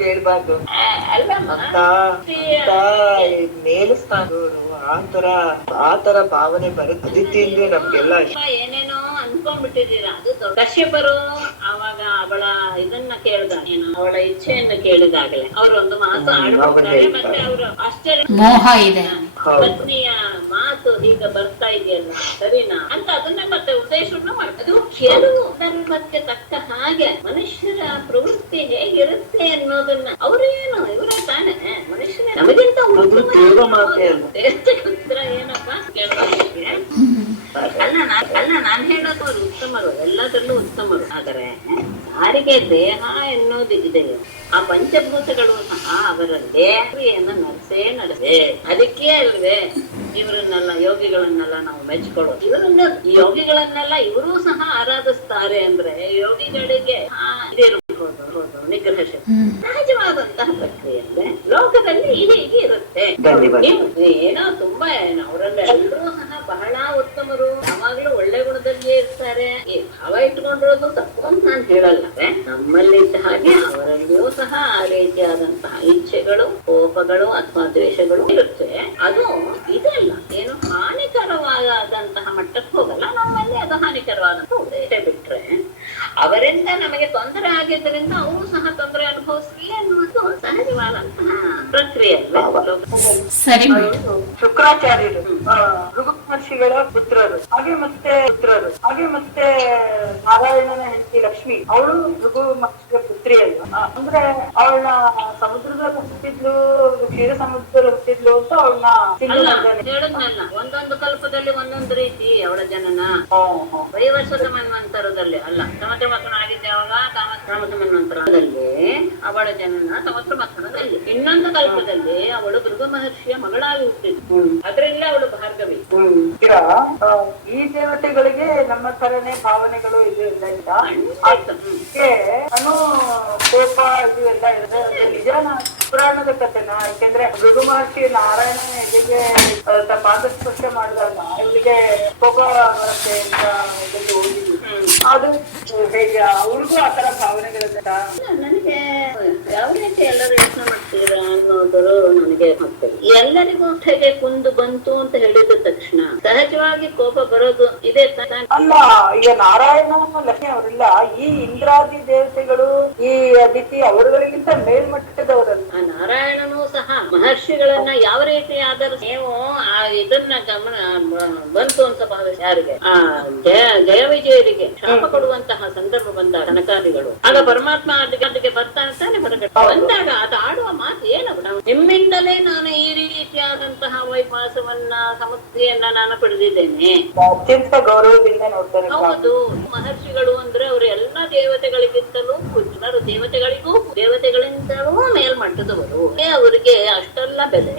ಕೇಳ್ಬಾರ್ದು ಮೇಲಿಸ್ತಾನವರು ಆತರ ಭಾವನೆ ಬರುತ್ತೆ. ಅದಿತಿಯಿಂದ ನಮ್ಗೆಲ್ಲ ಏನೇನೋ ಅನ್ಕೊಂಡ್ಬಿಟ್ಟಿದ್ದೀರಾ. ಅದು ಕಶ್ಯಪರು ಅವಾಗ ಅವಳ ಇದನ್ನ ಕೇಳಿದಾಗ, ಅವಳ ಇಚ್ಛೆಯನ್ನ ಕೇಳಿದಾಗಲೇ ಅವರು ಒಂದು ಮಾತು ಆಡ್ತಾರೆ. ಮತ್ತೆ ಅವರು ಆಶ್ಚರ್ಯ, ಮೋಹ ಇದೆ, ಪತ್ನಿಯ ಮಾತು ಈಗ ಬರ್ತಾ ಇದೆಯಲ್ಲ ಸರಿನಾ ಅಂತ ಅದನ್ನ ಮತ್ತೆ ಉದ್ದೇಶವನ್ನು ಮಾಡ್ತಾರೆ. ಕೆಲವು ಸಂದರ್ಭಕ್ಕೆ ತಕ್ಕ ಹಾಗೆ ಮನುಷ್ಯರ ಪ್ರವೃತ್ತಿ ಹೇಗಿರುತ್ತೆ ಅನ್ನೋದನ್ನ ಅವರೇನು ಇವರೇ ತಾನೆ ಮನುಷ್ಯನೇ ನಮಗಿಂತ ಏನಪ್ಪಾ ಕೇಳೋದಕ್ಕೆ. ಅಲ್ಲ ನಾನ್ ಹೇಳೋದು ಅವರು ಉತ್ತಮರು, ಎಲ್ಲದರಲ್ಲೂ ಉತ್ತಮರು. ಆದರೆ ಯಾರಿಗೆ ದೇಹ ಎನ್ನುವುದು ಇದೆಯೋ ಆ ಪಂಚಭೂತಗಳು ಸಹ ಅವರಲ್ಲಿ ಕ್ರಿಯೆಯನ್ನು ನಡೆಸೇ. ಅದಕ್ಕೆ ಅಲ್ವೇ ಇವರನ್ನೆಲ್ಲ ಯೋಗಿಗಳನ್ನೆಲ್ಲ ನಾವು ಮೆಚ್ಕೊಳ್ಳೋದು. ಇವರನ್ನ ಯೋಗಿಗಳನ್ನೆಲ್ಲ ಇವರೂ ಸಹ ಆರಾಧಿಸ್ತಾರೆ. ಅಂದ್ರೆ ಯೋಗಿಗಳಿಗೆ ನಿಗ್ರಹ ಶಕ್ತಿ ಸಹಜವಾದಂತಹ ಪ್ರಕ್ರಿಯೆ ಲೋಕದಲ್ಲಿ ಹೀಗೆ ಇರುತ್ತೆ. ಏನೋ ತುಂಬಾ ಅವರೆಲ್ಲ ಎಲ್ಲರೂ ಸಹ ಬಹಳ ಉತ್ತಮರು, ಯಾವಾಗ್ಲೂ ಒಳ್ಳೆ ಗುಣದಲ್ಲಿಯೇ ಇರ್ತಾರೆ. ಭಾವ ಇಟ್ಕೊಂಡಿರೋದು ತಪ್ಪು ಅಂತ ನಾನು ಹೇಳಲ್ಲ. ನಮ್ಮಲ್ಲಿದ್ದ ಹಾಗೆ ಅವರಲ್ಲಿಯೂ ಸಹ ಆ ರೀತಿಯಾದಂತಹ ಇಚ್ಛೆಗಳು, ಕೋಪಗಳು ಅಥವಾ ದ್ವೇಷಗಳು ಇರುತ್ತೆ. ಅದು ಇದೆಲ್ಲ ಏನು ಹಾನಿಕರವಾದಂತಹ ಮಟ್ಟಕ್ಕೆ ಹೋಗಲ್ಲ. ನಮ್ಮಲ್ಲಿ ಅದು ಹಾನಿಕರವಾದಂತಹ ಉದ್ದೇಶ ಬಿಟ್ರೆ ಅವರಿಂದ ನಮಗೆ ತೊಂದರೆ ಆಗಿದ್ದರಿಂದ ಅವರು ಸಹ ತೊಂದರೆ ಅನುಭವಿಸಲಿ ಅನ್ನೋದು ಸಹಜವಾದಂತಹ ಪ್ರಕ್ರಿಯೆ ಅಲ್ವಾ? ಸರಿ ಶುಕ್ರಾಚಾರ್ಯರು ಭೃಗು ಮಹರ್ಷಿಗಳ ಪುತ್ರರು, ಹಾಗೆ ಮತ್ತೆ ನಾರಾಯಣನ ಹೆಂಡತಿ ಲಕ್ಷ್ಮಿ, ಅವಳು ಭೃಗು ಮಹರ್ಷಿಯ ಪುತ್ರಿ ಅಲ್ವಾ? ಅಂದ್ರೆ ಅವಳನ್ನ ಸಮುದ್ರದಲ್ಲಿ ಹುಟ್ಟಿದ್ಲು, ಕ್ಷೀರ ಸಮುದ್ರದಲ್ಲಿ ಹುಟ್ಟಿದ್ಲು ಅಂತ ಅವಳನ್ನ ಹೇಳಿದ್ನಲ್ಲ, ಒಂದೊಂದು ಕಲ್ಪದಲ್ಲಿ ಒಂದೊಂದು ರೀತಿ ಅವಳ ಜನನ. ವೈವಸ್ವತ ಮನ್ವಂತರದಲ್ಲಿ ಅಲ್ಲ, ಸಮುದ್ರ ಮಥನ ಆಗಿದ್ದೆ ಅವಾಗ ಸಮುದ್ರ ಮನ್ವಂತರದಲ್ಲಿ ಅವಳ ಜನನ ಸಮುದ್ರ ಮಥನದಲ್ಲಿ. ಇನ್ನೊಂದು ಕಲ್ಪದಲ್ಲಿ ಅವಳು ಭೃಗು ಮಹರ್ಷಿಯ ಮಗಳಾಗಿ ಹುಟ್ಟಿದ್ಲು, ಅದರಲ್ಲೇ ಅವಳು ಭಾರ್ಗವಿ. ಈ ದೇವತೆಗಳಿಗೆ ನಮ್ಮ ತರನೇ ಭಾವನೆಗಳು ಇದು ಎಲ್ಲ ಇಲ್ಲ. ನಾನು ಕೋಪ ಇದು ಎಲ್ಲ ಇರುತ್ತೆ, ನಿಜಾನ ಪುರಾಣದ ಕಥೆನ. ಯಾಕೆಂದ್ರೆ ಭೃಗು ಮಹರ್ಷಿ ನಾರಾಯಣನ ಎದೆಗೆ ಪಾದ ಸ್ಪರ್ಶ ಮಾಡಿದಾಗ ಇವರಿಗೆ ಕೋಪ ಬರುತ್ತೆ ಅಂತ ಇದರಲ್ಲಿ ಓದಿದ್ವಿ. ಅದು ಹೇಗೆ ಅವ್ರಿಗೂ ಆತರ ಭಾವನೆಗಳಿಂದ ನನಗೆ ಯಾವ ರೀತಿ ಎಲ್ಲರೂ ಯೋಚನೆ ಮಾಡ್ತೀರಾ ಅನ್ನೋದರು ನನಗೆ ಆಗ್ತದೆ. ಎಲ್ಲರಿಗೂ ಹೇಗೆ ಕುಂದು ಬಂತು ಅಂತ ಹೇಳಿದ ತಕ್ಷಣ ಸಹಜವಾಗಿ ಕೋಪ ಬರೋದು ಇದೆ ಅಲ್ಲ. ಈಗ ನಾರಾಯಣ ಲಕ್ಷ್ಮಿ ಅವರೆಲ್ಲ ಈ ಇಂದ್ರಾದಿ ದೇವತೆಗಳು, ಈ ಅದಿತಿ ಅವರುಗಳಿಗಿಂತ ಮೇಲ್ಮಟ್ಟದವರಲ್ಲ. ಆ ನಾರಾಯಣನೂ ಸಹ ಮಹರ್ಷಿಗಳನ್ನ ಯಾವ ರೀತಿ ಆದರೂ ನೀವು ಇದನ್ನ ಗಮನ ಬಂತು ಅಂತ ಭಾವಿಸಿ ಯಾರಿಗೆ ಆ ಜಯ ವಿಜಯರಿಗೆ ಶಾಪ ಕೊಡುವಂತಹ ಸಂದರ್ಭ ಬಂದಾಗ ಕನಕಾದಿಗಳು, ಆಗ ಪರಮಾತ್ಮ ಅದಕ್ಕೆ ಬರ್ತಾನೆ ಹೊರಗಡೆ ಬಂದಾಗ ಅದು ಆಡುವ ಮಾತು ಏನವು, ನಿಮ್ಮಿಂದಲೇ ನಾನು ಈ ರೀತಿಯಾದಂತಹ ವೈಭಾಸವನ್ನ ಸಮೃದ್ಧಿಯನ್ನ ನಾನು ಪಡೆದಿದ್ದೇನೆ. ಅತ್ಯಂತ ಗೌರವದಿಂದ ನೋಡ್ತಾರೆ. ಹೌದು, ಮಹರ್ಷಿಗಳು ಅಂದ್ರೆ ಅವರು ಎಲ್ಲಾ ದೇವತೆಗಳಿಗಿಂತಲೂ ಜನರು ದೇವತೆಗಳಿಂದಲೂ ಮೇಲ್ಮಟ್ಟದವರು. ಅವರಿಗೆ ಅಷ್ಟೆಲ್ಲ ಬೆಲೆ.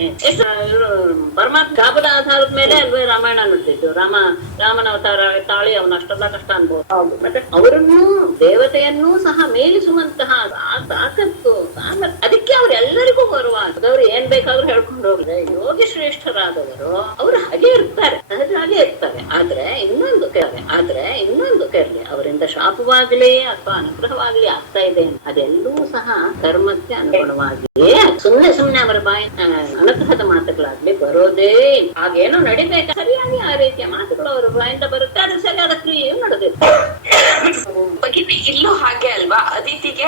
ಪರಮಾತ್ಮ ಶಾಪದ ಆಧಾರದ ಮೇಲೆ ಅಲ್ವೇ ರಾಮಾಯಣ ನಡೆದಿದ್ದು. ರಾಮನ ಅವತಾರ ತಾಳಿ ಅವನ ಅಷ್ಟೆಲ್ಲ ಕಷ್ಟ ಅನ್ಬೋದು. ಮತ್ತೆ ಅವರನ್ನು ದೇವತೆಯನ್ನೂ ಸಹ ಮೇಲಿಸುವಂತಹ ತಾಕತ್ತು ಅದಕ್ಕೆ ಅವ್ರೆಲ್ಲರಿಗೂ ಗೌರವ. ಅವ್ರು ಏನ್ ಬೇಕಾದ್ರೂ ಹೇಳ್ಕೊಂಡು ಹೋಗ್ರೆ ಯೋಗಿ ಶ್ರೇಷ್ಠರಾದವರು ಅವರು ಹಾಗೆ ಇರ್ತಾರೆ, ಸಹಜವಾಗಿ ಇರ್ತಾರೆ. ಆದ್ರೆ ಇನ್ನೊಂದು ಕೇಳಿ ಅವರಿಂದ ಶಾಪವಾಗ್ಲಿ ಅಥವಾ ಅನುಗ್ರಹವಾಗ್ಲಿ ಆಗ್ತಾ ಇದೆ, ಅದೆಲ್ಲೂ ಸಹ ಕರ್ಮಕ್ಕೆ ಅನುಗುಣವಾಗಿಯೇ ಸುಮ್ನೆ ಅವರ ಬಾಯಿ ಅನುಗ್ರಹದ ಮಾತುಗಳಾಗ್ಲಿ ಬರೋದೇ. ಹಾಗೇನೋ ನಡಿಬೇಕು, ಸರಿಯಾಗಿ ಆ ರೀತಿಯ ಮಾತುಗಳು ಅವರ ಬಾಯಿಂದ ಬರುತ್ತೆ, ಅದು ಸರಿಯಾದ ಕ್ರಿಯೆಯು ನಡೆದಿರುತ್ತೆ. ಇಲ್ಲೂ ಹಾಗೆ ಅಲ್ವಾ? ಅದಿತಿಗೆ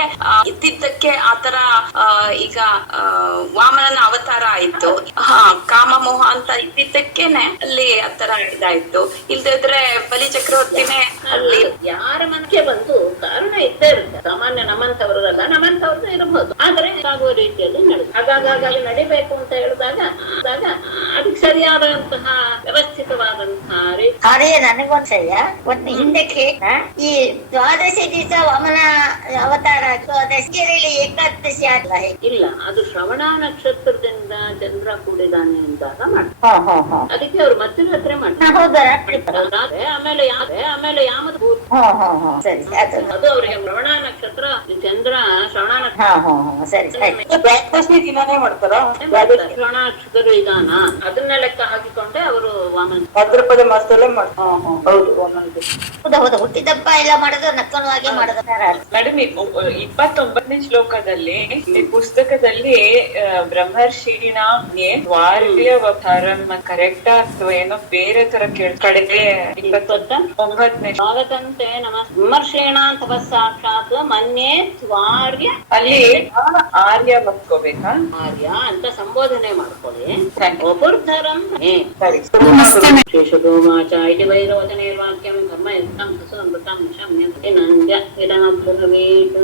ಇದ್ದಿದ್ದಕ್ಕೆ ಆತರ ಈಗ ವಾಮನನ ಅವತಾರ ಆಯ್ತು, ಕಾಮಮೋಹ ಅಂತ ಇದ್ದಿದ್ದಕ್ಕೇನೆ ಅಲ್ಲಿ ಆತರ ಇದಾಯ್ತು. ಇಲ್ದಿದ್ರೆ ಬಲಿ ಚಕ್ರವರ್ತಿನೇ ಅಲ್ಲಿ ಯಾರ ಮನಕ್ಕೆ ಬಂದು ಕಾರಣ ಇದ್ದೇ ಇರುತ್ತೆ. ಸಾಮಾನ್ಯ ನಮ್ಮಂತವ್ರಲ್ಲ, ನಮ್ಮಂತವ್ರದ್ದು ಇರಬಹುದು, ಆದ್ರೆ ಆಗುವ ರೀತಿಯಲ್ಲಿ ನಡೆದು ಹಾಗಾಗಿ ನಡಿಬೇಕು ಅಂತ ಹೇಳಿದಾಗ ಅದಕ್ಕೆ ಸರಿಯಾದಂತಹ ವ್ಯವಸ್ಥಿತವಾದಂತಹ ಅದೇ ನನಗೊಂದ್ಸಲ ಒಂದು ಹಿಂದಕ್ಕೆ ಈ ದ್ವಾದಶಿ ದಿವಸ ವಾಮನ ಅವತಾರ ದ್ವಾದಶಿಯಲ್ಲಿ ಏಕಾದಶಿ ಆಗಲ್ಲ ಇಲ್ಲ, ಅದು ಶ್ರವಣ ನಕ್ಷತ್ರದಿಂದ ಚಂದ್ರ ಕೂಡಿದಾನೆ ಅಂದಾಗ ಅದಕ್ಕೆ ಅವ್ರು ಮಧ್ಯರಾತ್ರಿ ಮಾಡ್ತಾರೆ. ಆಮೇಲೆ ಯಾಮದ ಅದು ಅವ್ರಿಗೆ ಶ್ರವಣ ನಕ್ಷತ್ರ, ಚಂದ್ರ ಶ್ರವಣ ದ್ವಾದಶಿ ದಿನಾನೇ ಮಾಡ್ತಾರ. ಶ್ರವಣ ನಕ್ಷತ್ರ ವಿಧಾನ ಅದನ್ನ ಲೆಕ್ಕ ಹಾಕಿಕೊಂಡೆ ಅವರು ವಾಮನ ಭಾದ್ರಪದ ಮಾಸದಲ್ಲೇ ಮಾಡ್ತಾರೆ. ಹೌದು, ಹುಟ್ಟಿದಬ್ಬ ಎಲ್ಲ ಮಾಡೋದು ನಕ್ಕನವಾಗಿ ಮಾಡೋದು. ಮೇಡಮ್, 29ನೇ ಶ್ಲೋಕದಲ್ಲಿ ಈ ಪುಸ್ತಕದಲ್ಲಿ ಬ್ರಹ್ಮರ್ಷಿನ ಕರೆಕ್ಟ್ ಅಥವಾ ಏನೋ ಬೇರೆ ತರ ಕಡೆಗೆ 29ನೇ ಭಾಗದಂತೆ ನಮ್ಮ ಬ್ರಹ್ಮರ್ಷೇಣ ತಪಸ್ಸಾಕ್ಷಾತ್ ಮನ್ಯೇ ತ್ವಾರ್ಯ, ಅಲ್ಲಿ ಆರ್ಯ ಬರ್ಕೋಬೇಕಾ? ಆರ್ಯ ಅಂತ ಸಂಬೋಧನೆ ಮಾಡ್ಕೊಳ್ಳಿ. ಒಪುರ್ಧರಂ ಶೇಷಗೋವಾಚ ಇತಿ ವೈರೋಚನೇರ್ವಾಕ್ಯಂ ಧರ್ಮಯುಕ್ತಂ ಸುಸಂವೃತಂ ಶಮ್ಯತೆ ನಂದ್ಯ ಇದಮಬ್ರವೀತ್.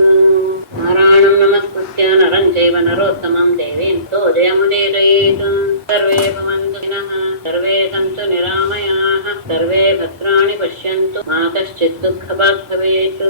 ನಾರಾಯಣಂ ನಮಸ್ಕೃತ್ಯ ನರಂ ಚೈವ ನರೋತ್ತಮಂ ದೇವೀಂ ಸ್ತೋತ್ರಯಮುದೀರಯೇತ್. ಸರ್ವೇ ಭವಂತು ನಃ, ಸರ್ವೇ ಸಂತು ನಿರಾಮಯಾಃ, ಸರ್ವೇ ಭದ್ರಾಣಿ ಪಶ್ಯन्तु, ಮಾ ಕಶ್ಚಿತ್ ದುಃಖಭಾಗ್ ಭವೇತ್.